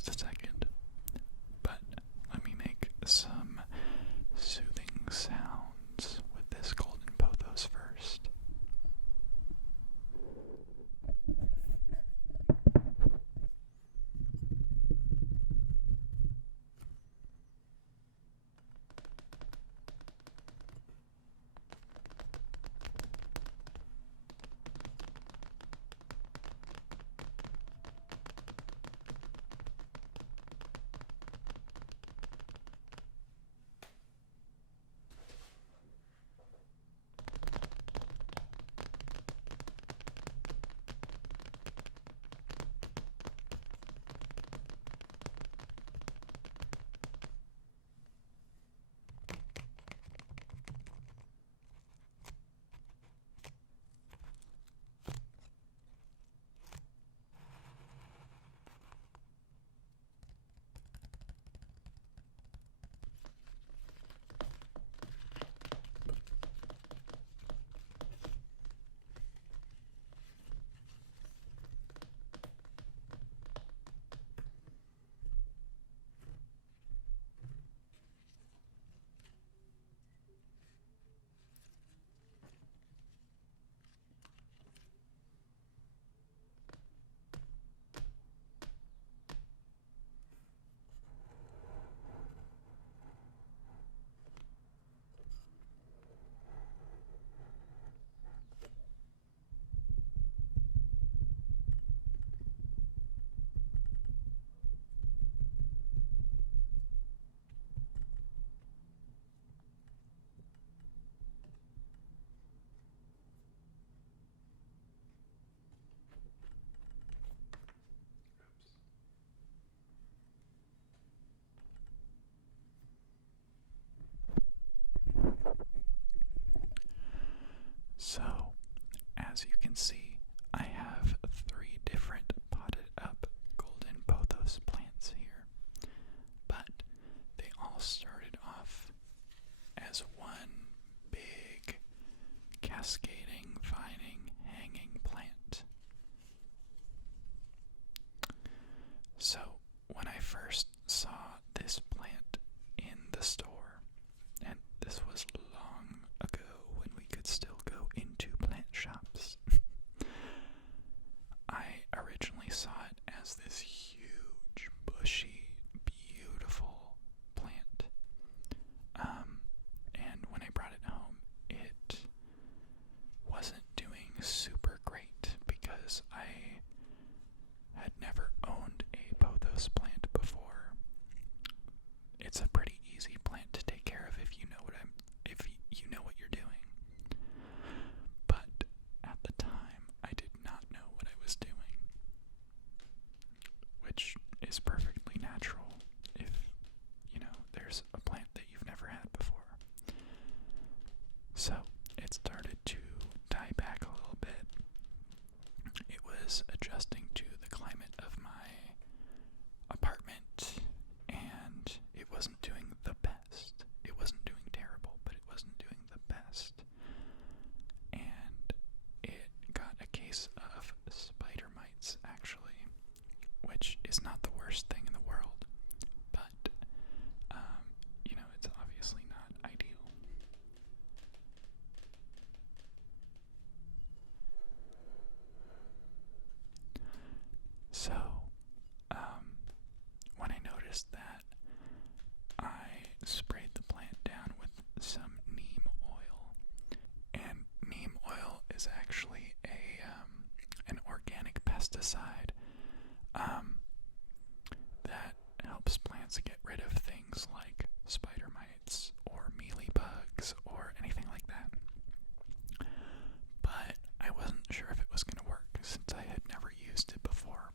cascading, vining, hanging plant. So, when I first saw this plant in the store, and this was long ago when we could still go into plant shops, I originally saw it as this huge, bushy, beautiful plant. And when I brought it home, it wasn't doing super great because I had never owned a pothos plant before. It's a pretty easy plant to take care of if you know what you're doing. But at the time, I did not know what I was doing, which is perfectly natural if there's a plant that you've never had before. So it started to die back a little bit. It was adjusting to the climate of my apartment, and it wasn't doing the best. It wasn't doing terrible, but it wasn't doing the best. And it got a case of spider mites, actually, which is not the worst thing in the world, but it's obviously not ideal. So, when I noticed that, I sprayed the plant down with some neem oil. And neem oil is actually an organic pesticide that helps plants get rid of things like spider mites or mealybugs or anything like that. But I wasn't sure if it was going to work since I had never used it before.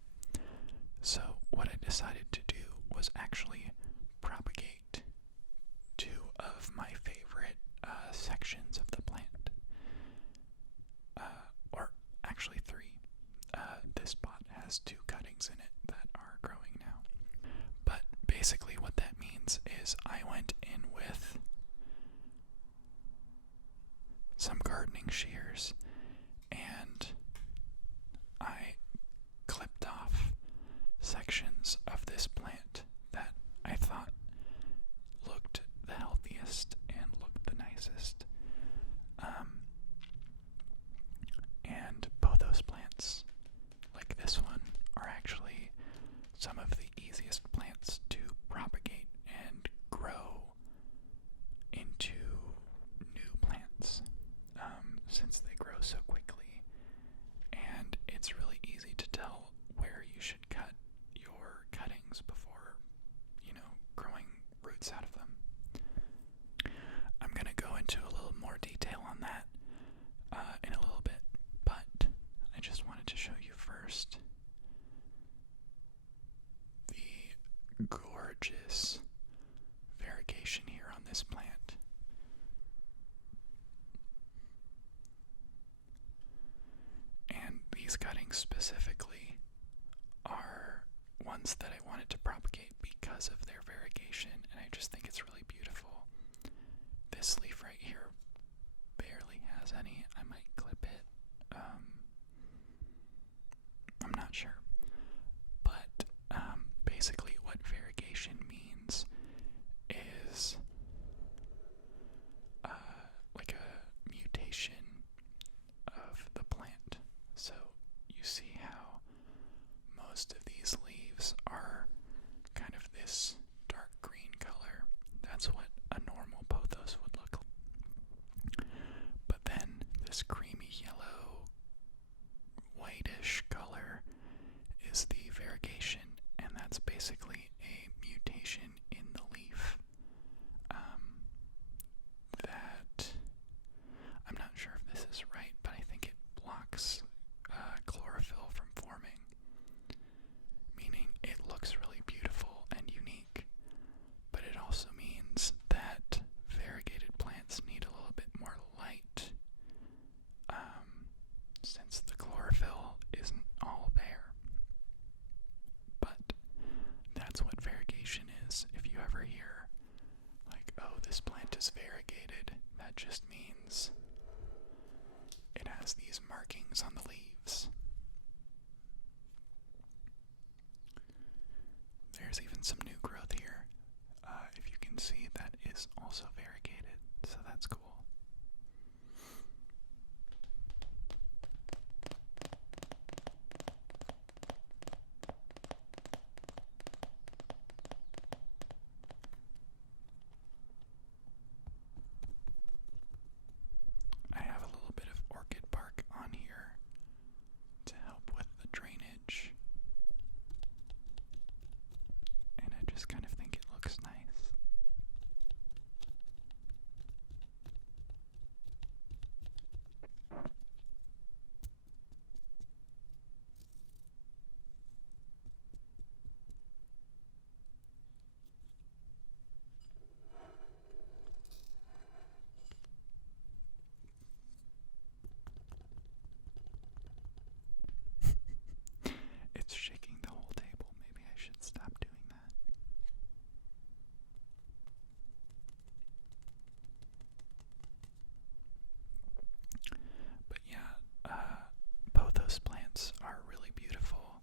So what I decided to do was actually propagate two of my favorite sections of the plant. Or actually three. This pot has two cuttings in it that are growing now. But basically what that means is I went in with some gardening shears and I clipped off sections of this plant that I thought looked the healthiest and looked the nicest. And both those plants, like this one, are actually some of the easiest plants to propagate and grow into new plants, since they grow so quickly. And it's really easy to tell where you should cut your cuttings before, growing roots out of them. I'm going to go into a little more detail on that in a little bit, but I just wanted to show you first the gorgeous variegation here on this plant. And these cuttings specifically are ones that I wanted to propagate because of their variegation, and I just think it's really beautiful. This leaf right here barely has any. I might clip it. I'm not sure. But basically what variegation means is like a mutation of the plant. So you see how most of these leaves are kind of this dark green color. That's what a normal pothos would look like. But then this creamy yellow, whitish color is the variegation, and that's basically a mutation in the leaf that I'm not sure if this is right, but I think it blocks chlorophyll from forming, meaning it looks really beautiful and unique, but it also means that variegated plants need a little bit more light, since the chlorophyll isn't all there. But that's what variegation is. If you ever hear like, oh, this plant is variegated, that just means has these markings on the leaves. There's even some new growth here. If you can see, that is also variegated, so that's cool. I have a little bit of orchid bark on here to help with the drainage. And I just kind of think it looks nice. It's shaking the whole table. Maybe I should stop doing that. But yeah, pothos plants are really beautiful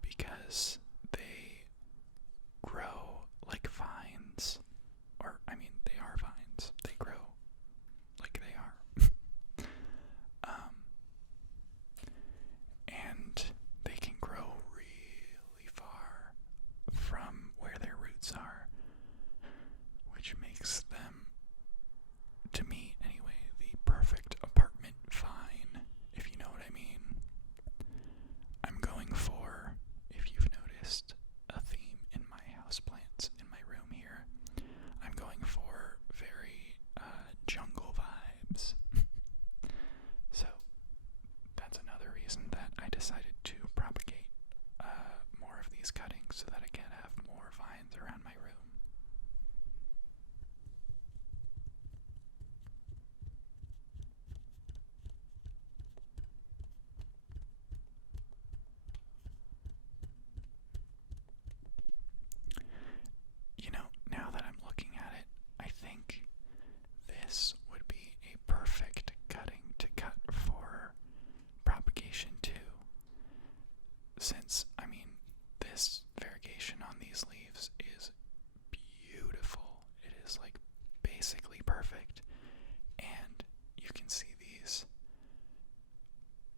because they grow like vines. Or, I mean, they are vines. They grow like they are. And they can grow really far from where their roots are, which makes them, to me anyway, the perfect apartment vine, if you know what I mean. I'm going for, if you've noticed, a theme in my houseplants in my room here. I'm going for very jungle vibes. So that's another reason that I decided to propagate more of these cuttings so that I can have more vines around my room. You know, now that I'm looking at it, I think this would be a perfect cutting to cut for propagation too. Since, I mean, this variegation on these leaves is beautiful. It is like basically perfect. And you can see these,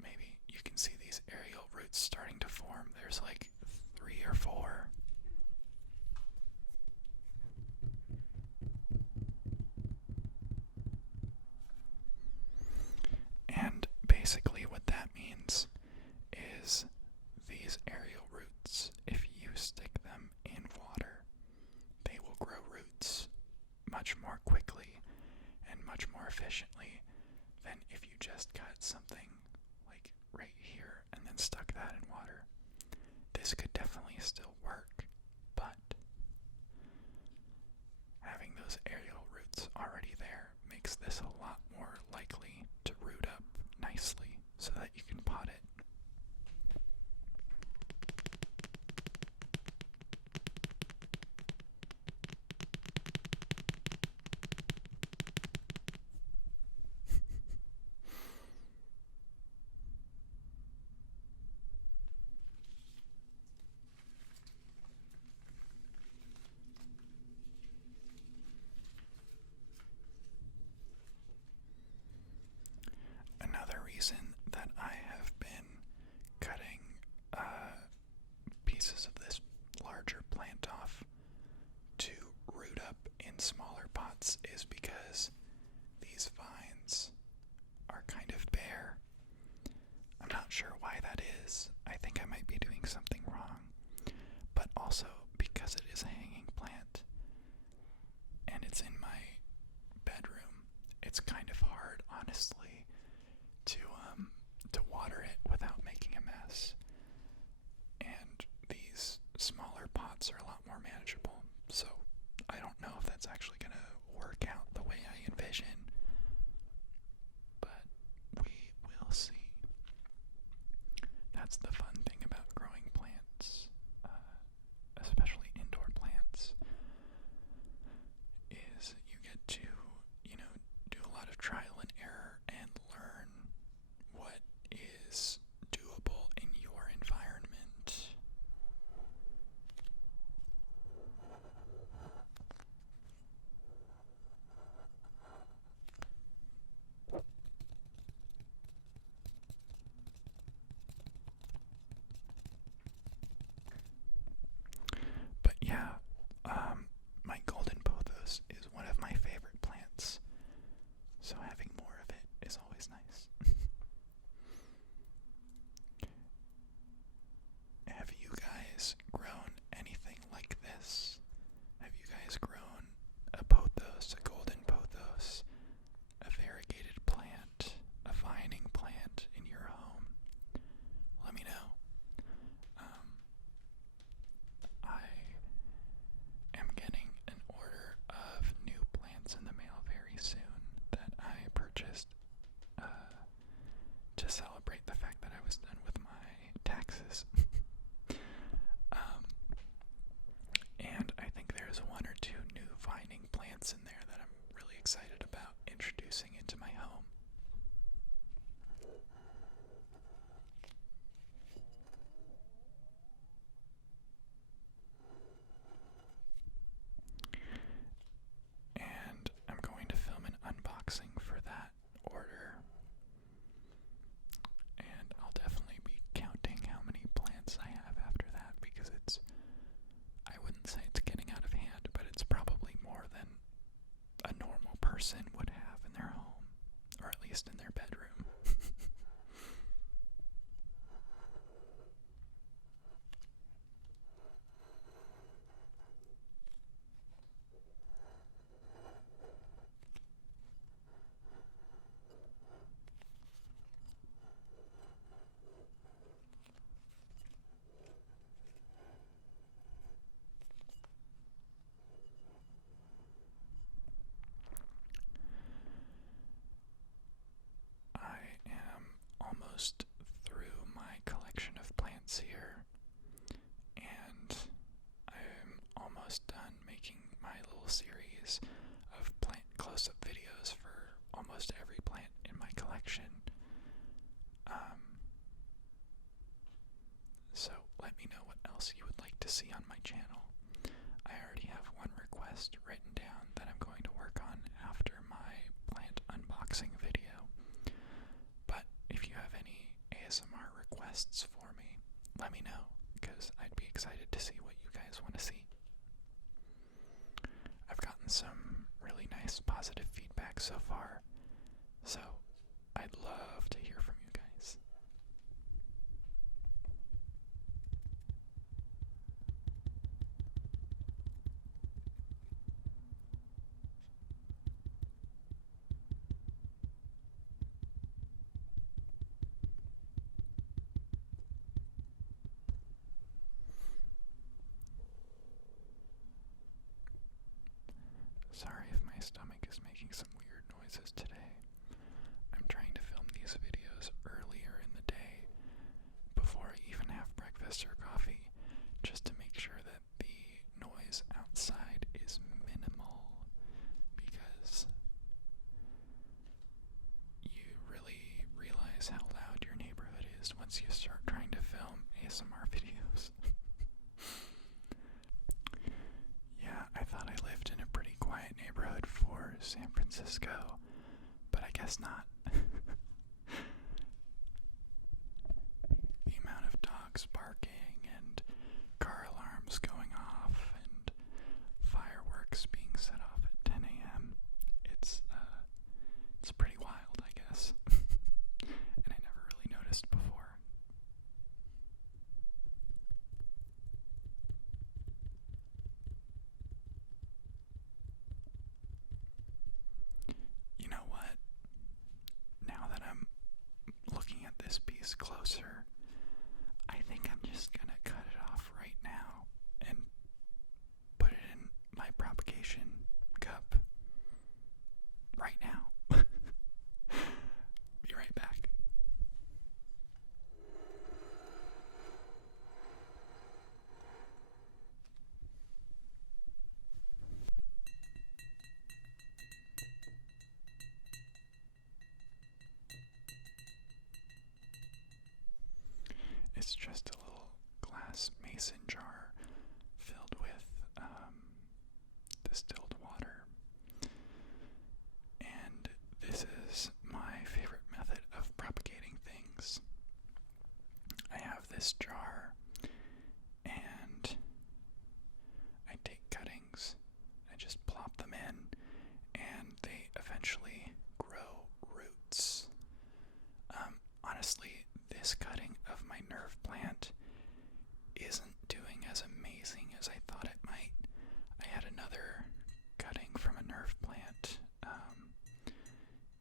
maybe you can see these aerial roots starting to form. There's like 3 or 4. And basically what that means is these aerial roots, if you stick them in water, they will grow roots much more quickly and much more efficiently than if you just cut something like right here and then stuck that in water. This could definitely still work, but having those aerial roots already there makes this a lot more likely to root up nicely so that you can pot it. Another reason that I have been cutting pieces of this larger plant off to root up in smaller pots is because these vines are kind of bare. I'm not sure why that is. I think I might be doing something wrong. But also because it is a hanging plant and it's in my bedroom, it's kind of hard, honestly, to water it without making a mess. And these smaller pots are a lot more manageable. So I don't know if that's actually going to work out the way I envision, but we will see. That's the fun thing about growing plants, especially indoor plants, is you get to, do a lot of trial and error and learn almost through my collection of plants here, and I'm almost done making my little series of plant close-up videos for almost every plant in my collection. So let me know what else you would like to see on my channel. I already have one request written down that I'm going to work on after my plant unboxing video. But if you have any ASMR requests for me, let me know, because I'd be excited to see what you guys want to see. I've gotten some really nice positive feedback so far, so I'd love to hear from you guys. Sorry if my stomach is making some weird noises today. I'm trying to film these videos earlier in the day, before I even have breakfast or coffee, just to make sure that the noise outside is minimal, because you really realize how loud your neighborhood is once you start trying to film ASMR videos. Yeah, I thought I lived in a pretty quiet neighborhood for San Francisco, but I guess not. The amount of dogs barking and car alarms going off and fireworks being set off at 10 a.m. It's pretty wild, I guess. And I never really noticed before. You know what? Now that I'm looking at this piece closer, I think I'm just gonna cut it off right now and put it in my propagation cup right now. Be right back. It's just a little glass mason jar filled with distilled water. And this is my favorite method of propagating things. I have this jar, and I take cuttings, I just plop them in, and they eventually grow roots. Honestly, this cutting of my nerve plant isn't doing as amazing as I thought it might. I had another cutting from a nerve plant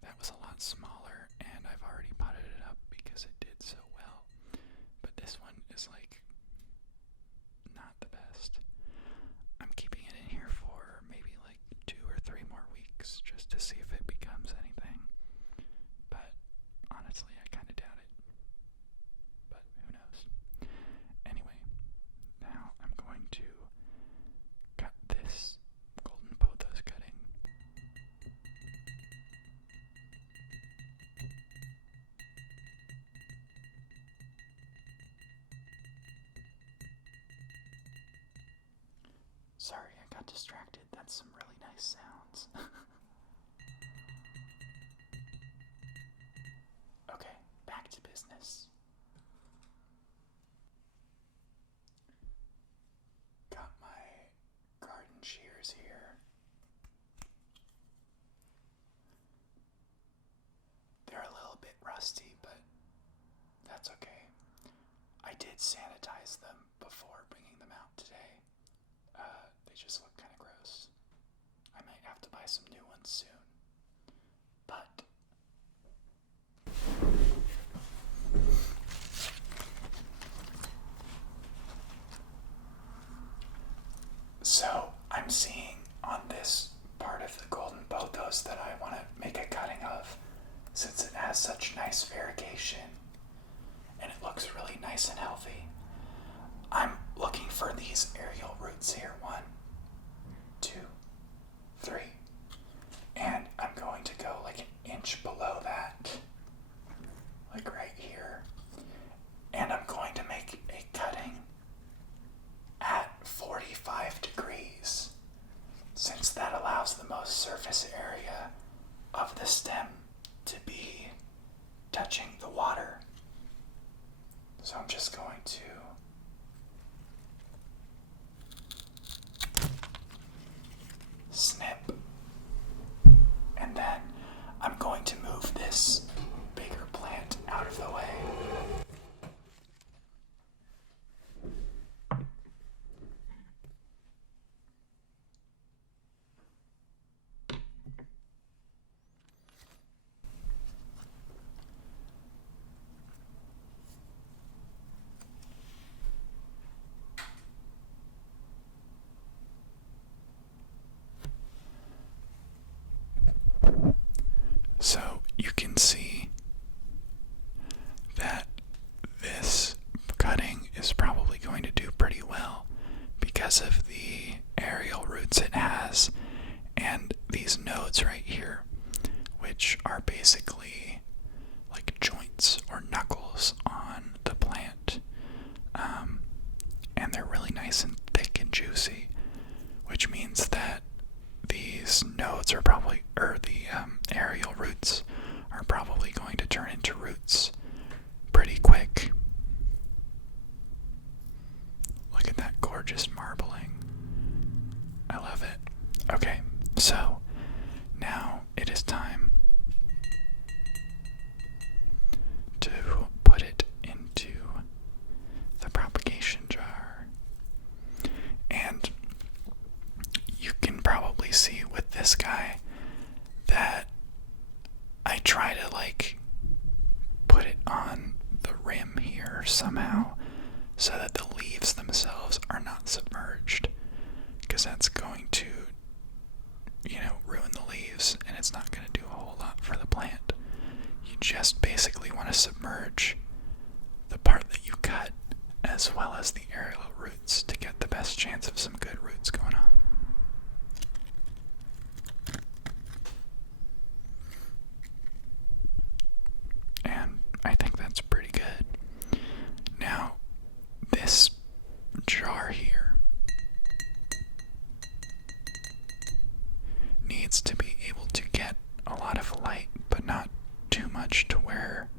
that was a lot smaller, and I've already potted it up because it did so well. But this one is like not the best. I'm keeping it in here for maybe like 2 or 3 more weeks just to see if it becomes anything. But honestly, I kind of doubt it. But who knows? Anyway, now I'm going to cut this golden pothos cutting. Sorry, I got distracted. That's some really nice sounds. Okay, back to business. Got my garden shears here. They're a little bit rusty, but that's okay. I did sanitize them before bringing them out today. They just look kind of gross. I might have to buy some new ones soon. But so I'm seeing on this part of the golden pothos that I want to make a cutting of, since it has such nice variegation, nice and healthy. I'm looking for these aerial roots here. 1, 2, 3. And I'm going to go like an inch below that, like right here. And I'm going to make a cutting at 45 degrees, since that allows the most surface area of the stem to be touching the water. So I'm just going to snip, and then I'm going to move this bigger plant out of the way. So you can see that this cutting is probably going to do pretty well because of the aerial roots it has and these nodes right here, which are basically like joints or knuckles on the plant. And they're really nice and thick and juicy, which means that these nodes are probably, or the aerial roots are probably going to turn into roots pretty quick. Look at that gorgeous marbling. I love it. Okay, so now it is time to put it into the propagation jar. And you can probably see with this guy that I try to like put it on the rim here somehow so that the leaves themselves are not submerged, because that's going to, ruin the leaves and it's not going to do a whole lot for the plant. You just basically want to submerge the part that you cut as well as the aerial roots to get the best chance of some good roots going on. And I think that's pretty good. Now, this jar here needs to be able to get a lot of light, but not too much to where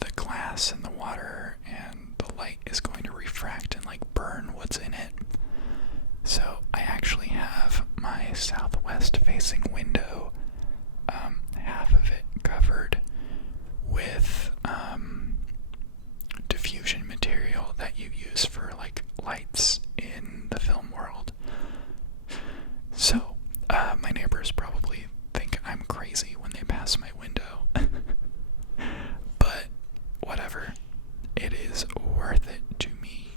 the glass and the water and the light is going to refract and like burn what's in it. So I actually have my southwest facing window, half of it covered with diffusion material that you use for like lights in the film world. So my neighbors probably think I'm crazy when they pass my window. But whatever, it is worth it to me.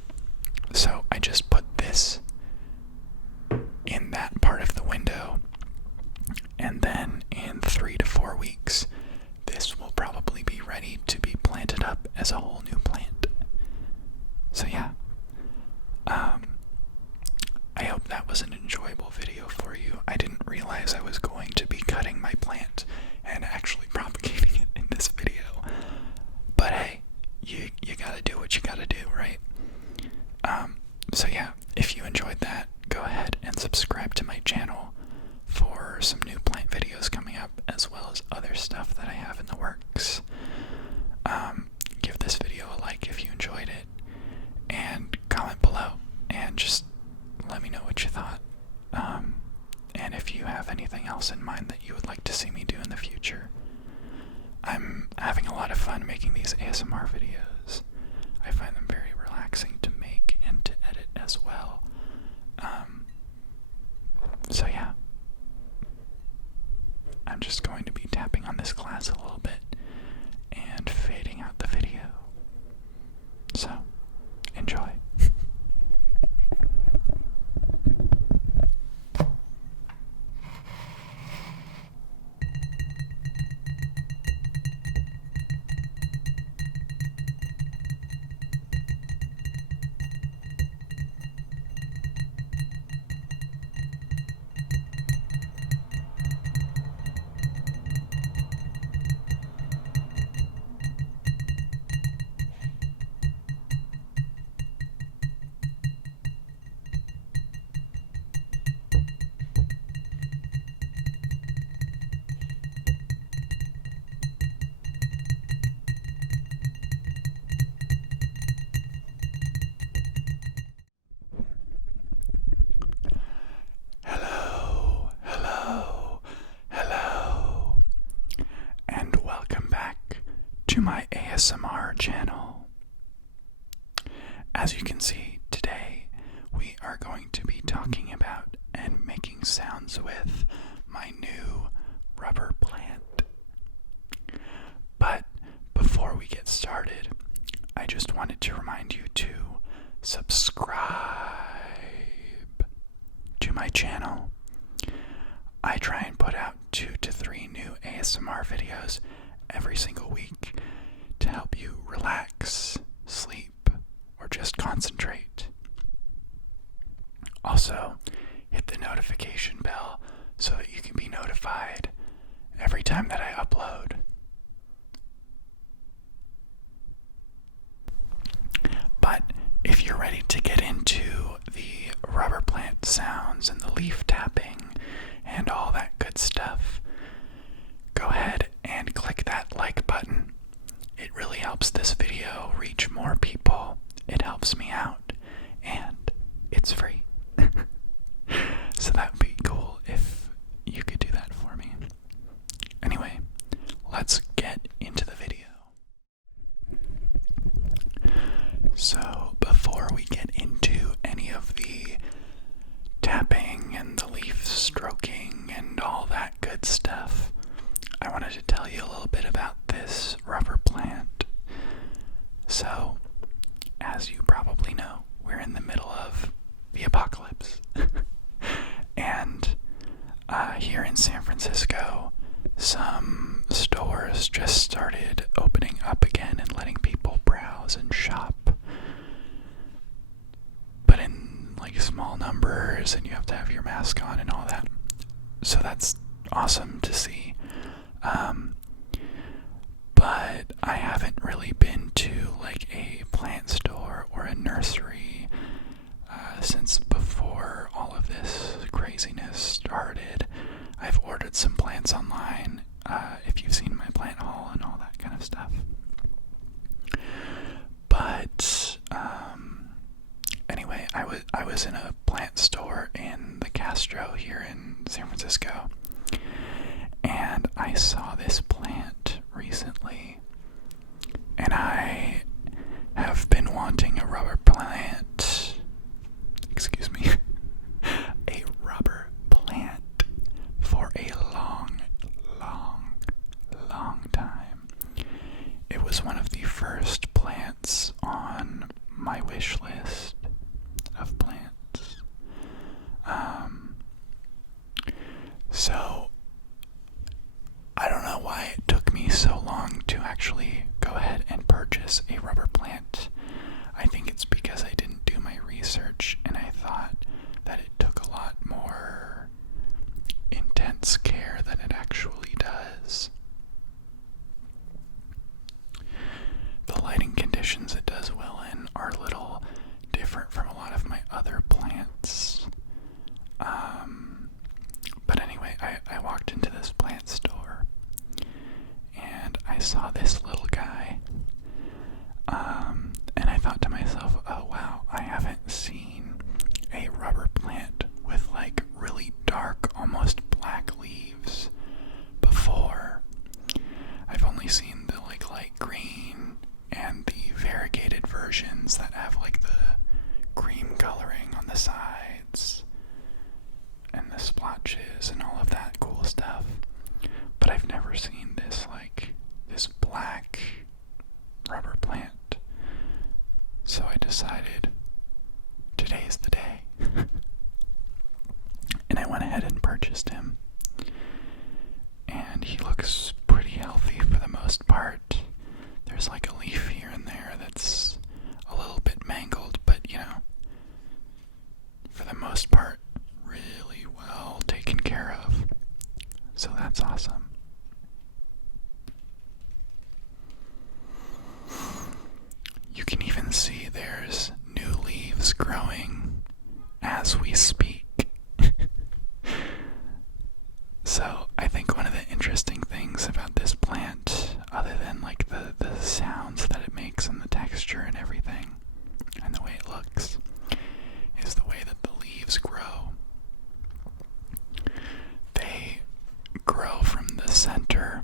So I just put this in that part of the window, and then in 3 to 4 weeks this will probably be ready to be planted up as a whole new plant. So yeah, I hope that was an enjoyable video for you. I didn't realize I was going to be cutting my plant and actually propagating it in this video. But hey, you gotta do what you gotta do, right? So yeah, if you enjoyed that, go ahead and subscribe to my channel for some new plant videos coming up, as well as other stuff that I have in the works. Give this video a like if you enjoyed it, and comment below, and just let me know what you thought. And if you have anything else in mind that you would like to see me do in the future. I'm having a lot of fun making these ASMR videos. I find them very relaxing to make and to edit as well. So yeah, I'm just going to be tapping on this glass a little bit and fading out the to my ASMR channel. As you can see, today we are going to be talking about and making sounds with my new rubber plant. But before we get started, I just wanted to remind you to subscribe to my channel. I try and put out 2 to 3 new ASMR videos every single week to help you relax, sleep, or just concentrate. Also, hit the notification bell so that you can be notified every time that I upload. But if you're ready to get into the rubber plant sounds and the leaf tapping and all that good stuff, go ahead and click that like button. It really helps this video reach more people. It helps me out, and it's free. So that would be cool if you could do that for me. Anyway, let's get into the video. So before we get into any of the tapping and the leaf stroking and all that good stuff, I wanted to tell you a little bit about this rubber plant. So, as you probably know, we're in the middle of the apocalypse. And here in San Francisco, some stores just started opening up again and letting people browse and shop. But in like small numbers, and you have to have your mask on and all that. So that's awesome to see. But I haven't really been to like a plant store or a nursery since before all of this craziness started. I've ordered some plants online, if you've seen my plant haul and all that kind of stuff. But anyway, I was in a plant store in the Castro here in San Francisco, and I saw this plant recently, and I have been wanting a rubber plant. Excuse me. A rubber plant for a long time. It was one of the first plants on my wish list of plants. So I don't know why it took me so long to actually go ahead and purchase a rubber plant. I think it's because I didn't do my research, and I thought that it took a lot more intense care than it actually does. The lighting conditions it does well in are a little different from a lot of my other plants. But anyway, I walked into this plant store, and I saw this little guy, and I thought to myself, oh wow, I haven't seen a rubber plant with like really dark, almost black leaves before. I've only seen the like light green and the variegated versions that have like the cream coloring on the sides and the splotches and all of that cool stuff. But I've never seen this like this black rubber plant. So I decided today's the day. And I went ahead and purchased him. And he looks pretty healthy for the most part. There's like a leaf here and there that's a little bit mangled, but you know, for the most part, really well taken care of. So that's awesome. You can even see there's new leaves growing as we speak. So I think one of the interesting things about this plant, other than like the sounds that it makes and the texture and everything, and the way it looks, is the way that the leaves grow. They grow from the center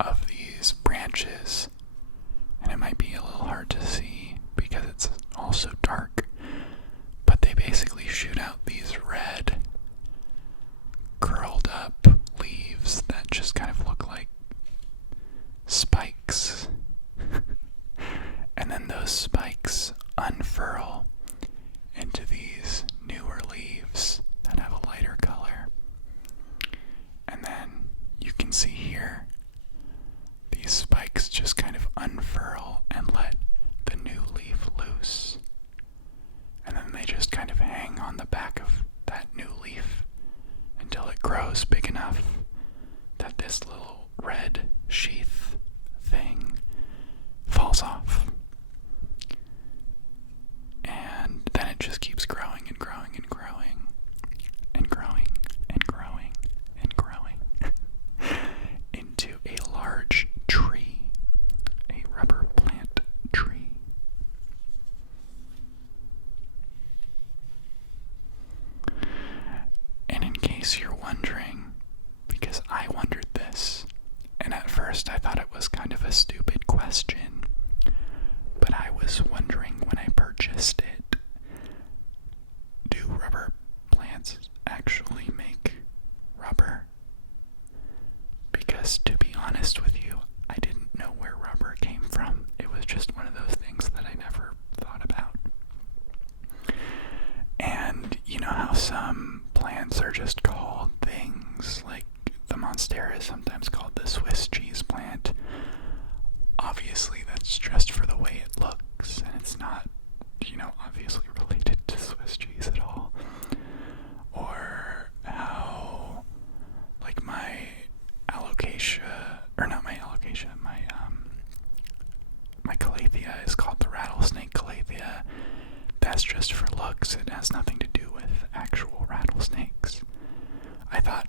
of these branches hard to see because it's all so dark, but they basically shoot out these red, curled up leaves that just kind of look like spikes. And then those spikes unfurl into these newer leaves that have a lighter color. And then you can see here, these spikes just kind of unfurl and let the new leaf loose. And then they just kind of hang on the back of that new leaf until it grows big enough that this little red sheath thing falls off. And then it just keeps growing and growing and growing and growing and growing and growing into a large tree, a rubber plant tree. And in case you're wondering, because I wondered this, and at first I thought it was kind of a stupid question, but I was wondering when I purchased it, do rubber plants actually make rubber? Because to be honest with you, I didn't know where rubber came from. It was just one of those things that I never thought about. And you know how some plants are just called things, like the monstera is sometimes called the Swiss cheese plant. Obviously that's just for the way it looks, and it's not, obviously related to Swiss cheese at all. Or how, like my alocasia, or not my alocasia, my calathea is called the rattlesnake calathea. That's just for looks. It has nothing to do with actual rattlesnakes. I thought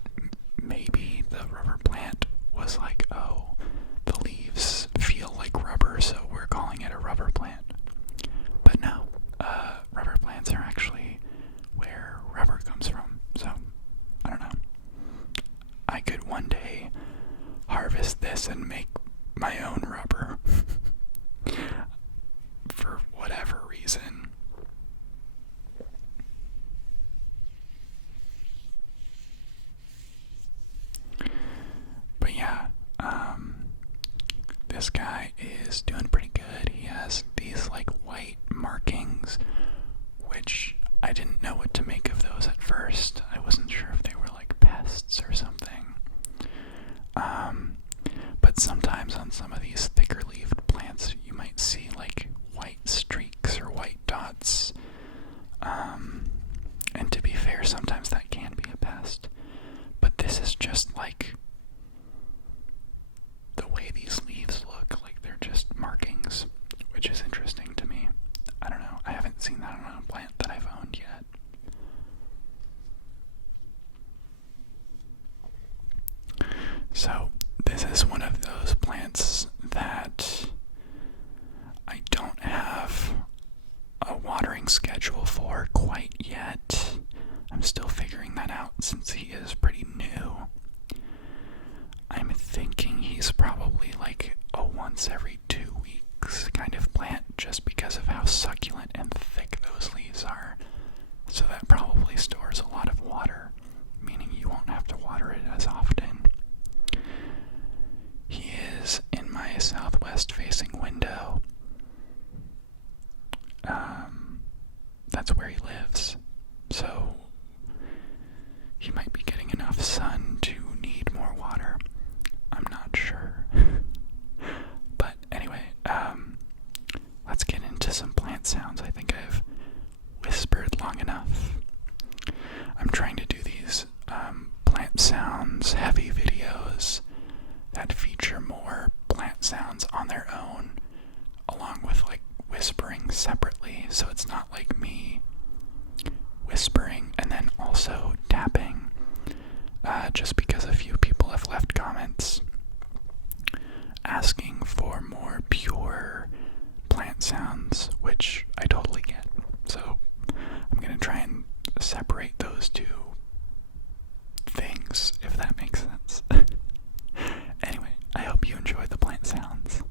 maybe the rubber plant was like, oh, the leaves feel like rubber, so we're calling it a rubber plant. But no, rubber plants are actually where rubber comes from. So, I don't know. I could one day harvest this and make my own rubber. For whatever reason. But yeah, this guy is doing pretty good. He has these like white markings, which I didn't know what to make of those at first. I wasn't sure if they were like pests or something. But sometimes on some of these thicker leaved plants, you might see like white streaks or white dots. And to be fair, sometimes that can be a pest. But this is just like the way these leaves look, like they're just markings, which is interesting to me. I don't know, I haven't seen that on a plant that I've owned yet. So, this is one of those plants that I don't have a watering schedule for quite yet. I'm still figuring that out since he is pretty new. I'm thinking he's probably like a once every 2 weeks kind of plant, just because of how succulent and thick those leaves are. So that probably stores a lot of water, meaning you won't have to water it as often. He is in my southwest facing window. That's where he lives. So he might be getting enough sun to need more water. I'm not sure. But anyway, let's get into some plant sounds. I think I've whispered long enough. I'm trying to do these plant sounds heavy videos that feature more plant sounds on their own, along with like whispering separately, so it's not like me whispering and then also tapping, just because a few people have left comments asking for more pure plant sounds, which I totally get. So I'm gonna try and separate those two things, if that makes sense. Anyway, I hope you enjoy the plant sounds.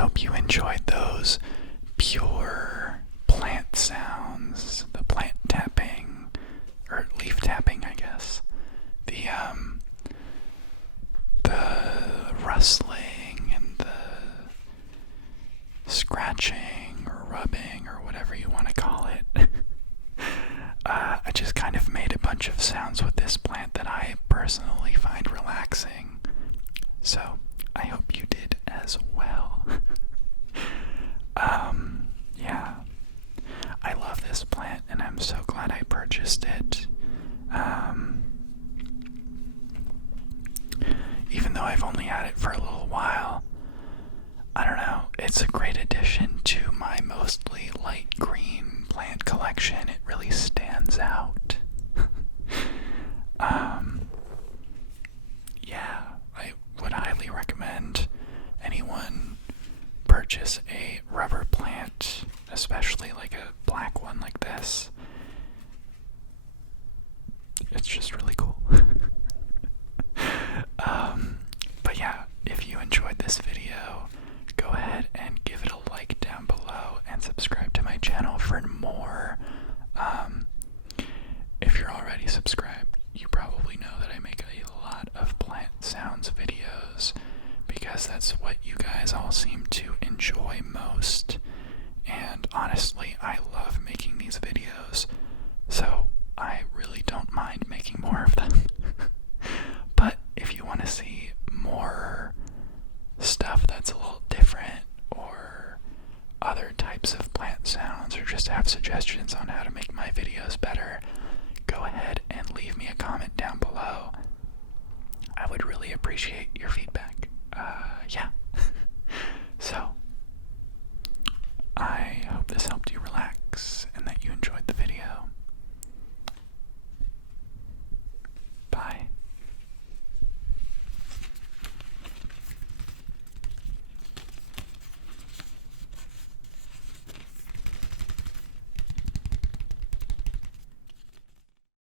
hope you enjoyed those pure plant sounds, the plant tapping, or leaf tapping, I guess. The rustling and the scratching or rubbing or whatever you want to call it. I just kind of made a bunch of sounds with this plant that I personally find relaxing. So I hope you did as well. Yeah. I love this plant and I'm so glad I purchased it. Even though I've only had it for a little while, I don't know, it's a great addition to my mostly light green plant collection. It really stands out. Yeah, I would highly recommend anyone purchase a rubber plant, especially like a black one like this. It's just really cool. But yeah, if you enjoyed this video, go ahead and give it a like down below and subscribe to my channel for more. If you're already subscribed, you probably know that I make a lot of plant sounds videos because that's what you guys all seem to enjoy most. And honestly, I love making these videos, so I really don't mind making more of them. But if you want to see more stuff that's a little different, or other types of plant sounds, or just have suggestions on how to make my videos better, go ahead and leave me a comment down below.